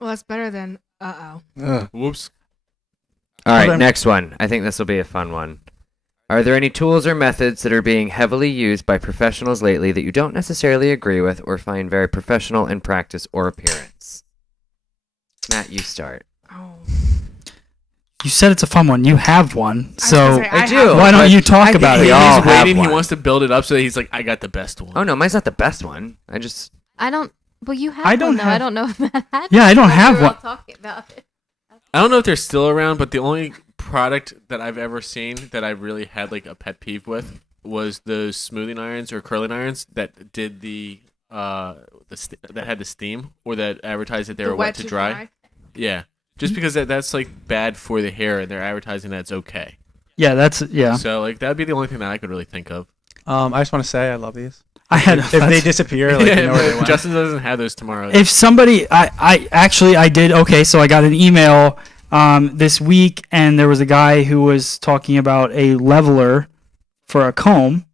Well, that's better than uh-oh. Whoops. All right, Okay. next one. I think this will be a fun one. Are there any tools or methods that are being heavily used by professionals lately that you don't necessarily agree with or find very professional in practice or appearance? Matt, you start. Oh. You said it's a fun one. You have one, I was so gonna say, I do. have- why don't but you talk about we it? all He's have waiting. He one. wants to build it up so that he's like, I got the best one. Oh, no, mine's not the best one. I just... I don't. Well, you have I don't one, though. I have- don't know if Matt had Yeah, I don't one. have We were all one. talking about it. I don't know if they're still around, but the only product that I've ever seen that I really had like a pet peeve with was those smoothing irons or curling irons that did that had the steam or that advertised that they The were wet to dry. Yeah, just because that's like bad for the hair, and they're advertising that it's okay. Yeah, yeah. So like that'd be the only thing that I could really think of. I just want to say I love these. I had. If they disappear, like, you know where they went. Justin doesn't have those tomorrow. If somebody, I did. Okay, so I got an email this week, and there was a guy who was talking about a leveler for a comb,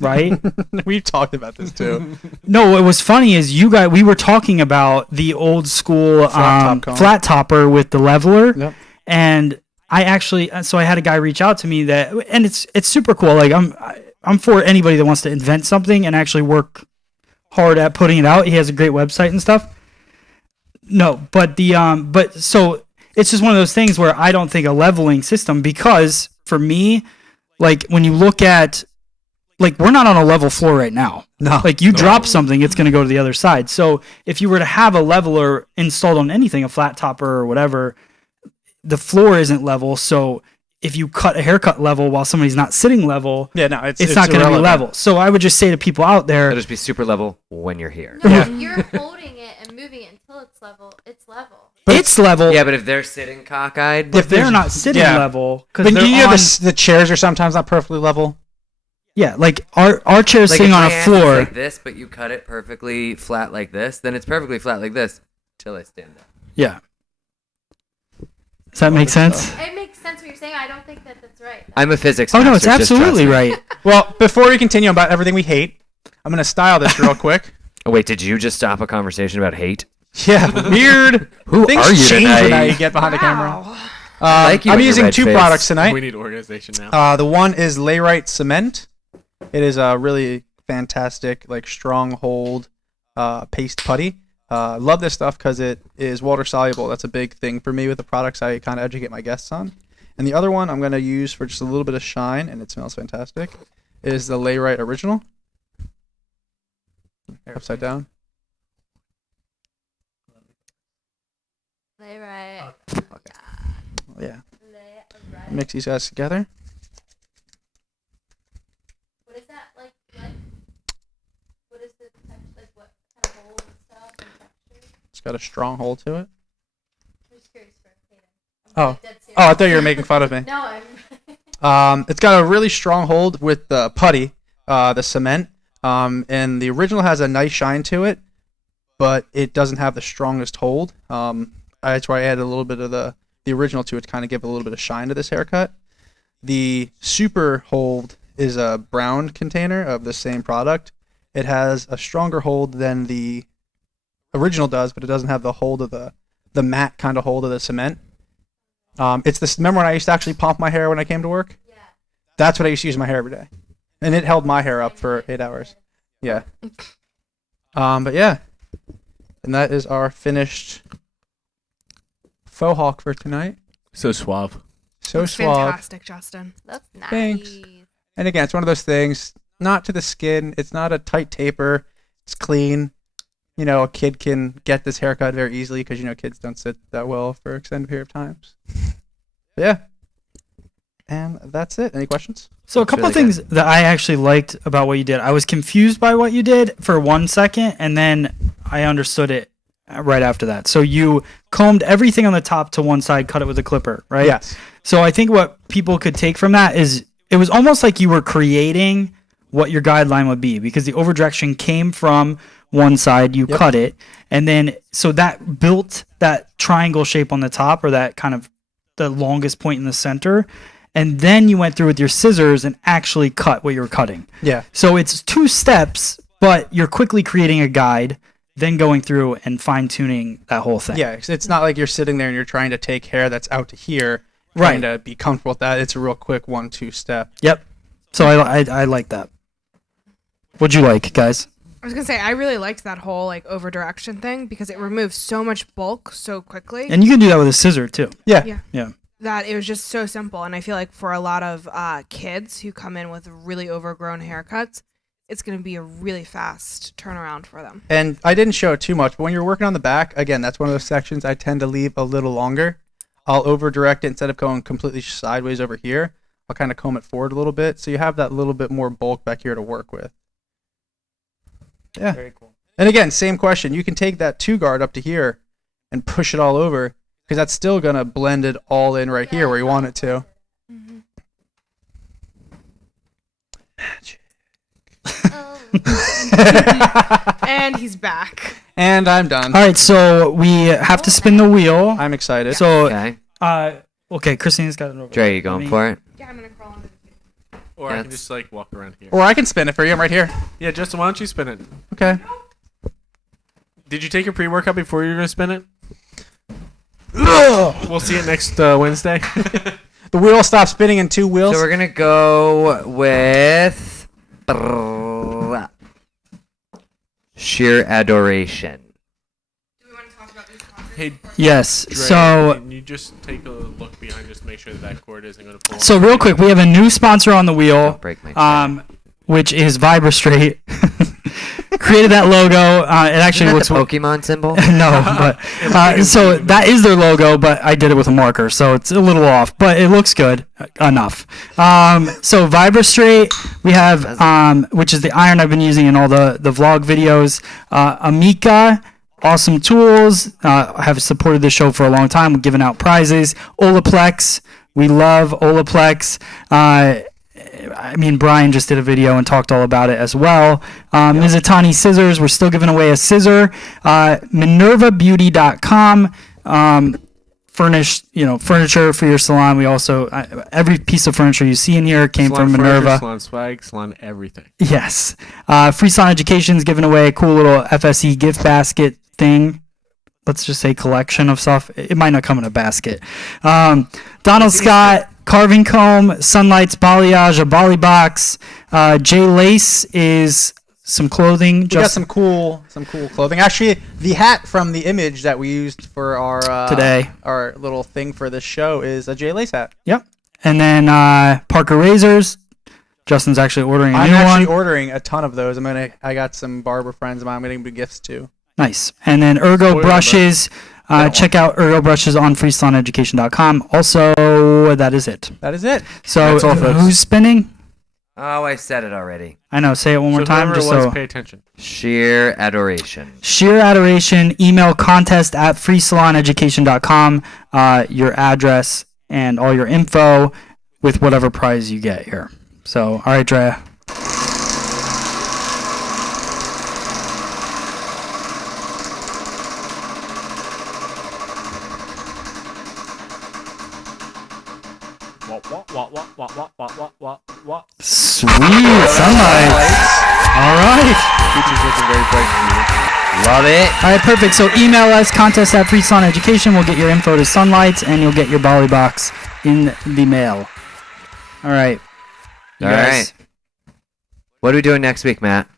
right? We've talked about this too. No, what was funny is we were talking about the old school Flat top comb. flat topper with the leveler, Yep. and I actually, so I had a guy reach out to me and it's super cool. Like I'm for anybody that wants to invent something and actually work hard at putting it out. He has a great website and stuff. No, but so it's just one of those things where I don't think a leveling system, because for me, like when you look at, like we're not on a level floor right now. No. Like you drop something, it's going to go to the other side. So if you were to have a leveler installed on anything, a flat topper or whatever, the floor isn't level. So if you cut a haircut level while somebody's not sitting level, Yeah, no, it's not going to be irrelevant. level. So I would just say to people out there, It'll just be super level when you're here. No, Yeah. you're holding it and moving it until it's level. It's level. It's level. Yeah, but if they're sitting cockeyed, But they're not sitting yeah. level But because you they're know on. the chairs are sometimes not perfectly level. Yeah, like our chair's like sitting if on my a ass is floor. like this, but you cut it perfectly flat like this, then it's perfectly flat like this till I stand up. Yeah. Does that make sense? It makes sense what you're saying. I don't think that that's right. I'm a physics. Oh no, it's master, just trust absolutely me. right. Well, before we continue about everything we hate, I'm gonna style this real quick. Oh, wait, did you just stop a conversation about hate? Yeah, weird. Who Things are you change tonight? when I get behind the camera. Wow. like you I'm and your using red 2 face. products tonight. We need organization now. The one is Layrite Cement. It is a really fantastic, like stronghold paste putty. Love this stuff because it is water soluble. That's a big thing for me with the products I kind of educate my guests on. And the other one I'm going to use for just a little bit of shine, and it smells fantastic, is the Layrite Original. Upside down. Lay right. Yeah. Lay right. Mix these guys together. What is that like? What is the like? What kind of hole and stuff and texture? It's got a strong hold to it. I'm just curious for Hayden. Oh. Dead serious. Oh, I thought you were making fun of me. No, I'm. It's got a really strong hold with the putty, the cement. And the original has a nice shine to it, but it doesn't have the strongest hold. That's why I added a little bit of the original to it to kind of give a little bit of shine to this haircut. The super hold is a brown container of the same product. It has a stronger hold than the original does, but it doesn't have the hold of the matte kind of hold of the cement. It's this. Remember when I used to actually pump my hair when I came to work? Yeah. That's what I used to use in my hair every day, and it held my hair up for 8 hours. Yeah. But yeah, and that is our finished FoHawk for tonight. So suave. So Looks suave. fantastic, Justin. Looks nice. Thanks. And again, it's one of those things. Not to the skin. It's not a tight taper. It's clean. You know, a kid can get this haircut very easily because you know kids don't sit that well for extended period of times. Yeah. And that's it. Any questions? So a couple of things that I actually liked about what you did. I was confused by what you did for 1 second, and then I understood it right after that. So you combed everything on the top to one side, cut it with a clipper, right? Yes. So I think what people could take from that is it was almost like you were creating what your guideline would be because the overdirection came from one side, you cut it, and then so that built that triangle shape on the top or that kind of the longest point in the center. And then you went through with your scissors and actually cut what you were cutting. Yeah. So it's 2 steps, but you're quickly creating a guide, then going through and fine-tuning that whole thing. Yeah, 'cause it's not like you're sitting there and you're trying to take hair that's out to here, Right. trying to be comfortable with that. It's a real quick 1-2 step. Yep. So I like that. What'd you like, guys? I was gonna say I really liked that whole like over direction thing because it removes so much bulk so quickly. And you can do that with a scissor, too. Yeah. Yeah. That it was just so simple, and I feel like for a lot of kids who come in with really overgrown haircuts, it's going to be a really fast turnaround for them. And I didn't show it too much, but when you're working on the back, again, that's one of those sections I tend to leave a little longer. I'll over direct it instead of going completely sideways over here. I'll kind of comb it forward a little bit, so you have that little bit more bulk back here to work with. Yeah. Very cool. And again, same question. You can take that 2 guard up to here and push it all over because that's still going to blend it all in right here where you want it to. Mm-hmm. And he's back. And I'm done. All right, so we have to spin the wheel. I'm excited. So, Okay. okay, Christina's got it over. Dre, you going for it? Yeah, I'm going to crawl into the Or I can That's- just like walk around here. Or I can spin it for you. I'm right here. Yeah, Justin, why don't you spin it? Okay. Did you take your pre-workout before you were gonna spin it? We'll see it next Wednesday. The wheel stops spinning in 2 wheels. So we're gonna go with sheer adoration. Do we want to talk about these sponsors? Hey, Yes. Dre, So, can you just take a look behind just to make sure that cord isn't gonna pull? so real quick, we have a new sponsor on the wheel, Don't break my chair. which is Vibrastraight. Created that logo. It actually Isn't that looks the Pokemon symbol. no, but so that is their logo, but I did it with a marker, so it's a little off, but it looks good enough. So Vibrastraight, we have which is the iron I've been using in all the vlog videos. Amica awesome tools. Have supported the show for a long time. We've given out prizes. Olaplex. We love Olaplex. I mean, Brian just did a video and talked all about it as well. Mizutani scissors. We're still giving away a scissor. MinervaBeauty.com. Furniture for your salon. We also every piece of furniture you see in here came Salon from furniture, Minerva. salon swag, salon everything. Yes. Free Salon Education is giving away a cool little FSE gift basket thing. Let's just say collection of stuff. It might not come in a basket. Donald Scott, carving comb, Sunlight's balayage, a bali box. Jay Lace is some clothing. We got some cool clothing. Actually, the hat from the image that we used for our Today. our little thing for this show is a Jay Lace hat. Yep. And then Parker Razors. Justin's actually ordering a I'm new actually one. ordering a ton of those. I got some barber friends of mine. I'm getting big gifts too. Nice. And then Ergo Brushes. Check out Ergo Brushes on freestyleeducation.com. Also, that is it. That is it. So, That's all, folks. who's spinning? Oh, I said it already. I know. Say it one more So time. whoever Just it was, so. pay attention. Sheer adoration. Sheer adoration. Email contest at freesaloneducation.com. Your address and all your info with whatever prize you get here. So, all right, Drea. Sweet sunlight. All right. Future's looking very bright for you. Love it. All right, perfect. So email us, contest at Free Salon Education. We'll get your info to Sunlights, and you'll get your Bali box in the mail. All right. You All guys- right. What are we doing next week, Matt?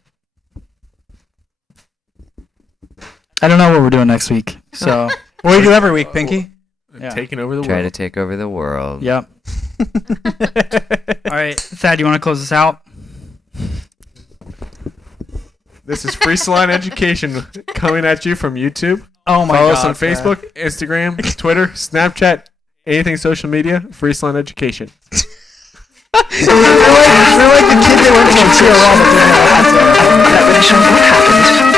I don't know what we're doing next week. So, What do you do every week, Pinky? Yeah. Taking over the Try to world. take over the world. yep. All right, Thad, you want to close this out? This is Free Salon Education coming at you from YouTube. Oh my Follow god. us on Facebook, Instagram, Twitter, Snapchat, anything social media. Free Salon Education. They're like the kid that went to a TRL that didn't know how to. That really shows what happens